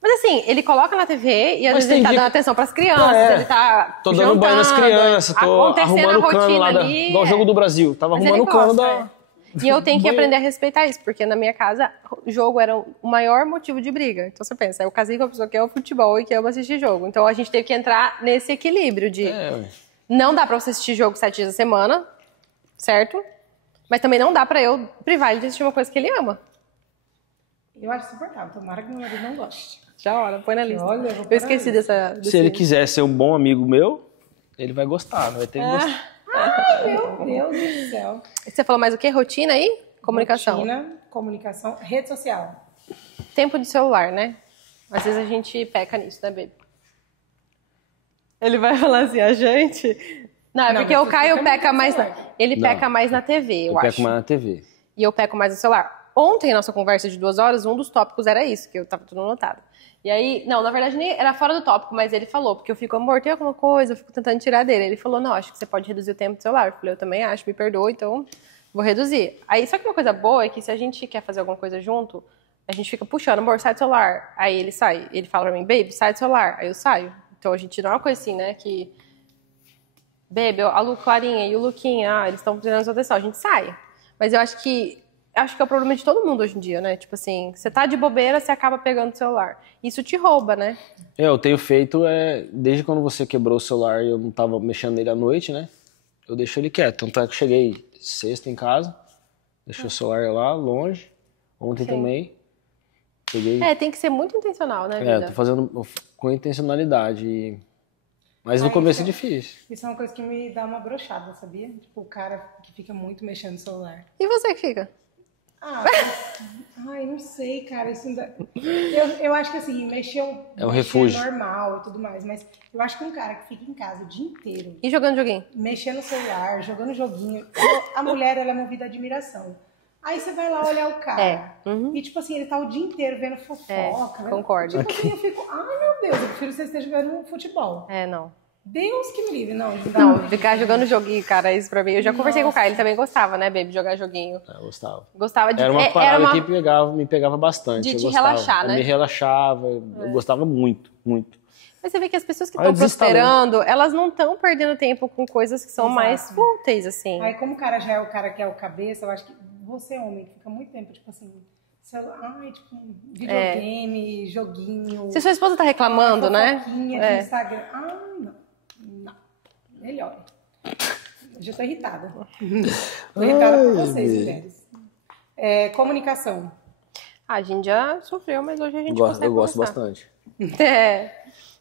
Mas assim, ele coloca na TV e às vezes ele tá dando atenção pras crianças, ele tá tô dando banho nas crianças, tô arrumando o cano lá, igual o Jogo do Brasil. Tava arrumando o cano da... E eu tenho que aprender a respeitar isso, porque na minha casa, o jogo era o maior motivo de briga. Então você pensa, eu casei com uma pessoa que ama futebol e que ama assistir jogo. Então a gente teve que entrar nesse equilíbrio de... Não dá pra você assistir jogo 7 dias da semana, certo? Mas também não dá pra eu privar ele de assistir uma coisa que ele ama. Eu acho insuportável, tomara que meu marido não goste. Já hora, põe na lista. Olha, eu esqueci dessa... Se ele quiser ser um bom amigo meu, ele vai gostar, não vai ter que gostar. Ai, meu Deus do céu. Você falou mais o quê? Rotina aí? Comunicação. Rotina, comunicação, rede social. Tempo de celular, né? Às vezes a gente peca nisso, né, Baby? Ele vai falar assim, a gente... Não, é porque o Caio peca mais na... Ele peca mais na TV, eu acho. Eu peco mais na TV. E eu peco mais no celular. Ontem, nossa conversa de 2 horas, um dos tópicos era isso, que eu tava tudo anotado. E aí, não, na verdade nem era fora do tópico, mas ele falou, porque eu fico, amor, tem alguma coisa, eu fico tentando tirar dele. Ele falou, não, acho que você pode reduzir o tempo do celular. Eu falei, eu também acho, me perdoa, então vou reduzir. Aí, só que uma coisa boa é que se a gente quer fazer alguma coisa junto, a gente fica puxando, amor, sai do celular. Aí ele sai, ele fala pra mim, baby, sai do celular. Aí eu saio. Então a gente não é uma coisa assim, né, que... Baby, a Lu Clarinha e o Luquinha, eles estão precisando de atenção, a gente sai. Mas eu acho que é o problema de todo mundo hoje em dia, né? Tipo assim, você tá de bobeira, você acaba pegando o celular. Isso te rouba, né? Eu tenho feito, desde quando você quebrou o celular e eu não tava mexendo nele à noite, né? Eu deixo ele quieto. Tanto é que eu cheguei sexta em casa, deixei o celular lá, longe. Ontem também. Peguei... tem que ser muito intencional, né, vida? Tô fazendo com intencionalidade. Mas no começo é difícil. Isso é uma coisa que me dá uma brochada, sabia? Tipo, o cara que fica muito mexendo no celular. E você que fica? Ai, não sei, cara. Isso ainda... eu acho que assim, mexer um refúgio normal e tudo mais, mas eu acho que um cara que fica em casa o dia inteiro... E jogando joguinho? Mexendo no celular, jogando joguinho. A mulher, ela é movida a admiração. Aí você vai lá olhar o cara. E tipo assim, ele tá o dia inteiro vendo fofoca. Concordo. Tipo assim, eu fico, ai meu Deus, eu prefiro que você esteja jogando futebol. Não. Deus que me livre, não. Não, ficar jogando joguinho, cara, isso pra mim. Eu já conversei com o Caio, ele também gostava, né, baby, de jogar joguinho. Eu gostava. Gostava de... Era uma parada que me pegava bastante. De te relaxar, né? Me relaxava, eu gostava muito, muito. Mas você vê que as pessoas que estão prosperando, elas não estão perdendo tempo com coisas que são mais fúteis, assim. Aí como o cara já é o cara que é o cabeça, eu acho que você, homem, que fica muito tempo, tipo assim... tipo, videogame, joguinho... Se sua esposa tá reclamando, né? De Instagram. Não. Melhor. Eu já tô irritada. Tô irritada por vocês, mulheres. Comunicação. A gente já sofreu, mas hoje a gente consegue Eu gosto conversar. bastante.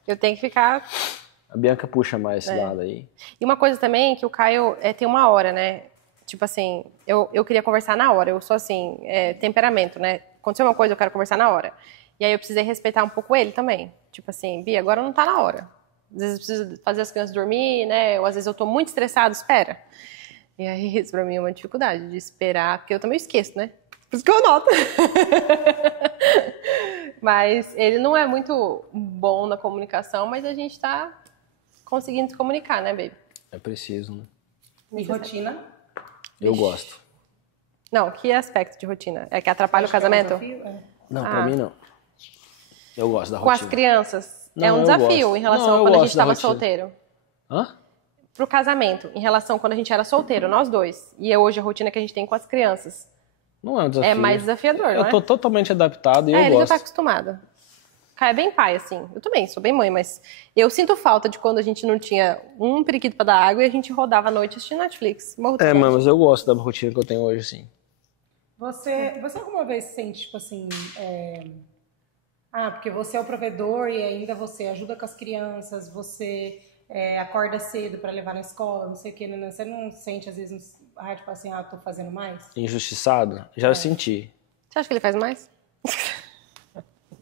Eu tenho que ficar... A Bianca puxa mais esse lado aí. E uma coisa também, que o Caio tem uma hora, né? Tipo assim, eu queria conversar na hora. Eu sou assim, temperamento, né? Aconteceu uma coisa, eu quero conversar na hora. E aí eu precisei respeitar um pouco ele também. Tipo assim, Bia, agora não tá na hora. Às vezes eu preciso fazer as crianças dormir, né? Ou às vezes eu tô muito estressado, espera. E aí isso pra mim é uma dificuldade de esperar, porque eu também esqueço, né? Por isso que eu anoto. Mas ele não é muito bom na comunicação, mas a gente tá conseguindo se comunicar, né, baby? É preciso, né? E rotina? Eu gosto. Não, que aspecto de rotina? É que atrapalha o casamento? Não, pra mim não. Eu gosto da rotina. Com as crianças? Não, é um desafio em relação a quando a gente estava solteiro. Pro casamento, em relação a quando a gente era solteiro, nós dois. E hoje a rotina que a gente tem com as crianças. Não é um desafio. É mais desafiador, não é? Eu tô totalmente adaptado e eu gosto. Ele já tá acostumado. Caio é bem pai, assim. Eu também, sou bem mãe, mas eu sinto falta de quando a gente não tinha um periquito pra dar água e a gente rodava à noite assistindo Netflix. Mas eu gosto da rotina que eu tenho hoje, sim. Você alguma vez sente, tipo assim... porque você é o provedor e ainda você ajuda com as crianças, você acorda cedo pra levar na escola, não sei o que, né? Você não sente, às vezes, tipo assim, eu tô fazendo mais? Injustiçado? Já eu senti. Você acha que ele faz mais?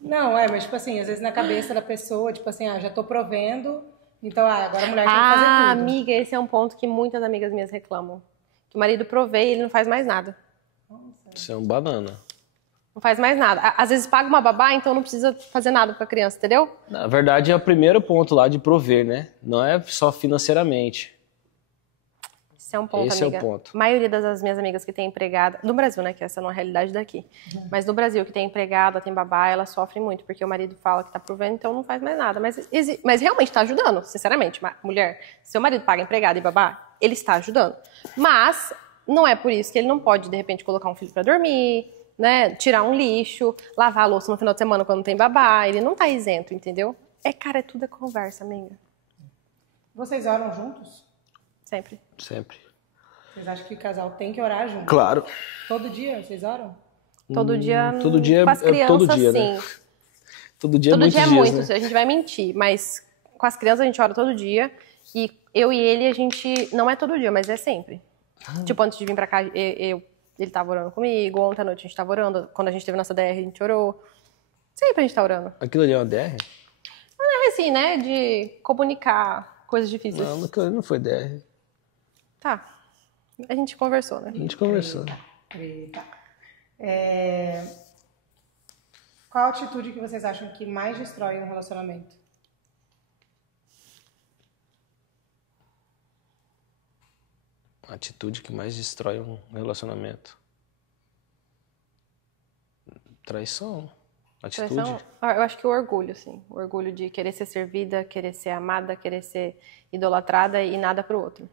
Não, mas tipo assim, às vezes na cabeça da pessoa, tipo assim, já tô provendo, então agora a mulher tem que fazer tudo. Amiga, esse é um ponto que muitas amigas minhas reclamam. Que o marido provê e ele não faz mais nada. Nossa. Você é um banana. Não faz mais nada. Às vezes paga uma babá, então não precisa fazer nada pra criança, entendeu? Na verdade, é o primeiro ponto lá de prover, né? Não é só financeiramente. Esse é um ponto, Esse amiga. é o ponto. A maioria das minhas amigas que tem empregada... No Brasil, né? Que essa não é a realidade daqui. Mas no Brasil, que tem empregada, tem babá, elas sofrem muito. Porque o marido fala que tá provendo, então não faz mais nada. Mas realmente tá ajudando, sinceramente. Mulher, seu marido paga empregada e babá, ele está ajudando. Mas não é por isso que ele não pode, de repente, colocar um filho pra dormir... Né, tirar um lixo, lavar a louça no final de semana quando não tem babá, ele não tá isento, entendeu? É tudo conversa, amiga. Vocês oram juntos? Sempre. Sempre. Vocês acham que o casal tem que orar junto? Claro. Todo dia vocês oram? Todo dia. Todo dia com as crianças, todo dia, sim. Né? Todo dia todo é dia é muito, né? A gente vai mentir, mas com as crianças a gente ora todo dia. E eu e ele, a gente. Não é todo dia, mas é sempre. Tipo, antes de vir pra cá, ele tava orando comigo, ontem à noite a gente tava orando, quando a gente teve nossa DR, a gente orou. Sempre a gente tá orando. Aquilo ali é uma DR? Não é assim, né? De comunicar coisas difíceis. Não, aquilo ali não foi DR. Tá. A gente conversou, né? A gente conversou. Eita. Qual a atitude que vocês acham que mais destrói um relacionamento? A atitude que mais destrói um relacionamento. Traição. Atitude. Traição, eu acho que o orgulho, assim. O orgulho de querer ser servida, querer ser amada, querer ser idolatrada e nada pro outro.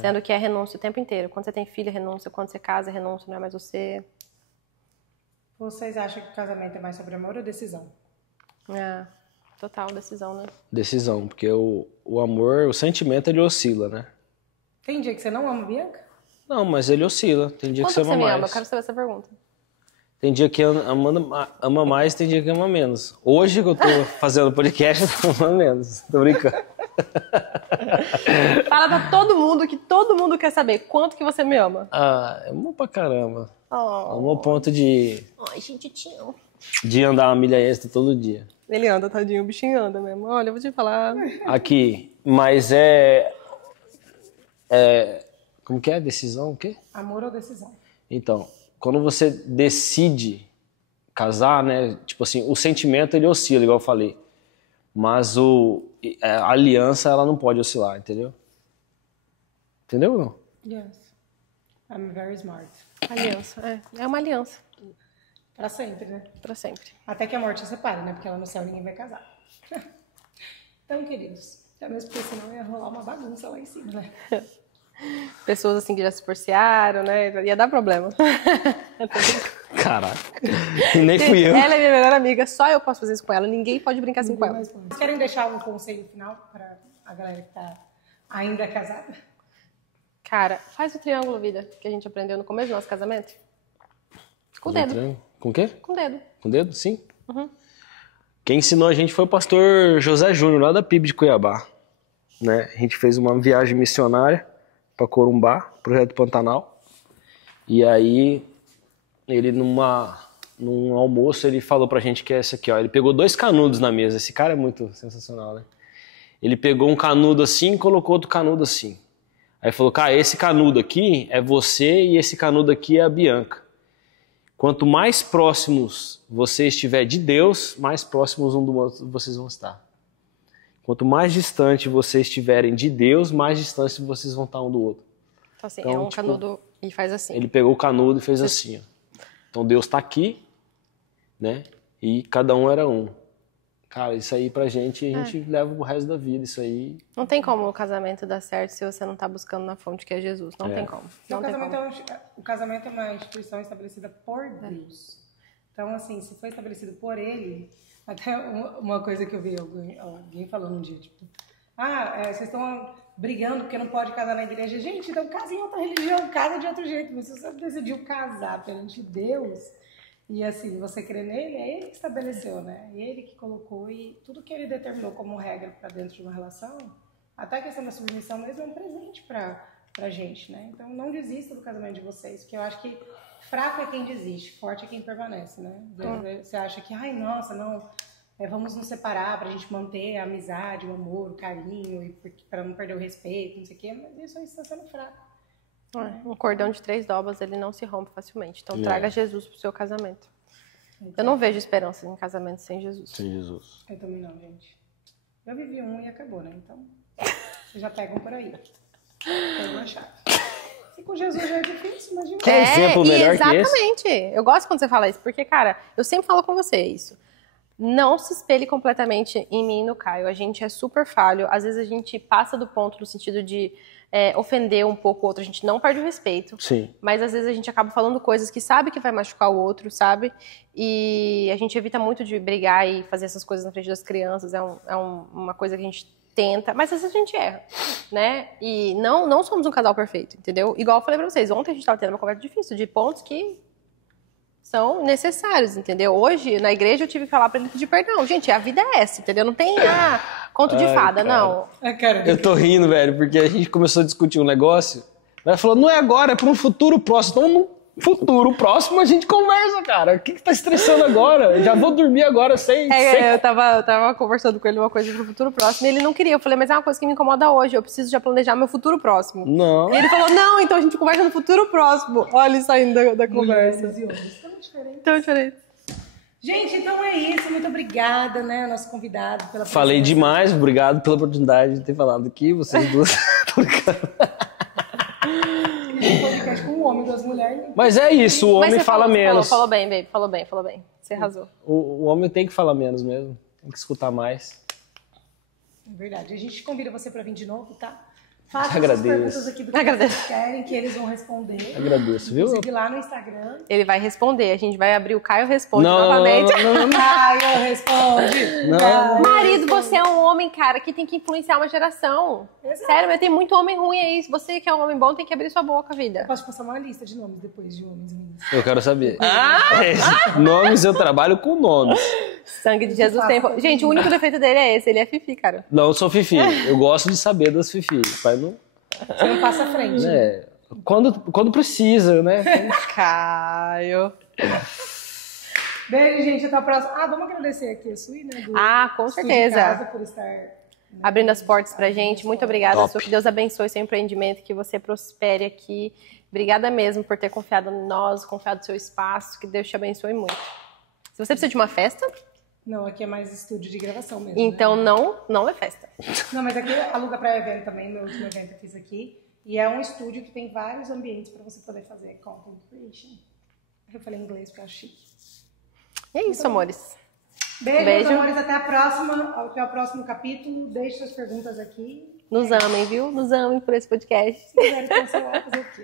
Sendo que é renúncia o tempo inteiro. Quando você tem filho, é renúncia. Quando você casa, é renúncia. Não é mais você. Vocês acham que o casamento é mais sobre amor ou decisão? Total decisão, né? Decisão, porque o amor, o sentimento, ele oscila, né? Tem dia que você não ama a Bianca? Não, mas ele oscila. Tem dia Quanto que você ama me mais. ama? Eu quero saber essa pergunta. Tem dia que ama mais, tem dia que ama menos. Hoje que eu tô fazendo podcast, eu tô amando menos. Tô brincando. Fala pra todo mundo que todo mundo quer saber quanto que você me ama. Amo pra caramba. Oh. Amo ao ponto de... Ai, gente, eu te amo. De andar uma milha extra todo dia. Ele anda, tadinho, o bichinho anda mesmo. Olha, eu vou te falar. Aqui, mas como que é? Decisão o quê? Amor ou decisão? Então, quando você decide casar, né? Tipo assim, o sentimento ele oscila, igual eu falei. Mas a aliança, ela não pode oscilar, entendeu? Entendeu ou não? Yes. I'm very smart. Aliança, é uma aliança. Pra sempre, né? Pra sempre. Até que a morte separe, né? Porque lá no céu ninguém vai casar. Então, queridos, até mesmo porque senão ia rolar uma bagunça lá em cima, né? Pessoas assim que já se divorciaram, né? Ia dar problema. Caraca. Nem fui eu. Ela é minha melhor amiga, só eu posso fazer isso com ela. Ninguém pode brincar assim com ela. Vocês querem deixar um conselho final para a galera que tá ainda casada? Cara, faz o triângulo, vida, que a gente aprendeu no começo do nosso casamento. Com o dedo. Com o quê? Com o dedo. Com o dedo? Sim. Uhum. Quem ensinou a gente foi o pastor José Júnior, lá da PIB de Cuiabá. Né? A gente fez uma viagem missionária para Corumbá, Projeto Pantanal. E aí, ele num almoço, ele falou pra gente que é esse aqui, ó. Ele pegou 2 canudos na mesa. Esse cara é muito sensacional, né? Ele pegou um canudo assim e colocou outro canudo assim. Aí falou, cara, esse canudo aqui é você e esse canudo aqui é a Bianca. Quanto mais próximos você estiver de Deus, mais próximos um do outro vocês vão estar. Quanto mais distante vocês estiverem de Deus, mais distante vocês vão estar um do outro. Então, assim, é um canudo e faz assim. Ele pegou o canudo e fez assim, ó. Então Deus está aqui, né? E cada um era um. Cara, isso aí pra gente, a gente leva o resto da vida, isso aí... Não tem como o casamento dar certo se você não tá buscando na fonte que é Jesus. Não tem como. Não tem como. O casamento é uma instituição estabelecida por Deus. Então, assim, se foi estabelecido por Ele... Até uma coisa que eu vi alguém falando um dia, tipo... vocês estão brigando porque não pode casar na igreja. Gente, então casa em outra religião, casa de outro jeito. Mas se você decidiu casar perante Deus... E assim, você crê nele, é ele que estabeleceu, né? Ele que colocou e tudo que ele determinou como regra para dentro de uma relação, até a questão da submissão mesmo é um presente pra gente, né? Então não desista do casamento de vocês, porque eu acho que fraco é quem desiste, forte é quem permanece, né? Você acha que, nossa, não, vamos nos separar pra gente manter a amizade, o amor, o carinho, e para não perder o respeito, não sei o quê, mas isso aí está sendo fraco. Um cordão de 3 dobras, ele não se rompe facilmente. Então, traga Jesus pro seu casamento. Eu não vejo esperança em casamento sem Jesus. Sem Jesus. Eu também não, gente. Eu vivi um e acabou, né? Então, vocês já pegam por aí. Pegam a chave. E com Jesus já é difícil, imagina. Que exemplo melhor que esse? Exatamente. Eu gosto quando você fala isso, porque, cara, eu sempre falo com você isso. Não se espelhe completamente em mim e no Caio. A gente é super falho. Às vezes a gente passa do ponto no sentido de ofender um pouco o outro. A gente não perde o respeito. Sim. Mas às vezes a gente acaba falando coisas que sabe que vai machucar o outro, sabe? E a gente evita muito de brigar e fazer essas coisas na frente das crianças. Uma coisa que a gente tenta, mas às vezes a gente erra, né? E não somos um casal perfeito, entendeu? Igual eu falei pra vocês, ontem a gente tava tendo uma conversa difícil de pontos que são necessários, entendeu? Hoje, na igreja, eu tive que falar pra ele pedir perdão. Gente, a vida é essa, entendeu? Não tem conto de fada, cara. não. Eu tô rindo, velho, porque a gente começou a discutir um negócio, ela falou, não é agora, é pra um futuro próximo. Então, Futuro próximo a gente conversa, cara. O que tá estressando agora? Já vou dormir agora sem... Eu tava conversando com ele uma coisa pro futuro próximo e ele não queria. Eu falei, mas é uma coisa que me incomoda hoje. Eu preciso já planejar meu futuro próximo. Não. E ele falou, não, então a gente conversa no futuro próximo. Olha ele saindo da conversa. Mulheres e homens tão diferentes. Tão diferente. Gente, então é isso. Muito obrigada, né, nosso convidado, pela Falei presença. demais. Obrigado pela oportunidade de ter falado aqui. Vocês duas. Tô brincando. Um podcast com um homem e duas mulheres. Mas é isso. O homem fala menos. Falou bem, baby. Falou bem. Você arrasou. O homem tem que falar menos mesmo. Tem que escutar mais. É verdade. A gente convida você para vir de novo, tá? Faça Agradeço. suas perguntas aqui do que vocês querem, que eles vão responder. Agradeço, viu? Inclusive lá no Instagram. Ele vai responder. A gente vai abrir o Caio Responde novamente. Não. Caio responde. Não. Marido, você é um homem, cara, que tem que influenciar uma geração. Exato. Sério, mas tem muito homem ruim aí. Se você que é um homem bom, tem que abrir sua boca, vida. Eu posso passar uma lista de nomes depois de homens ruins. Eu quero saber. Nomes, eu trabalho com nomes. Sangue de Jesus tem... Gente, o único defeito dele é esse. Ele é fifi, cara. Não, eu sou fifi. Eu gosto de saber das fifi. Pai, não... Você não passa à frente. É, quando precisa, né? Caio. Beijo, gente. Até a próxima. Vamos agradecer aqui a Sui, né? Com Estúdio certeza. Casa, por estar... Né, abrindo as portas pra gente. Muito obrigada, Top. Su. Que Deus abençoe seu empreendimento, que você prospere aqui. Obrigada mesmo por ter confiado em nós, confiado no seu espaço. Que Deus te abençoe muito. Se você precisa de uma festa, Não, aqui é mais estúdio de gravação mesmo. então né? não é festa. Não, mas aqui aluga para evento também. Meu último evento eu fiz aqui. E é um estúdio que tem vários ambientes para você poder fazer content creation. Eu falei em inglês porque eu acho chique. E é isso, amores. Beijo, Beijo. meus amores. Até o próximo capítulo. Deixe suas perguntas aqui. Nos amem, viu? Nos amem por esse podcast. Se quiserem cancelar, fazer o quê?